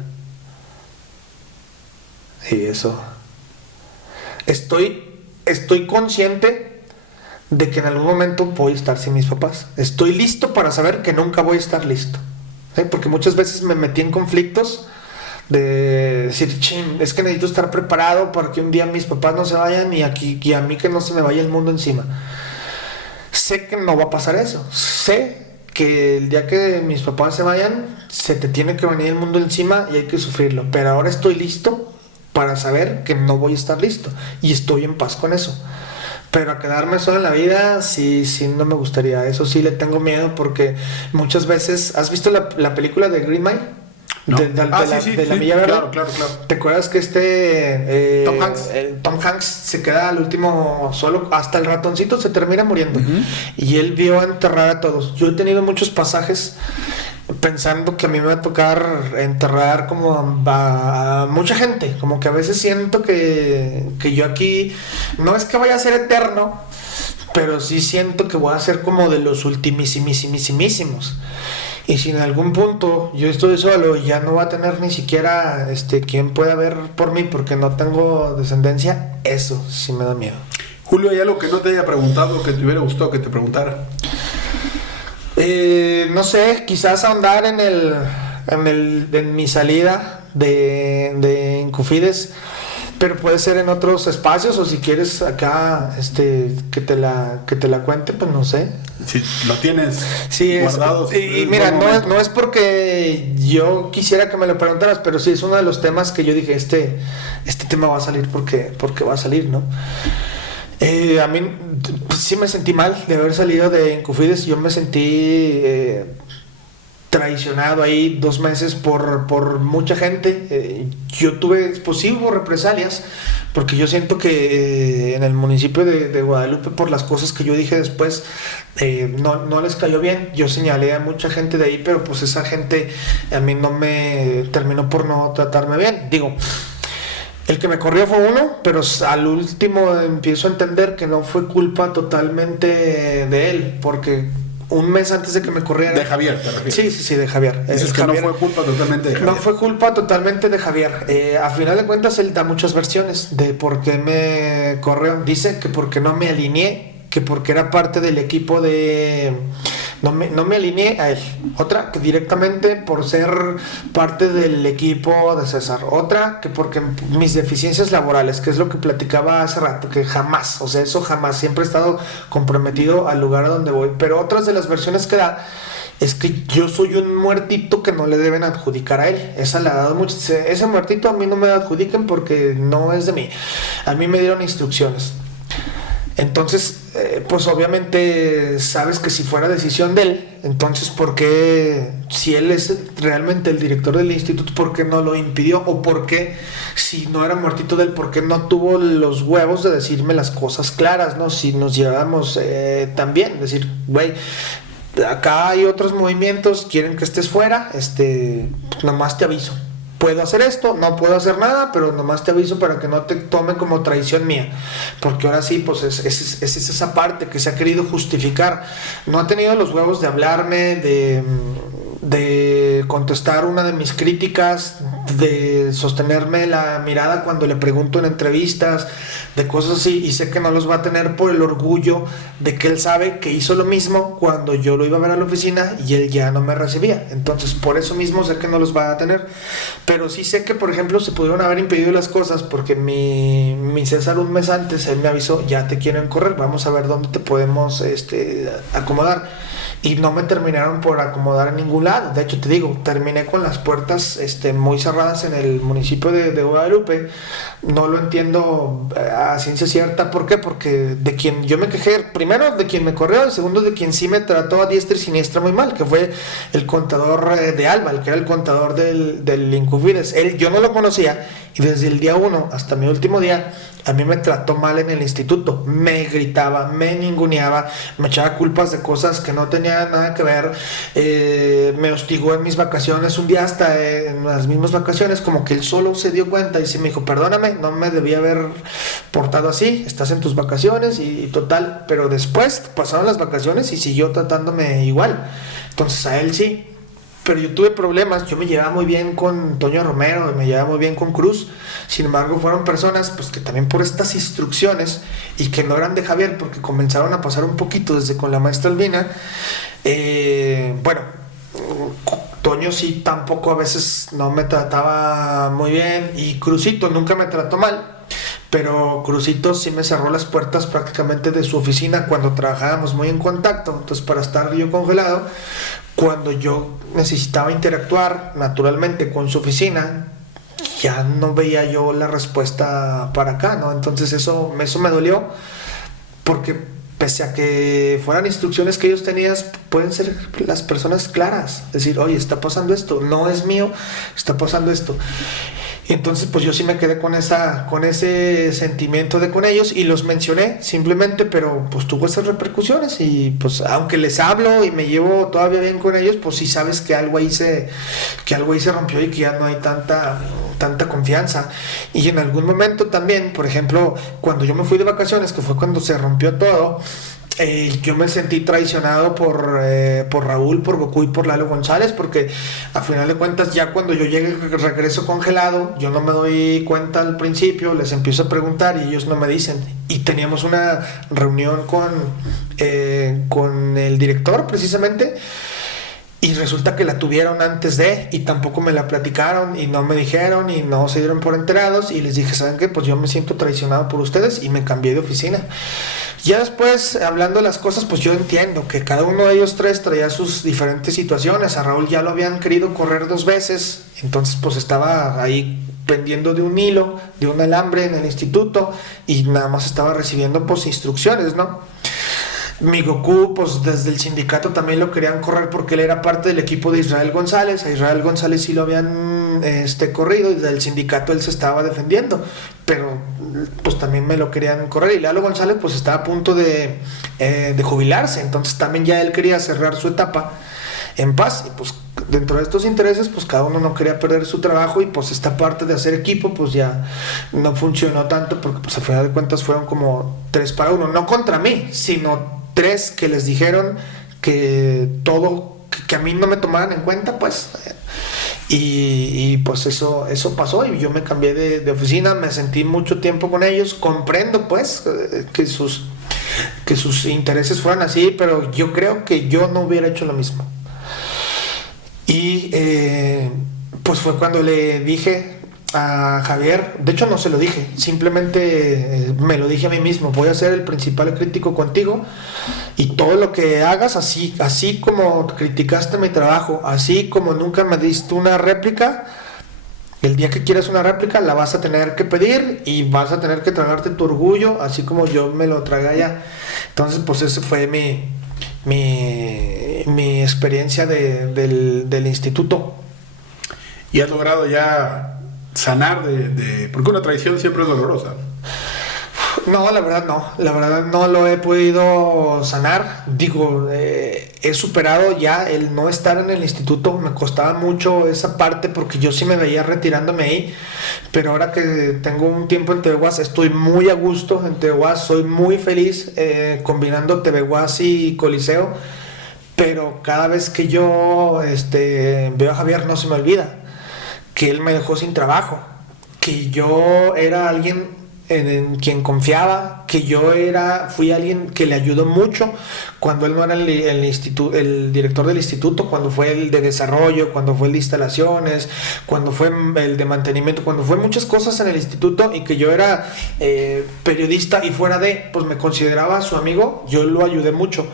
Y eso. Estoy consciente de que en algún momento voy a estar sin mis papás. Estoy listo para saber que nunca voy a estar listo. Porque muchas veces me metí en conflictos de decir, chin, es que necesito estar preparado para que un día mis papás no se vayan y a mí que no se me vaya el mundo encima. Sé que no va a pasar eso. Sé que el día que mis papás se vayan, se te tiene que venir el mundo encima y hay que sufrirlo. Pero ahora estoy listo para saber que no voy a estar listo, y estoy en paz con eso. Pero a quedarme solo en la vida, sí, no me gustaría. Eso sí le tengo miedo, porque muchas veces... ¿Has visto la película de Green Mile? No. De la Milla Verde. Claro. ¿Te acuerdas que Tom Hanks se queda al último solo, hasta el ratoncito se termina muriendo? Y él vio enterrar a todos. Yo he tenido muchos pasajes pensando que a mí me va a tocar enterrar como a mucha gente, como que a veces siento que yo aquí no es que vaya a ser eterno, pero sí siento que voy a ser como de los ultimísimos. Y si en algún punto yo estoy solo y ya no va a tener ni siquiera quien pueda ver por mí porque no tengo descendencia, eso sí me da miedo. Julio, ¿hay algo que no te haya preguntado que te hubiera gustado que te preguntara? No sé, quizás ahondar en mi salida de Incufides, pero puede ser en otros espacios, o si quieres acá que te la cuente, pues no sé. Si lo tienes guardado. Y mira, no es porque yo quisiera que me lo preguntaras, pero sí es uno de los temas que yo dije, este tema va a salir porque va a salir, ¿no? A mí pues, sí me sentí mal de haber salido de Incufides. Yo me sentí traicionado ahí 2 meses por mucha gente. Yo tuve, pues sí hubo represalias, porque yo siento que en el municipio de Guadalupe, por las cosas que yo dije después, no les cayó bien. Yo señalé a mucha gente de ahí, pero pues esa gente a mí no me terminó por no tratarme bien. Digo, El que me corrió fue uno, pero al último empiezo a entender que no fue culpa totalmente de él, porque un mes antes de que me corriera... De Javier, ¿te refieres? Sí, de Javier. Dices que Javier, no fue culpa totalmente de Javier. No fue culpa totalmente de Javier. A final de cuentas, él da muchas versiones de por qué me corrió. Dice que porque no me alineé, que porque era parte del equipo de... No me alineé a él. Otra, que directamente por ser parte del equipo de César. Otra, que porque mis deficiencias laborales, que es lo que platicaba hace rato, que jamás, o sea, eso jamás, siempre he estado comprometido al lugar a donde voy. Pero otras de las versiones que da es que yo soy un muertito que no le deben adjudicar a él. Esa le ha dado mucho. Ese muertito a mí no me adjudiquen porque no es de mí. A mí me dieron instrucciones. Entonces, pues obviamente sabes que si fuera decisión de él, entonces ¿por qué, si él es realmente el director del instituto, por qué no lo impidió? O por qué, si no era muertito de él, por qué no tuvo los huevos de decirme las cosas claras, ¿no? Si nos llevábamos también, decir, güey, acá hay otros movimientos, quieren que estés fuera, nomás te aviso. Puedo hacer esto, no puedo hacer nada, pero nomás te aviso para que no te tome como traición mía. Porque ahora sí, pues es esa parte que se ha querido justificar. No ha tenido los huevos de hablarme, de contestar una de mis críticas, de sostenerme la mirada cuando le pregunto en entrevistas, de cosas así, y sé que no los va a tener por el orgullo de que él sabe que hizo lo mismo cuando yo lo iba a ver a la oficina y él ya no me recibía. Entonces por eso mismo sé que no los va a tener, pero sí sé que por ejemplo se pudieron haber impedido las cosas porque mi César un mes antes él me avisó, ya te quieren correr, vamos a ver dónde te podemos acomodar. Y no me terminaron por acomodar en ningún lado. De hecho, te digo, terminé con las puertas muy cerradas en el municipio de Guadalupe. No lo entiendo a ciencia cierta. ¿Por qué? Porque de quien yo me quejé, primero de quien me corrió, y segundo de quien sí me trató a diestra y siniestra muy mal, que fue el contador de Alba, el que era el contador del Incufides. Yo no lo conocía y desde el día 1 hasta mi último día a mí me trató mal en el instituto, me gritaba, me ninguneaba, me echaba culpas de cosas que no tenían nada que ver, me hostigó en mis vacaciones, un día hasta en las mismas vacaciones, como que él solo se dio cuenta y se me dijo, perdóname, no me debía haber portado así, estás en tus vacaciones y total, pero después pasaron las vacaciones y siguió tratándome igual, entonces a él sí. Pero yo tuve problemas, yo me llevaba muy bien con Toño Romero, me llevaba muy bien con Cruz, sin embargo fueron personas pues que también por estas instrucciones y que no eran de Javier porque comenzaron a pasar un poquito desde con la maestra Albina, bueno, Toño sí tampoco a veces no me trataba muy bien y Cruzito nunca me trató mal. Pero Cruzito sí me cerró las puertas prácticamente de su oficina cuando trabajábamos muy en contacto, entonces para estar yo congelado, cuando yo necesitaba interactuar naturalmente con su oficina, ya no veía yo la respuesta para acá, ¿no? Entonces eso me dolió, porque pese a que fueran instrucciones que ellos tenían, pueden ser las personas claras, decir, oye, está pasando esto, no es mío, está pasando esto. Entonces pues yo sí me quedé con ese sentimiento de con ellos y los mencioné simplemente, pero pues tuvo esas repercusiones y pues aunque les hablo y me llevo todavía bien con ellos, pues sí sabes que algo ahí se rompió y que ya no hay tanta confianza. Y en algún momento también, por ejemplo, cuando yo me fui de vacaciones, que fue cuando se rompió todo, yo me sentí traicionado por Raúl, por Goku y por Lalo González, porque a final de cuentas ya cuando yo regreso congelado, yo no me doy cuenta al principio, les empiezo a preguntar y ellos no me dicen. Y teníamos una reunión con el director precisamente, y resulta que la tuvieron antes y tampoco me la platicaron y no me dijeron y no se dieron por enterados, y les dije, ¿saben qué? Pues yo me siento traicionado por ustedes y me cambié de oficina. Ya después, hablando de las cosas, pues yo entiendo que cada uno de ellos tres traía sus diferentes situaciones. A Raúl ya lo habían querido correr 2 veces, entonces pues estaba ahí pendiendo de un hilo, de un alambre en el instituto y nada más estaba recibiendo pues instrucciones, ¿no? Mi Goku, pues desde el sindicato también lo querían correr porque él era parte del equipo de Israel González. A Israel González sí lo habían corrido y del sindicato él se estaba defendiendo, pero pues también me lo querían correr. Y Lalo González pues estaba a punto de jubilarse, entonces también ya él quería cerrar su etapa en paz y pues dentro de estos intereses, pues cada uno no quería perder su trabajo y pues esta parte de hacer equipo pues ya no funcionó tanto porque pues al final de cuentas fueron como 3 para 1, no contra mí, sino 3 que les dijeron que todo, que a mí no me tomaran en cuenta, pues y pues eso pasó y yo me cambié de oficina, me sentí mucho tiempo con ellos, comprendo pues que sus intereses fueran así, pero yo creo que yo no hubiera hecho lo mismo. Y pues fue cuando le dije a Javier, de hecho no se lo dije, simplemente me lo dije a mí mismo, voy a ser el principal crítico contigo y todo lo que hagas, así como criticaste mi trabajo, así como nunca me diste una réplica, el día que quieras una réplica la vas a tener que pedir y vas a tener que tragarte tu orgullo, así como yo me lo tragué allá. Entonces pues ese fue mi experiencia del instituto. ¿Y has logrado ya sanar porque una traición siempre es dolorosa? No, la verdad no lo he podido sanar. Digo, he superado ya el no estar en el instituto, me costaba mucho esa parte porque yo sí me veía retirándome ahí, pero ahora que tengo un tiempo en TV UAS estoy muy a gusto en TV UAS, soy muy feliz combinando TV UAS y Coliseo, pero cada vez que yo veo a Javier no se me olvida que él me dejó sin trabajo, que yo era alguien en quien confiaba, que yo fui alguien que le ayudó mucho cuando él no era el director del instituto, cuando fue el de desarrollo, cuando fue el de instalaciones, cuando fue el de mantenimiento, cuando fue muchas cosas en el instituto y que yo era periodista y fuera pues me consideraba su amigo, yo lo ayudé mucho.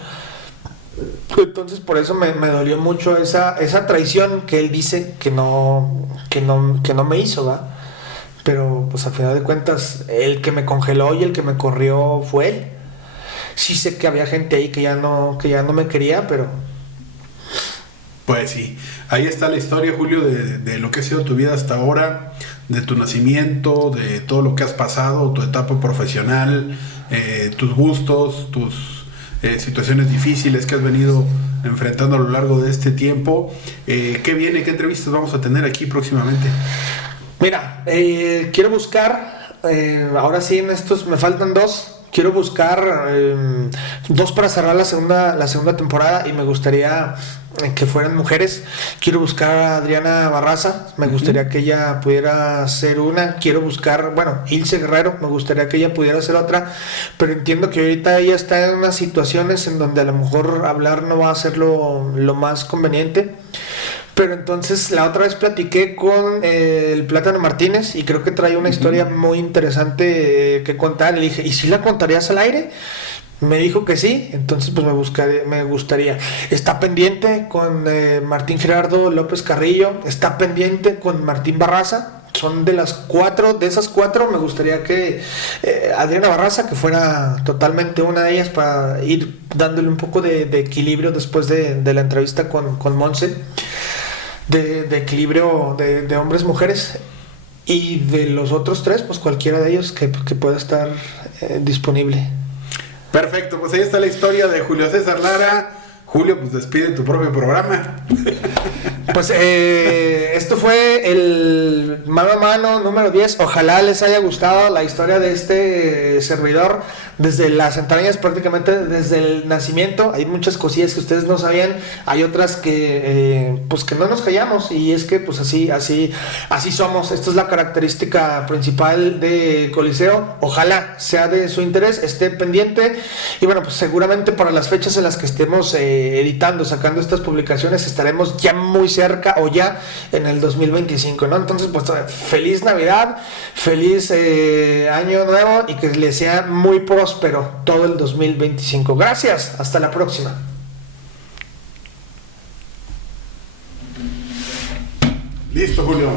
Entonces por eso me dolió mucho esa traición que él dice que no me hizo, ¿va? Pero pues al final de cuentas el que me congeló y el que me corrió fue él. Sí sé que había gente ahí que ya no me quería, pero pues sí, ahí está la historia, Julio, de lo que ha sido tu vida hasta ahora, de tu nacimiento, de todo lo que has pasado, tu etapa profesional, tus gustos, tus situaciones difíciles que has venido enfrentando a lo largo de este tiempo. ¿Qué viene? ¿Qué entrevistas vamos a tener aquí próximamente? Mira, quiero buscar, ahora sí en estos me faltan 2, quiero buscar 2 para cerrar la segunda temporada y me gustaría que fueran mujeres. Quiero buscar a Adriana Barraza, me gustaría que ella pudiera ser una, quiero buscar, Ilse Guerrero, me gustaría que ella pudiera ser otra, pero entiendo que ahorita ella está en unas situaciones en donde a lo mejor hablar no va a ser lo más conveniente. Pero entonces la otra vez platiqué con el Plátano Martínez y creo que trae una historia muy interesante que contar. Le dije, ¿y si la contarías al aire? Me dijo que sí, entonces pues me gustaría. Está pendiente con Martín Gerardo López Carrillo, está pendiente con Martín Barraza. Son de esas 4 me gustaría que Adriana Barraza, que fuera totalmente una de ellas para ir dándole un poco de equilibrio después de la entrevista con Monse. De equilibrio de hombres, mujeres, y de los otros 3, pues cualquiera de ellos que pueda estar disponible. Perfecto, pues ahí está la historia de Julio César Lara. Julio, pues despide tu propio programa. Pues esto fue el mano a mano número 10. Ojalá les haya gustado la historia de este servidor desde las entrañas, prácticamente desde el nacimiento. Hay muchas cosillas que ustedes no sabían, hay otras que pues que no nos callamos, y es que pues así somos. Esta es la característica principal de Coliseo. Ojalá sea de su interés, esté pendiente, y bueno, pues seguramente para las fechas en las que estemos editando, sacando estas publicaciones, estaremos ya muy cerca o ya en el 2025, ¿no? Entonces pues feliz Navidad, feliz año nuevo, y que les sea muy próspero todo el 2025. Gracias, hasta la próxima. Listo, Julio.